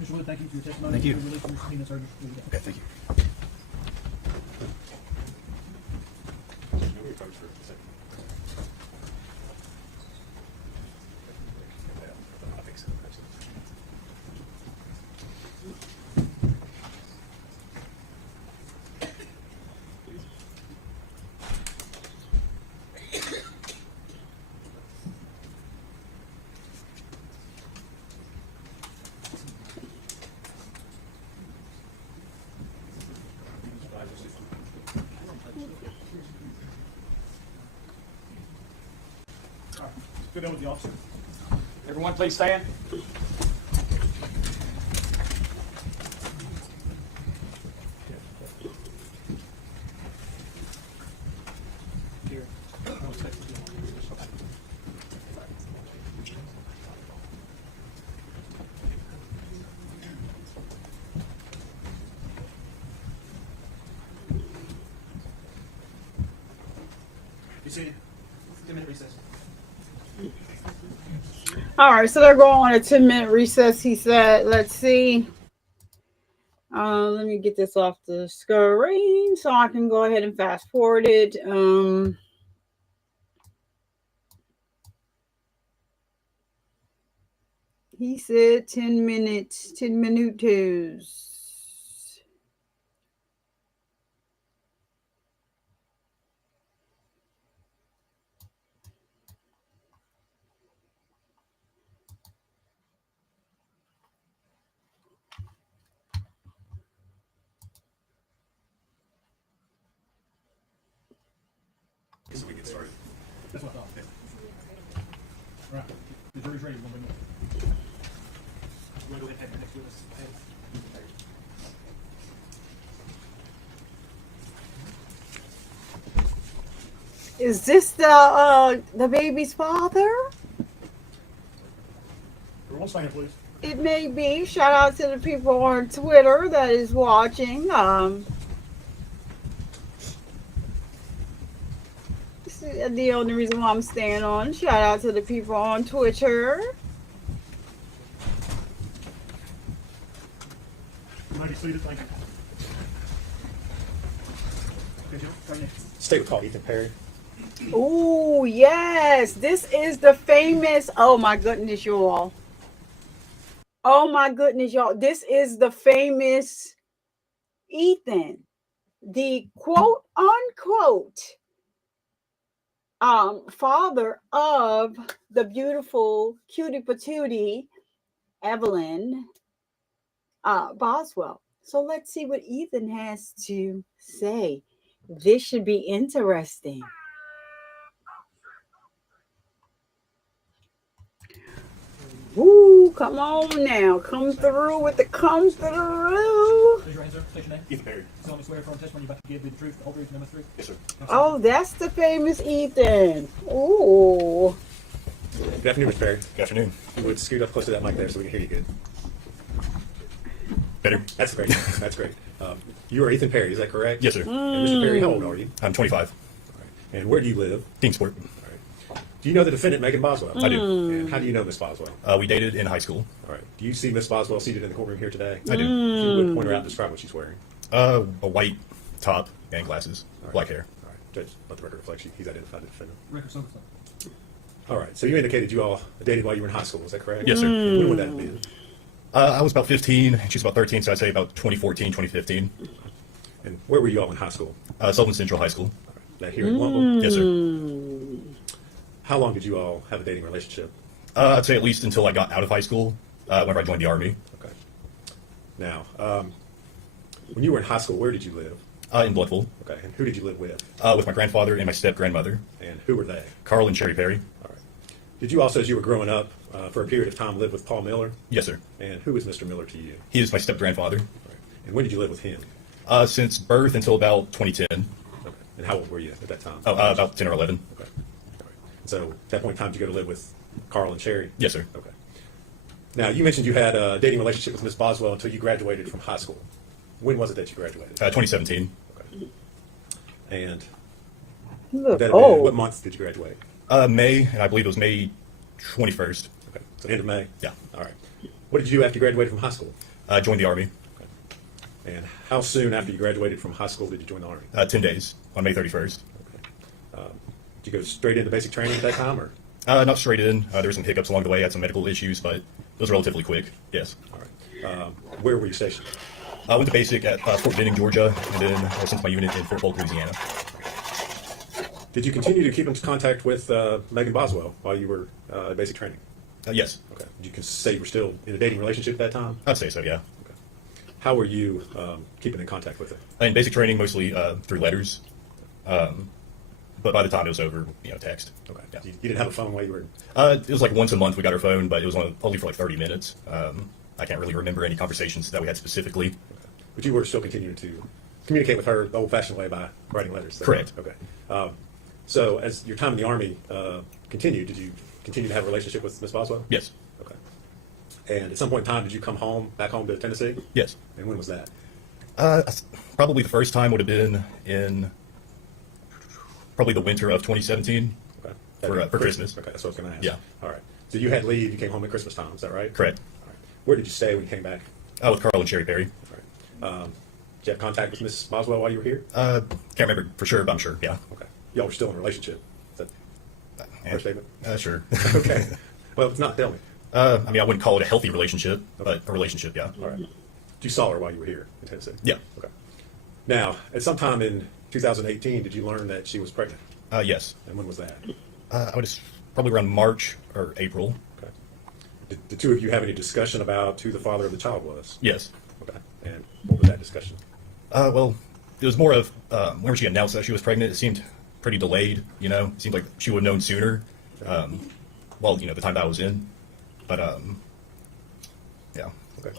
Mr. Wood, thank you for your testimony. Thank you. You're released from your subpoena, sir. Okay, thank you. Go down with the officer. Everyone please stand. Here. Be seated. 10-minute recess. All right, so they're going on a 10-minute recess, he said. Let's see. Let me get this off the screen so I can go ahead and fast forward it. He said 10 minutes, 10 minutos. So we get started. That's what I thought. All right. The jury's ready. We're going to go ahead and have your next witness. Is this the baby's father? Everyone stand, please. It may be. Shout out to the people on Twitter that is watching. This is the only reason why I'm staying on. Shout out to the people on Twitter. You may be seated. Thank you. State would call Ethan Perry. Oh, yes. This is the famous. Oh, my goodness, y'all. Oh, my goodness, y'all. This is the famous Ethan, the quote unquote father of the beautiful cutie patootie Evelyn Boswell. So let's see what Ethan has to say. This should be interesting. Woo, come on now. Come through with the come through. Raise your hand, sir. State your name. Ethan Perry. Solemnly swear from testimony you're about to give be the truth, the whole truth, and nothing but the truth. Yes, sir. Oh, that's the famous Ethan. Ooh. Good afternoon, Mr. Perry. Good afternoon. You would scoot up close to that mic there so we can hear you good. Better? That's great. That's great. You are Ethan Perry, is that correct? Yes, sir. And Mr. Perry, how old are you? I'm 25. All right. And where do you live? Kingsport. All right. Do you know the defendant, Megan Boswell? I do. And how do you know Miss Boswell? We dated in high school. All right. Do you see Miss Boswell seated in the courtroom here today? I do. If you would point her out and describe what she's wearing. A white top and glasses, black hair. All right. Judge, let the record reflect he's identified the defendant. Record so. All right. So you indicated you all dated while you were in high school, is that correct? Yes, sir. And when would that have been? I was about 15, and she was about 13, so I'd say about 2014, 2015. And where were you all in high school? Sullivan Central High School. All right. That here in Louisville? Yes, sir. How long did you all have a dating relationship? I'd say at least until I got out of high school, whenever I joined the Army. Okay. Now, when you were in high school, where did you live? In Bloodville. Okay. And who did you live with? With my grandfather and my step-grandmother. And who were they? Carl and Sherry Perry. All right. Did you also, as you were growing up, for a period of time, live with Paul Miller? Yes, sir. And who is Mr. Miller to you? He is my step-grandfather. All right. And when did you live with him? Since birth until about 2010. Okay. And how old were you at that time? Oh, about 10 or 11. Okay. All right. So at that point in time, did you go to live with Carl and Sherry? Yes, sir. Okay. Now, you mentioned you had a dating relationship with Miss Boswell until you graduated from high school. When was it that you graduated? 2017. Okay. And Look, what month did you graduate? May, and I believe it was May 21st. Okay, so end of May? Yeah. All right. What did you do after you graduated from high school? Joined the Army. And how soon after you graduated from high school did you join the Army? 10 days, on May 31st. Did you go straight into basic training at that time, or? Not straight in. There were some hiccups along the way. I had some medical issues, but it was relatively quick. Yes. All right. Where were you stationed? I went to basic at Fort Benning, Georgia, and then I sent my unit in Fort Polk, Louisiana. Did you continue to keep in contact with Megan Boswell while you were at basic training? Yes. Okay. Did you say you were still in a dating relationship at that time? I'd say so, yeah. Okay. How were you keeping in contact with her? In basic training, mostly through letters. But by the time it was over, text. Okay. Yeah. You didn't have a phone while you were? It was like once a month we got our phone, but it was only for like 30 minutes. I can't really remember any conversations that we had specifically. Okay. But you were still continuing to communicate with her the old-fashioned way by writing letters? Correct. Okay. So as your time in the Army continued, did you continue to have a relationship with Miss Boswell? Yes. Okay. And at some point in time, did you come back home to Tennessee? Yes. And when was that? Probably the first time would have been in probably the winter of 2017. Okay. For Christmas. Okay, that's what I was going to ask. Yeah. All right. So you had leave, you came home at Christmas time, is that right? Correct. All right. Where did you stay when you came back? With Carl and Sherry Perry. All right. Did you have contact with Miss Boswell while you were here? Can't remember for sure, but I'm sure, yeah. Okay. Y'all were still in a relationship. Is that fair statement? Sure. Okay. Well, it's not, tell me. I wouldn't call it a healthy relationship, but a relationship, yeah. All right. You saw her while you were here in Tennessee? Yeah. Okay. Now, at some time in 2018, did you learn that she was pregnant? Yes. And when was that? I would probably around March or April. Okay. Did the two of you have any discussion about who the father of the child was? Yes. Okay. And what was that discussion? Well, it was more of whenever she announced that she was pregnant, it seemed pretty delayed, It seemed like she would have known sooner. The time that I was in. But, yeah. Okay.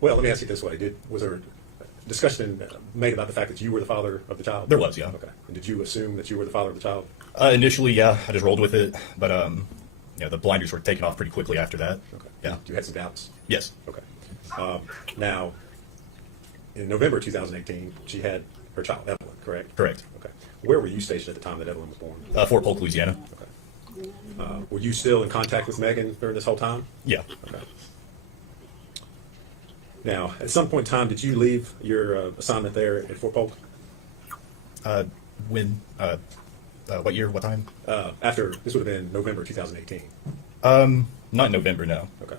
Well, let me ask you this way. Was there a discussion made about the fact that you were the father of the child? There was, yeah. Okay. And did you assume that you were the father of the child? Initially, yeah, I just rolled with it, but the blinders were taken off pretty quickly after that. Okay. Yeah. You had some doubts? Yes. Okay. Now, in November 2018, she had her child, Evelyn, correct? Correct. Okay. Where were you stationed at the time that Evelyn was born? Fort Polk, Louisiana. Okay. Were you still in contact with Megan during this whole time? Yeah. Okay. Now, at some point in time, did you leave your assignment there at Fort Polk? When? What year? What time? After, this would have been November 2018. Not in November, no. Okay.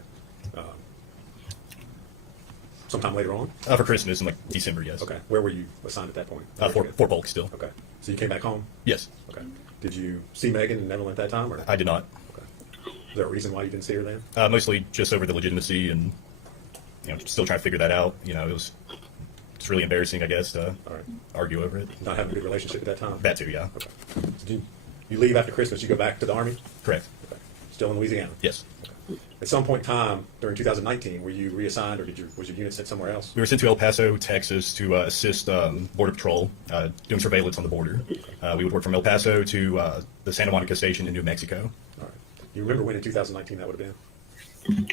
Sometime later on? For Christmas in December, yes. Okay. Where were you assigned at that point? Fort Polk still. Okay. So you came back home? Yes. Okay. Did you see Megan and Evelyn at that time? Or? I did not. Okay. Is there a reason why you didn't see her then? Mostly just over the legitimacy and, still trying to figure that out. It was just really embarrassing, I guess, to argue over it. Not having a good relationship at that time? That too, yeah. Okay. So you leave after Christmas, you go back to the Army? Correct. Okay. Still in Louisiana? Yes. Okay. At some point in time during 2019, were you reassigned or was your unit sent somewhere else? We were sent to El Paso, Texas to assist Border Patrol doing surveillance on the border. We would work from El Paso to the Santa Monica station in New Mexico. All right. Do you remember when in 2019 that would have been?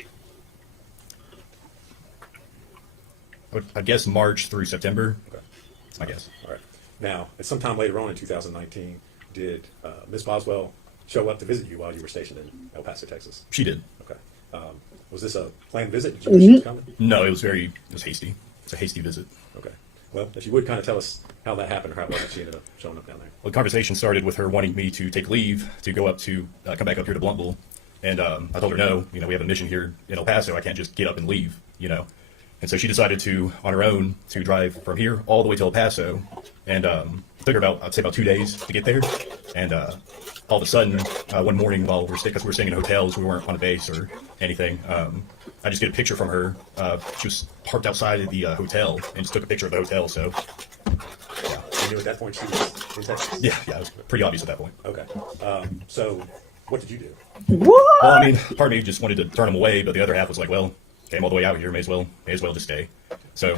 I guess March through September. Okay. That's my guess. All right. Now, at some time later on in 2019, did Ms. Boswell show up to visit you while you were stationed in El Paso, Texas? She did. Okay. Was this a planned visit? Did you know she was coming? No, it was hasty. It's a hasty visit. Okay. Well, if you would kind of tell us how that happened or how it was that she ended up showing up down there. Well, the conversation started with her wanting me to take leave to go up to come back up here to Bluntville, and I told her no. We have a mission here in El Paso. I can't just get up and leave. And so she decided to, on her own, to drive from here all the way to El Paso, and it took her I'd say about 2 days to get there. And all of a sudden, one morning while because we were staying in hotels, we weren't on a base or anything. I just get a picture from her. She was parked outside of the hotel and just took a picture of the hotel. So, yeah. You knew at that point she was in Texas? Yeah, it was pretty obvious at that point. Okay. So, what did you do? What? Well, part of me just wanted to turn him away, but the other half was like, well, came all the way out here, may as well just stay. So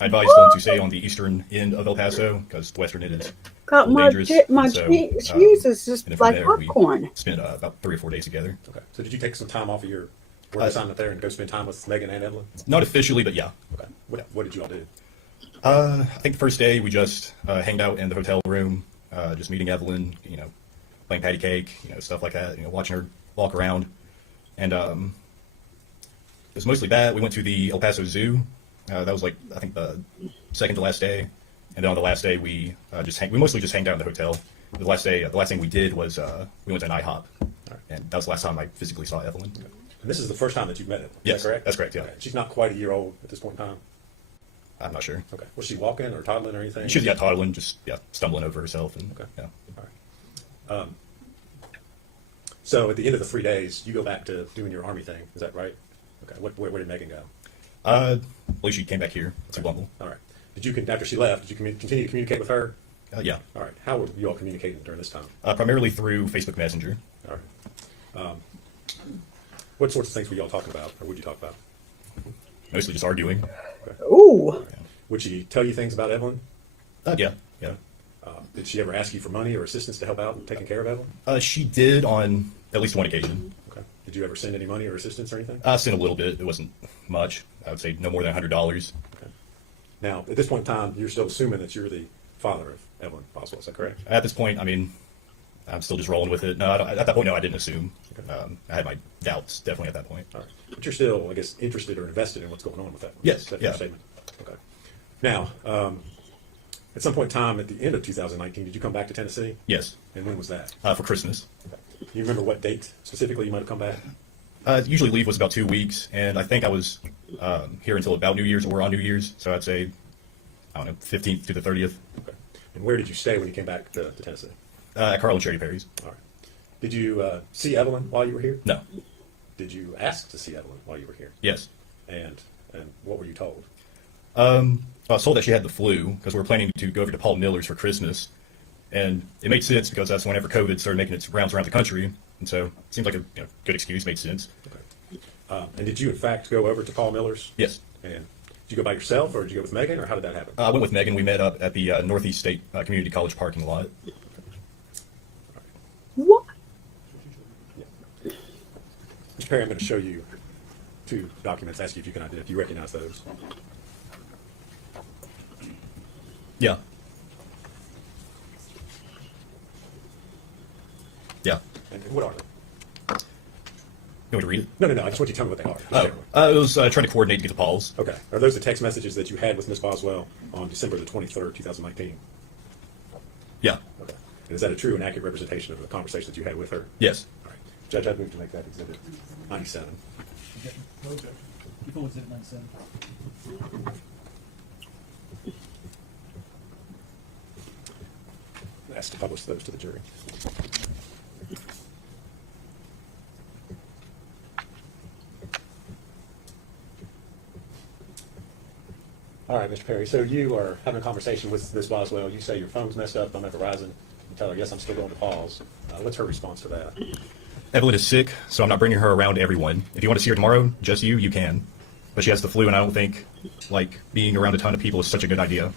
I advised them to stay on the eastern end of El Paso because the western end is dangerous. My cheese is just like popcorn. We spent about 3 or 4 days together. Okay. So did you take some time off of your work assignment there and go spend time with Megan and Evelyn? Not officially, but yeah. Okay. What did you all do? I think the first day we just hanged out in the hotel room, just meeting Evelyn, playing patty cake, stuff like that, watching her walk around. And it was mostly that. We went to the El Paso Zoo. That was I think the second to last day. And then on the last day, we mostly just hanged out in the hotel. The last thing we did was we went to an IHOP. And that was the last time I physically saw Evelyn. Okay. And this is the first time that you've met her, Yes, is that correct? that's correct, yeah. Okay. She's not quite a year old at this point in time? I'm not sure. Okay. Was she walking or toddling or anything? She was, toddling, just, stumbling over herself. And, Okay. Yeah. All right. So at the end of the 3 days, you go back to doing your Army thing. Is that right? Okay. Where did Megan go? I believe she came back here to Bumble. All right. After she left, did you continue to communicate with her? Yeah. All right. How were you all communicating during this time? Primarily through Facebook Messenger. All right. What sorts of things were y'all talking about, or would you talk about? Mostly just arguing. Okay. Ooh. Would she tell you things about Evelyn? Yeah. Did she ever ask you for money or assistance to help out in taking care of Evelyn? She did on at least one occasion. Okay. Did you ever send any money or assistance or anything? I sent a little bit. It wasn't much. I would say no more than $100. Okay. Now, at this point in time, you're still assuming that you're the father of Evelyn Boswell. Is that correct? At this point, I'm still just rolling with it. No, at that point, no, I didn't assume. Okay. I had my doubts, definitely at that point. All right. But you're still, I guess, interested or invested in what's going on with that. Yes. Is that Yeah. your statement? Okay. Now, at some point in time at the end of 2019, did you come back to Tennessee? Yes. And when was that? For Christmas. Okay. Do you remember what date specifically you might have come back? Usually leave was about 2 weeks, and I think I was here until about New Year's or on New Year's, so I'd say, 15th to the 30th. Okay. And where did you stay when you came back to Tennessee? At Carl and Cherry Perry's. All right. Did you see Evelyn while you were here? No. Did you ask to see Evelyn while you were here? Yes. And what were you told? I was told that she had the flu because we were planning to go over to Paul Miller's for Christmas, and it made sense because that's whenever COVID started making its rounds around the country, and so it seemed like a good excuse, made sense. Okay. And did you in fact go over to Paul Miller's? Yes. And did you go by yourself or did you go with Megan or how did that happen? I went with Megan. We met up at the Northeast State Community College parking lot. What? Yeah. Mr. Perry, I'm going to show you 2 documents. Ask you if you recognize those. Yeah. Yeah. And what are they? You want me to read it? No. I just want you to tell me what they are. It was trying to coordinate to get to Paul's. Okay. Are those the text messages that you had with Ms. Boswell on December the 23rd, 2019? Yeah. Okay. And is that a true and accurate representation of the conversation that you had with her? Yes. All right. Judge, I'd move to make that exhibit 97. Okay. You forward exhibit 97. Asked to publish those to the jury. All right, Mr. Perry, so you are having a conversation with Ms. Boswell. You say your phone's messed up, I'm at Verizon. You tell her, yes, I'm still going to Paul's. What's her response to that? Evelyn is sick, so I'm not bringing her around to everyone. If you want to see her tomorrow, just you can. But she has the flu, and I don't think, being around a ton of people is such a good idea.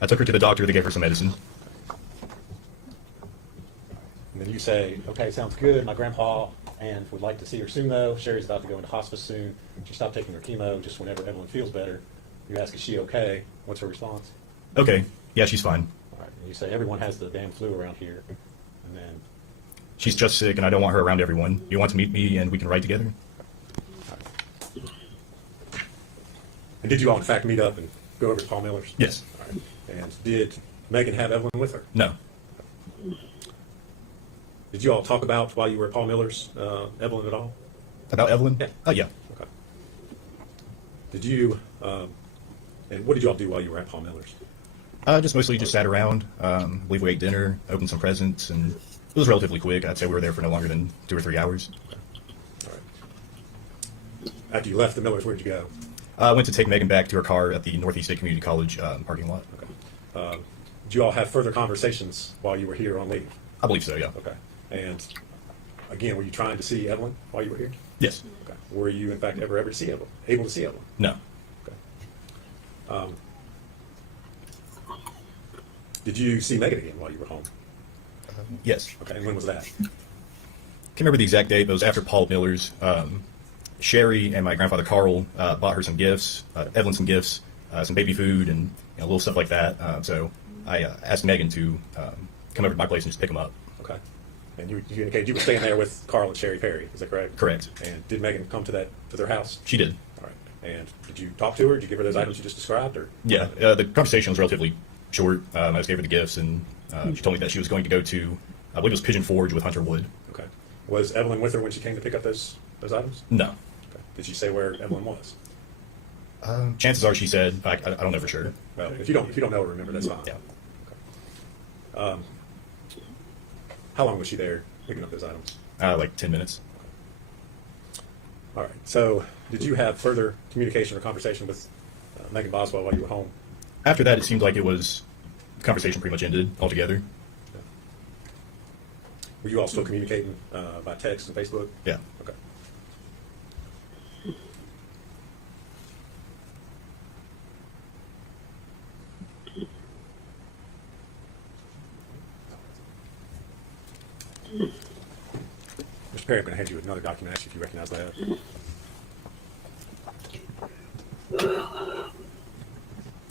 I took her to the doctor. They gave her some medicine. And then you say, okay, sounds good. My grandpa and would like to see her soon, though. Sherry's about to go into hospice soon. She stopped taking her chemo just whenever Evelyn feels better. You ask, is she okay? What's her response? Okay. Yeah, she's fine. All right. And you say, everyone has the damn flu around here. And then... She's just sick, and I don't want her around everyone. You want to meet me, and we can ride together? Right. And did you all, in fact, meet up and go over to Paul Miller's? Yes. All right. And did Megan have Evelyn with her? No. Did you all talk about, while you were at Paul Miller's, Evelyn at all? About Evelyn? Yeah. Yeah. Okay. Did you, and what did you all do while you were at Paul Miller's? Just mostly just sat around. I believe we ate dinner, opened some presents, and it was relatively quick. I'd say we were there for no longer than 2 or 3 hours. All right. After you left the Millers, where'd you go? I went to take Megan back to her car at the Northeast State Community College parking lot. Okay. Did you all have further conversations while you were here on leave? I believe so, yeah. Okay. And again, were you trying to see Evelyn while you were here? Yes. Okay. Were you, in fact, ever to see Evelyn? Able to see Evelyn? No. Okay. Did you see Megan again while you were home? Yes. Okay. And when was that? can't remember the exact date, but it was after Paul Miller's. Sherry and my grandfather Carl bought her some gifts, Evelyn some gifts, some baby food, and little stuff like that. So I asked Megan to come over to my place and just pick them up. Okay. And you indicated you were staying there with Carl and Sherry Perry. Is that correct? Correct. And did Megan come to their house? She did. All right. And did you talk to her? Did you give her those items you just described? Or Yeah. The conversation was relatively short. I just gave her the gifts, and she told me that she was going to go to, I believe it was Pigeon Forge with Hunter Wood. Okay. Was Evelyn with her when she came to pick up those items? No. Okay. Did she say where Evelyn was? Chances are she said. I don't know for sure. Well, if you don't know or remember, that's fine. Yeah. Okay. How long was she there picking up those items? Like 10 minutes. All right. So, did you have further communication or conversation with Megan Boswell while you were home? After that, it seemed like the conversation pretty much ended altogether. Were you all still communicating by text and Facebook? Yeah. Okay. Mr. Perry, I'm going to hand you another document, ask you if you recognize that.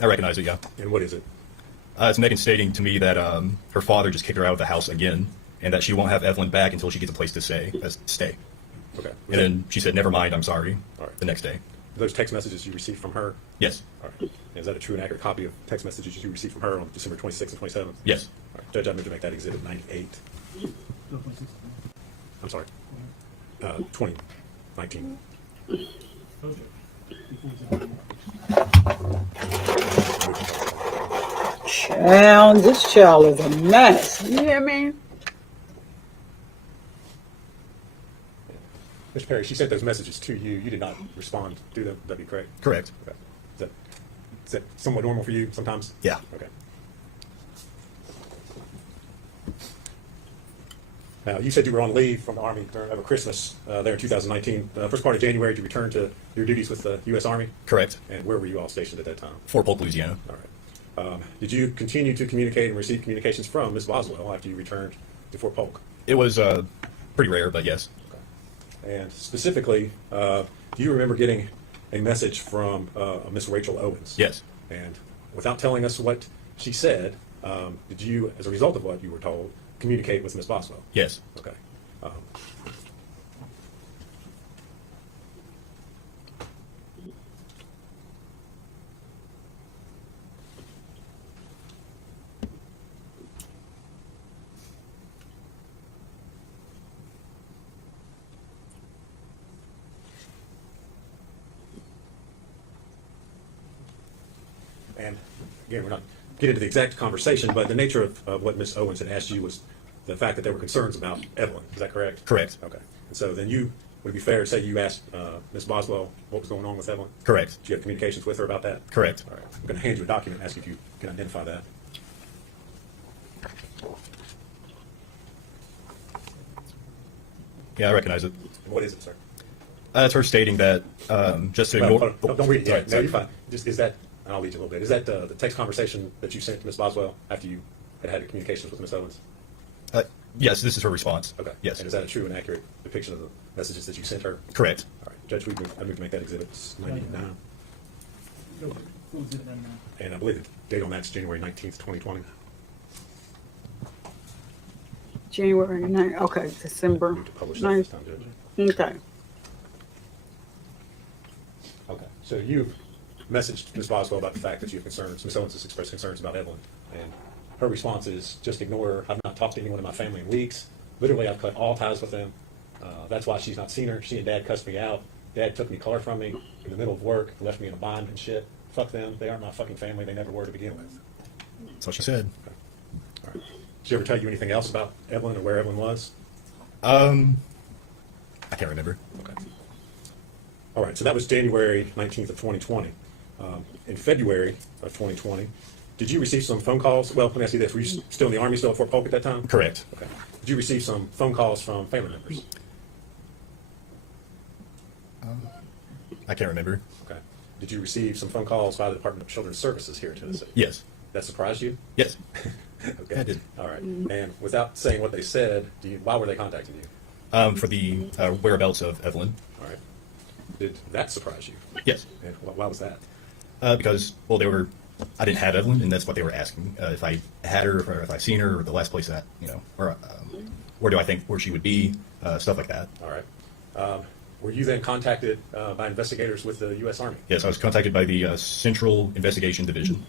I recognize it, yeah. And what is it? It's Megan stating to me that her father just kicked her out of the house again, and that she won't have Evelyn back until she gets a place to stay. Okay. And then she said, "Never mind, I'm sorry." All right. The next day. Those text messages you received from her? Yes. All right. Is that a true and accurate copy of text messages you received from her on December 26th and 27th? Yes. All right. Judge, I move to make that Exhibit 98. I'm sorry. 2019. Child, this child is a mess. You hear me? Mr. Perry, she sent those messages to you. You did not respond to them. Would that be correct? Correct. Okay. Is that somewhat normal for you sometimes? Yeah. Okay. Now, you said you were on leave from the Army over Christmas there in 2019. First part of January, did you return to your duties with the U.S. Army? Correct. And where were you all stationed at that time? Fort Polk, Louisiana. All right. Did you continue to communicate and receive communications from Ms. Boswell after you returned to Fort Polk? It was pretty rare, but yes. Okay. And specifically, do you remember getting a message from Miss Rachel Owens? Yes. And without telling us what she said, did you, as a result of what you were told, communicate with Ms. Boswell? Yes. Okay. And again, we're not getting into the exact conversation, but the nature of what Ms. Owens had asked you was the fact that there were concerns about Evelyn. Is that correct? Correct. Okay. And so then would it be fair to say you asked Ms. Boswell what was going on with Evelyn? Correct. Did you have communications with her about that? Correct. All right. I'm going to hand you a document and ask you if you can identify that. Yeah, I recognize it. And what is it, sir? That's her stating that just to Well, ignore. don't read it yet. Sorry, No, sorry. you're fine. Is that, and I'll lead you a little bit, is that the text conversation that you sent to Ms. Boswell after you had communications with Ms. Owens? Yes, this is her response. Okay. Yes. And is that a true and accurate depiction of the messages that you sent her? Correct. All right. Judge, I move to make that Exhibit 99. Full Exhibit 99. And I believe the date on that's January 19th, 2020. January 9th. Okay, December Move to publish that this 9th. time, Judge. Okay. Okay. So you've messaged Ms. Boswell about the fact that you have concerns, Ms. Owens has expressed concerns about Evelyn, and her response is, just ignore her. I've not talked to anyone in my family in weeks. Literally, I've cut all ties with them. That's why she's not seen her. She and Dad cussed me out. Dad took my car from me in the middle of work, left me in a bind and shit. Fuck them. They aren't my fucking family. They never were to begin with. That's what she said. Okay. All right. Did she ever tell you anything else about Evelyn or where Evelyn was? I can't remember. Okay. All right, so that was January 19th of 2020. In February of 2020, did you receive some phone calls? Well, let me ask you this. Were you still in the Army, still at Fort Polk at that time? Correct. Okay. Did you receive some phone calls from family members? I can't remember. Okay. Did you receive some phone calls by the Department of Children's Services here in Tennessee? Yes. That surprised you? Yes. Okay. I did. All right. And without saying what they said, why were they contacting you? For the whereabouts of Evelyn. All right. Did that surprise you? Yes. And why was that? Because, well, I didn't have Evelyn, and that's what they were asking. If I had her, or if I seen her, or the last place that, or where do I think where she would be, stuff like that. All right. Were you then contacted by investigators with the U.S. Army? Yes, I was contacted by the Central Investigation Division,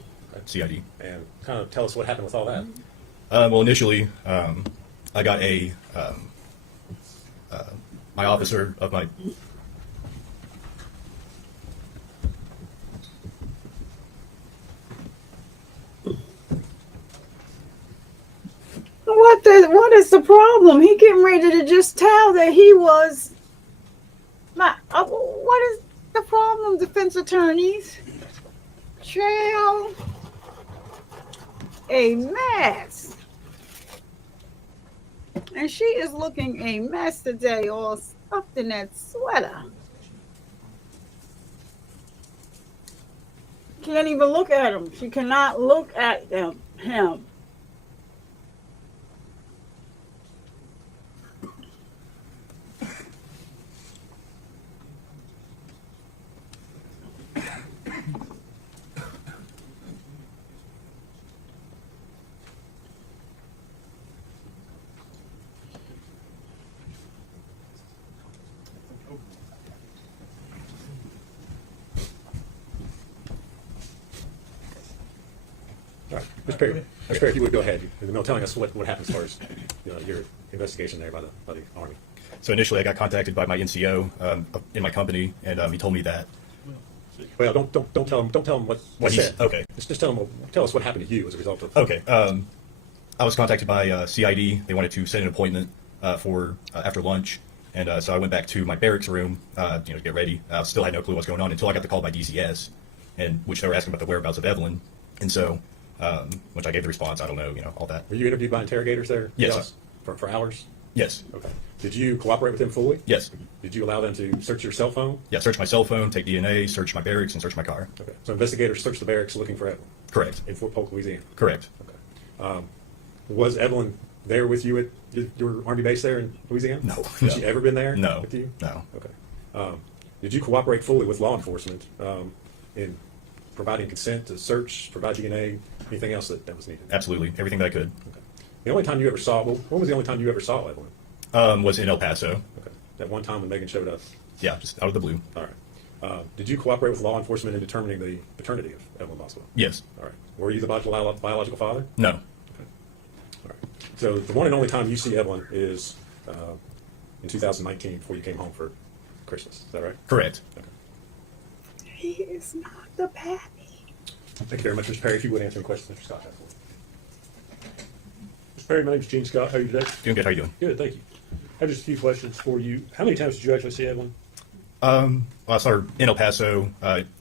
CID. And kind of tell us what happened with all that. Well, initially, I got my officer of my. What is the problem? He getting ready to just tell that he was. What is the problem, defense attorneys? Trail a mess. And she is looking a mess today, all stuffed in that sweater. Can't even look at him. She cannot look at him. All right. Mr. Perry, if you would go ahead. Telling us what happened as far as your investigation there by the Army. So initially, I got contacted by my NCO in my company, and he told me that. Well, don't tell him what he said. Okay. Just tell us what happened to you as a result of. Okay. I was contacted by CID. They wanted to set an appointment for after lunch, and so I went back to my barracks room, to get ready. I still had no clue what was going on until I got the call by DCS, and which they were asking about the whereabouts of Evelyn, and so, which I gave the response. I don't know, all that. Were you interviewed by interrogators there? Yes. For hours? Yes. Okay. Did you cooperate with them fully? Yes. Did you allow them to search your cell phone? Yeah, search my cell phone, take DNA, search my barracks, and search my car. Okay. So investigators searched the barracks looking for Evelyn? Correct. In Fort Polk, Louisiana? Correct. Okay. Was Evelyn there with you at your Army base there in Louisiana? No. Has she ever been there? No. With you? No. Okay. Did you cooperate fully with law enforcement in providing consent to search, provide DNA, anything else that was needed? Absolutely. Everything that I could. Okay. The only time you ever saw, when was the only time you ever saw Evelyn? Was in El Paso. Okay. That one time when Megan showed up? Yeah, just out of the blue. All right. Did you cooperate with law enforcement in determining the paternity of Evelyn Boswell? Yes. All right. Were you the biological father? No. Okay. All right. So the one and only time you see Evelyn is in 2019 before you came home for Christmas. Is that right? Correct. Okay. He is not the pappy. Thank you very much, Mr. Perry. If you would answer any questions, Mr. Scott. Mr. Perry, my name's Gene Scott. How are you today? Doing good. How you doing? Good, thank you. I have just a few questions for you. How many times did you actually see Evelyn? Well, I saw her in El Paso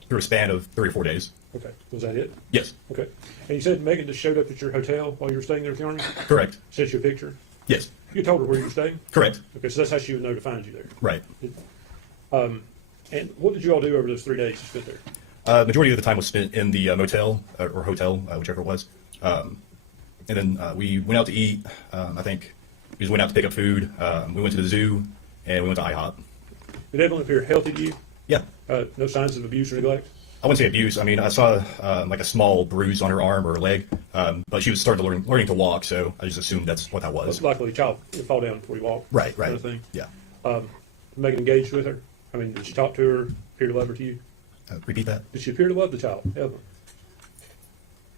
through a span of 3 or 4 days. Okay. Was that it? Yes. Okay. And you said Megan just showed up at your hotel while you were staying there with the Army? Correct. Sent you a picture? Yes. You told her where you were staying? Correct. Okay, so that's how she would know to find you there. Right. And what did you all do over those 3 days you spent there? Majority of the time was spent in the motel or hotel, whichever it was. And then we went out to eat. I think we just went out to pick up food. We went to the zoo, and we went to IHOP. Did Evelyn appear healthy to you? Yeah. No signs of abuse or neglect? I wouldn't say abuse. I mean, I saw like a small bruise on her arm or her leg, but she was starting to learning to walk, so I just assumed that's what that was. It's likely a child would fall down before you walk. Right, right. Kind of thing. Yeah. Megan engaged with her? I mean, did she talk to her, appear to love her to you? Repeat that. Did she appear to love the child, Evelyn?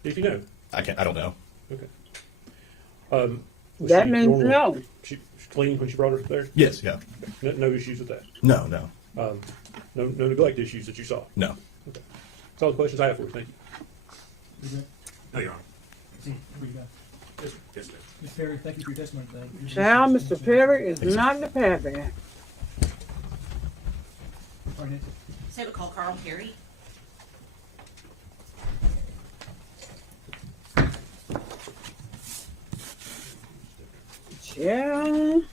If you know. I don't know. Okay. That means no. She was clean when she brought her there? Yes, yeah. No issues with that? No, no. No neglect issues that you saw? No. Okay. That's all the questions I have for you. Thank you. No, Your Honor. Here you go. Yes, sir. Ms. Perry, thank you for your testimony today. Child, Mr. Perry is not the pappy. All right, Nancy. So we call Carl Perry. Child.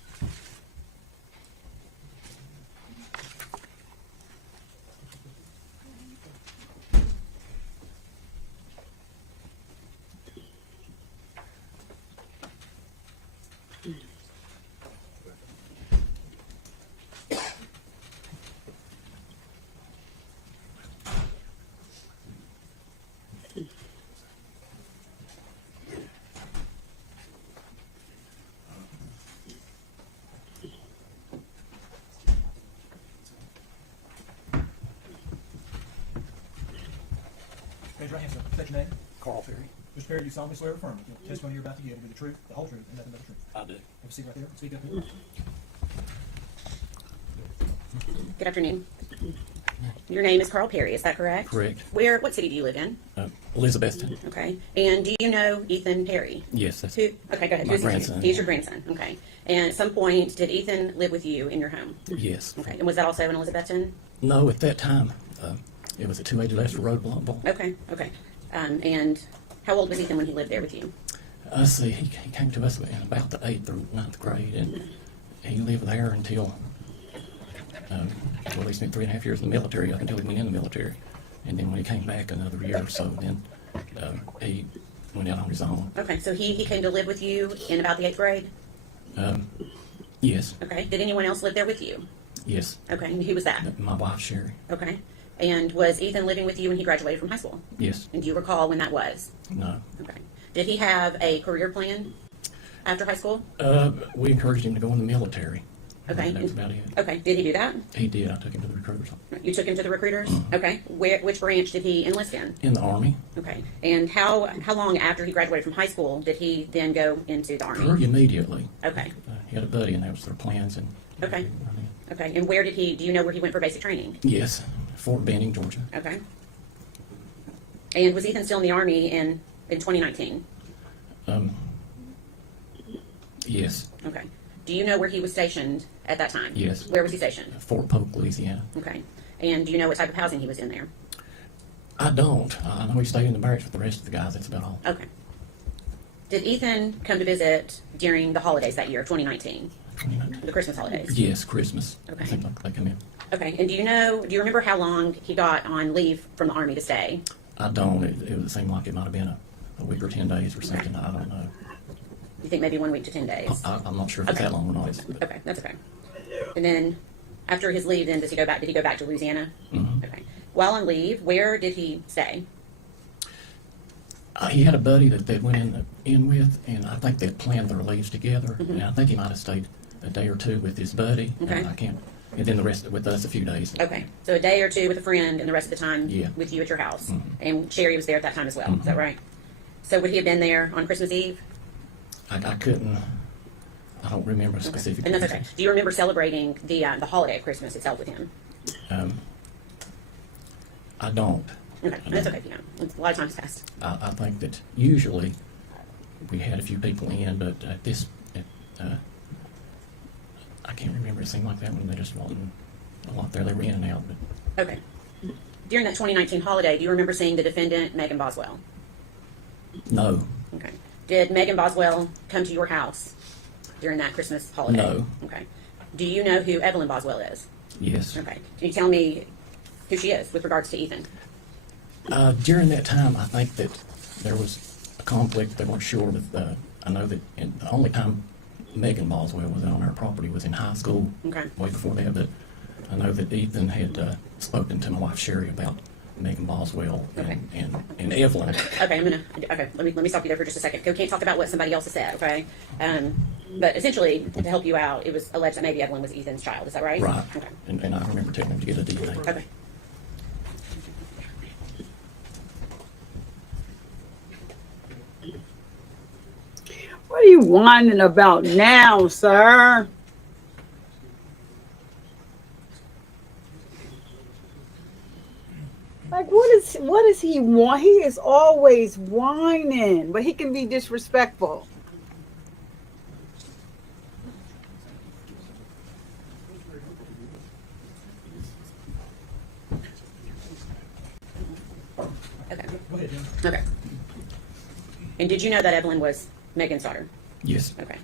Raise your hand, sir. State your name. Carl Perry. Mr. Perry, do you solemnly swear or affirm that the testimony you're about to give will be the truth, the whole truth, and nothing but the truth? I do. Have a seat right there. Speak up here. Good afternoon. Your name is Carl Perry, is that correct? Correct. What city do you live in? Elizabethton. Okay. And do you know Ethan Perry? Yes, that's Okay, go ahead. my grandson. He's your grandson. Okay. And at some point, did Ethan live with you in your home? Yes. Okay. And was that also in Elizabethton? No, at that time, it was at 280 Lester Road, Bluntball. Okay. Okay. And how old was Ethan when he lived there with you? Let's see, he came to us in about the 8th or 9th grade, and he lived there until, well, he spent 3.5 years in the military, up until he went in the military. And then when he came back another year or so, then he went out on his own. Okay. So he came to live with you in about the 8th grade? Yes. Okay. Did anyone else live there with you? Yes. Okay. And who was that? My wife, Sherry. Okay. And was Ethan living with you when he graduated from high school? Yes. And do you recall when that was? No. Okay. Did he have a career plan after high school? We encouraged him to go in the military. Okay. That's about it. Okay. Did he do that? He did. I took him to the recruiters. You took him to the recruiters? Okay. Which branch did he enlist in? In the Army. Okay. And how long after he graduated from high school did he then go into the Army? Pretty immediately. Okay. He had a buddy, and that was their plans. And Okay. Okay. And where did he? Do you know where he went for basic training? yes, Fort Benning, Georgia. Okay. And was Ethan still in the Army in 2019? Yes. Okay. Do you know where he was stationed at that time? Yes. Where was he stationed? Fort Polk, Louisiana. Okay. And do you know what type of housing he was in there? I don't. I know he stayed in the barracks with the rest of the guys. That's about all. Okay. Did Ethan come to visit during the holidays that year, 2019? 2019. The Christmas holidays? Yes, Christmas. Okay. I think they come in. Okay. And do you remember how long he got on leave from the Army to stay? I don't. It seemed like it might have been a week or 10 days or something. I don't know. You think maybe 1 week to 10 days? I'm not sure if it's that long or not. Okay, that's okay. And then after his leave, then did he go back to Louisiana? Mm-hmm. Okay. While on leave, where did he stay? He had a buddy that they went in with, and I think they planned their leaves together. Mm-hmm. And I think he might have stayed a day or two with his buddy. Okay. I can't. And then the rest with us a few days. Okay. So a day or two with a friend, and the rest of the time Yeah. with you at your house. Mm-hmm. And Sherry was there at that time as well. Is that right? So would he have been there on Christmas Eve? I couldn't. I don't remember specifically. And that's okay. Do you remember celebrating the holiday of Christmas itself with him? I don't. Okay, that's okay if you don't. A lot of times passed. I think that usually we had a few people in, but I can't remember. It seemed like that one they just wasn't a lot there. They were in and out. But Okay. During that 2019 holiday, do you remember seeing the defendant, Megan Boswell? no, Okay. Did Megan Boswell come to your house during that Christmas holiday? No. Okay. Do you know who Evelyn Boswell is? yes. Okay. Can you tell me who she is with regards to Ethan? During that time, I think that there was a conflict. They weren't sure with. I know that the only time Megan Boswell was on our property was in high school. Okay. Way before that, but I know that Ethan had spoken to my wife Sherry about Megan Boswell and Evelyn. Okay, let me stop you there for just a second. We can't talk about what somebody else has said, okay? But essentially, to help you out, it was alleged that maybe Evelyn was Ethan's child. Is that right? Right. Okay. And I remember telling him to get a DNA. Okay. What are you whining about now, sir? Like, what is he want? He is always whining, but he can be disrespectful. Okay. Go ahead, Jim. Okay. And did you know that Evelyn was Megan's daughter? Yes. Okay.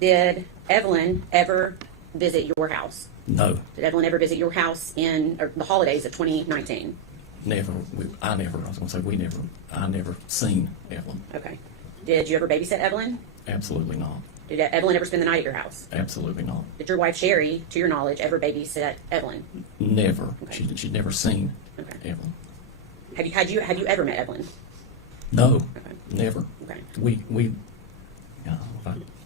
Did Evelyn ever visit your house? No. Did Evelyn ever visit your house in the holidays of 2019? Never. I never. I was going to say we never. I never seen Evelyn. Okay. Did you ever babysit Evelyn? Absolutely not. Did Evelyn ever spend the night at your house? Absolutely not. Did your wife Sherry, to your knowledge, ever babysit Evelyn? Never. Okay. She'd never seen Okay. Evelyn. Have you ever met Evelyn? No. Okay. Never. Okay.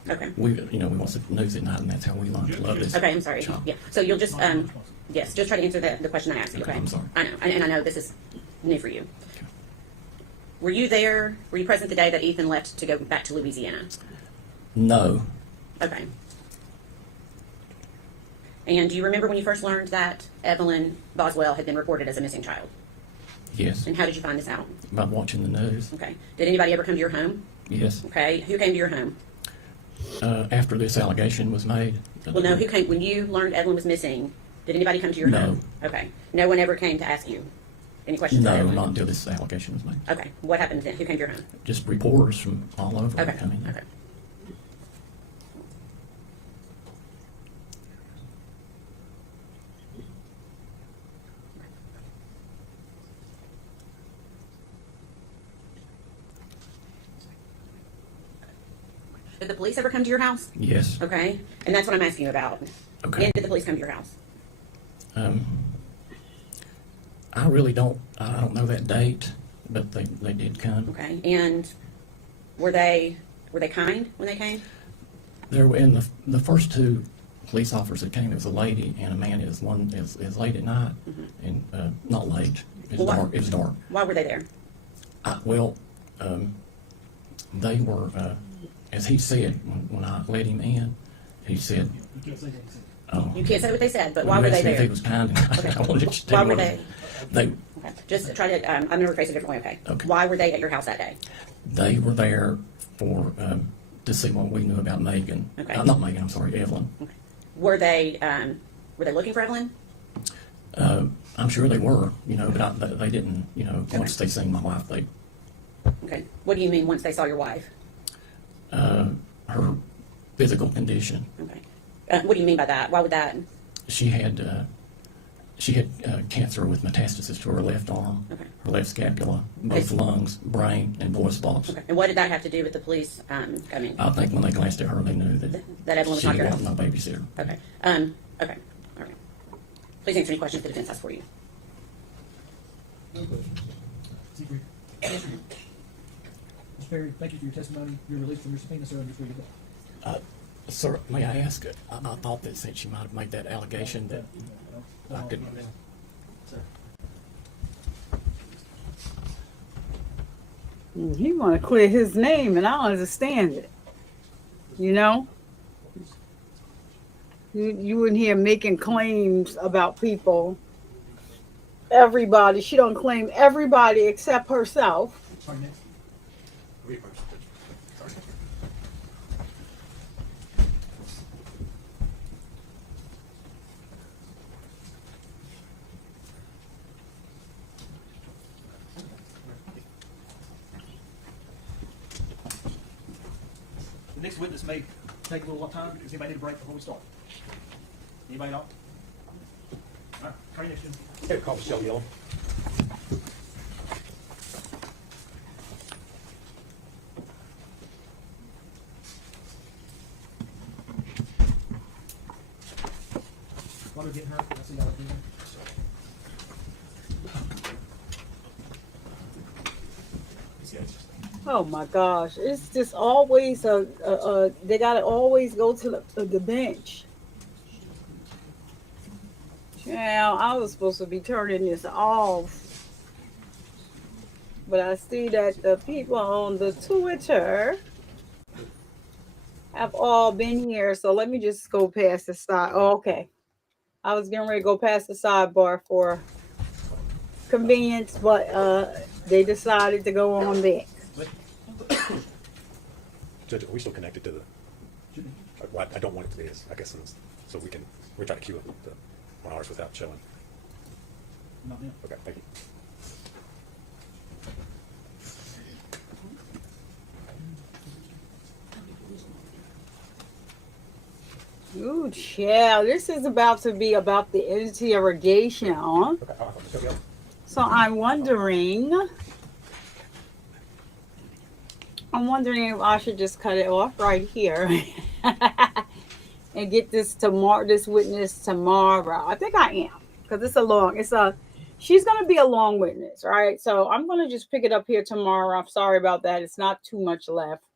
Okay. We watch the news at night, and that's how we learn to love this. Okay, I'm sorry. child. Yeah. So you'll just just try to answer the question I asked you. Okay, Okay. I'm sorry. I know, and I know this is new for you. Were you there? Were you present the day that Ethan left to go back to Louisiana? No. Okay. And do you remember when you first learned that Evelyn Boswell had been reported as a missing child? Yes. And how did you find this out? By watching the news. Okay. Did anybody ever come to your home? Yes. Okay. Who came to your home? After this allegation was made. Well, no. Who came when you learned Evelyn was missing? Did anybody come to your home? No. Okay. No one ever came to ask you any questions? No, about Evelyn? not until this allegation was made. Okay. What happened then? Who came to your home? Just reporters from all over. Okay. I mean, Okay. Did the police ever come to your house? Yes. Okay. And that's what I'm asking you about. Okay. When did the police come to your house? I really don't. I don't know that date, but they did come. Okay. And were they kind when they came? There were in the first two police officers that came. There was a lady and a man. Is one is late at night and not late. It was dark. It was dark. Why were they there? They were, as he said when I let him in. He said, You can't say that. "Oh, You can't say what they said, but why when were you they asked me if there? he was kind." Okay. I wanted to tell Why you were what they? They Okay. Just try to. I'm going to rephrase it differently. Okay. Okay. Why were they at your house that day? They were there for to see what we knew about Megan. Okay. Not Megan. I'm sorry, Evelyn. Okay. Were they looking for Evelyn? I'm sure they were, but they didn't. Once they seen my wife, they Okay. What do you mean once they saw your wife? her physical condition. Okay. What do you mean by that? Why would that? She had cancer with metastasis to her left arm, Okay. her left scapula, both lungs, brain, and voice box. Okay. And what did that have to do with the police coming? I think when they glanced at her, they knew that That Evelyn was she not your wasn't house? my babysitter. Okay. Okay. All right. Please answer any questions the defense has for you. No questions. Secret. Mr. Perry, thank you for your testimony. You're released from your subpoena, sir, and you're free to go. Sir, may I ask? I thought that since she might have made that allegation that I could. Sir. He want to clear his name, and I don't understand it. You wouldn't hear making claims about people. Everybody, she don't claim everybody except herself. Sorry, next. The next witness may take a little time. Does anybody need a break before we start? Anybody not? All right, Carrie, next. Yeah, call Michelle Yellow. While we're getting her, I see y'all doing. Oh my gosh, it's just always they gotta always go to the bench. Yeah, I was supposed to be turning this off, but I see that the people on the Twitter have all been here. So let me just go past the side. Oh, okay, I was getting ready to go past the sidebar for convenience, but they decided to go on back. Judge, are we still connected to the? Well, I don't want it to be, I guess, so we're trying to queue up the 1 hours without showing. Not now. Okay, thank you. Ooh, child, this is about to be about the interrogation. Okay, Michelle Yellow. So I'm wondering if I should just cut it off right here and get this witness tomorrow. I think I am, because she's going to be a long witness, right? So I'm going to just pick it up here tomorrow. I'm sorry about that. It's not too much left.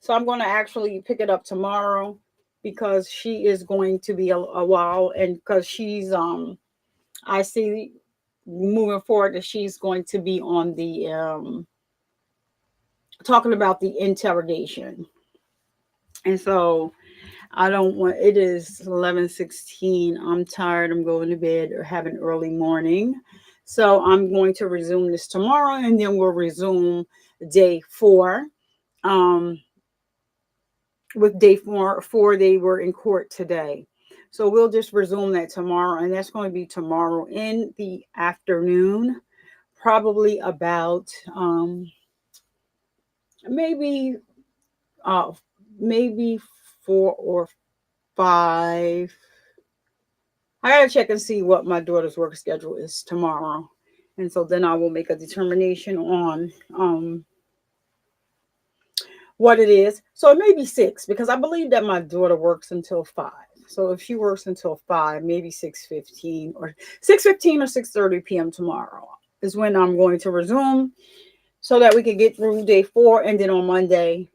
So I'm going to actually pick it up tomorrow because she is going to be a while, and because she's I see moving forward that she's going to be on the talking about the interrogation. And so I don't want, it is 11:16. I'm tired. I'm going to bed or have an early morning. So I'm going to resume this tomorrow, and then we'll resume day 4. With day 4, they were in court today. So we'll just resume that tomorrow, and that's going to be tomorrow in the afternoon, probably about maybe 4 or 5. I gotta check and see what my daughter's work schedule is tomorrow, and so then I will make a determination on what it is. So it may be 6, because I believe that my daughter works until 5. So if she works until 5, maybe 6:15 or 6:30 p.m. tomorrow is when I'm going to resume, so that we can get through day 4. And then on Monday,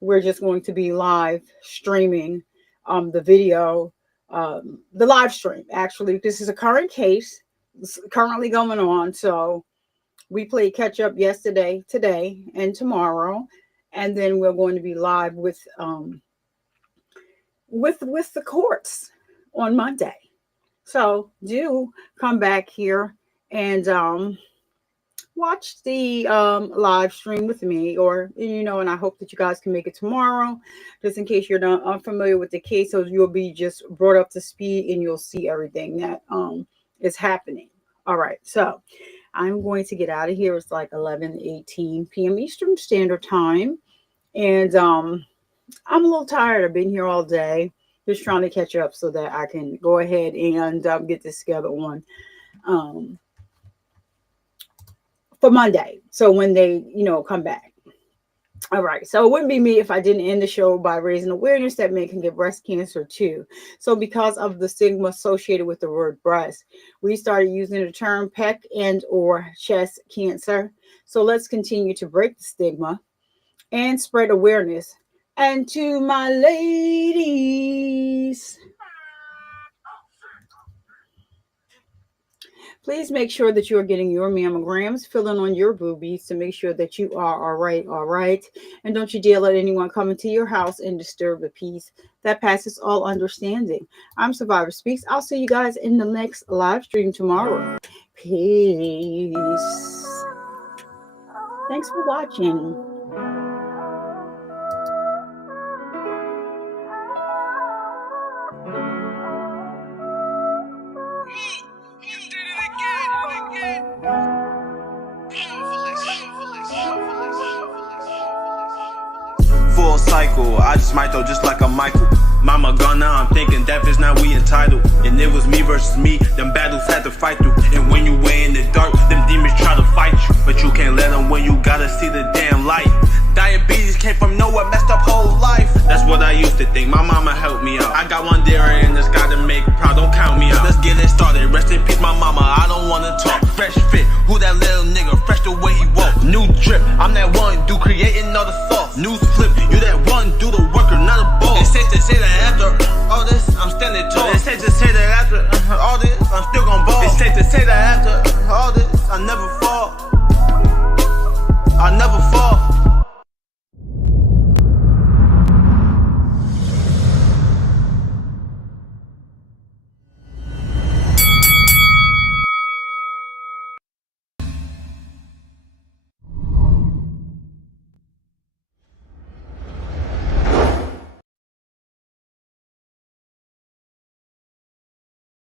we're just going to be live streaming the video, the live stream. Actually, this is a current case. It's currently going on. So we played catch up yesterday, today, and tomorrow. And then we're going to be live with the courts on Monday. So do come back here and watch the live stream with me, or and I hope that you guys can make it tomorrow, just in case you're not unfamiliar with the case, so you'll be just brought up to speed and you'll see everything that is happening. All right, so I'm going to get out of here. It's like 11:18 p.m. Eastern Standard Time. And I'm a little tired. I've been here all day, just trying to catch up so that I can go ahead and get this together on for Monday. So when they, come back. All right. So it wouldn't be me if I didn't end the show by raising awareness that men can get breast cancer too. So because of the stigma associated with the word breast, we started using the term pec and or chest cancer. So let's continue to break the stigma and spread awareness. And to my ladies, please make sure that you are getting your mammograms, filling on your boobies to make sure that you are all right. And don't you dare let anyone come into your house and disturb the peace that passes all understanding. I'm Survivor Speaks. I'll see you guys in the next live stream tomorrow. Peace. Thanks for watching. Full cycle, I just might though just like a Michael. Mama gone now, I'm thinking death is not we entitled. And it was me versus me, them battles had to fight through. And when you way in the dark, them demons try to fight you. But you can't let them when you gotta see the damn light. Diabetes came from nowhere, messed up whole life. That's what I used to think, my mama helped me out. I got one there in the sky to make proud, don't count me out. Let's get it started, rest in peace my mama, I don't wanna talk. Fresh fit, who that little nigga, fresh the way he walk. New drip, I'm that one dude creating all the sauce. News flip, you that one do the worker, not a boss. It's safe to say that after all this, I'm standing tall. It's safe to say that after all this, I'm still gon' ball. It's safe to say that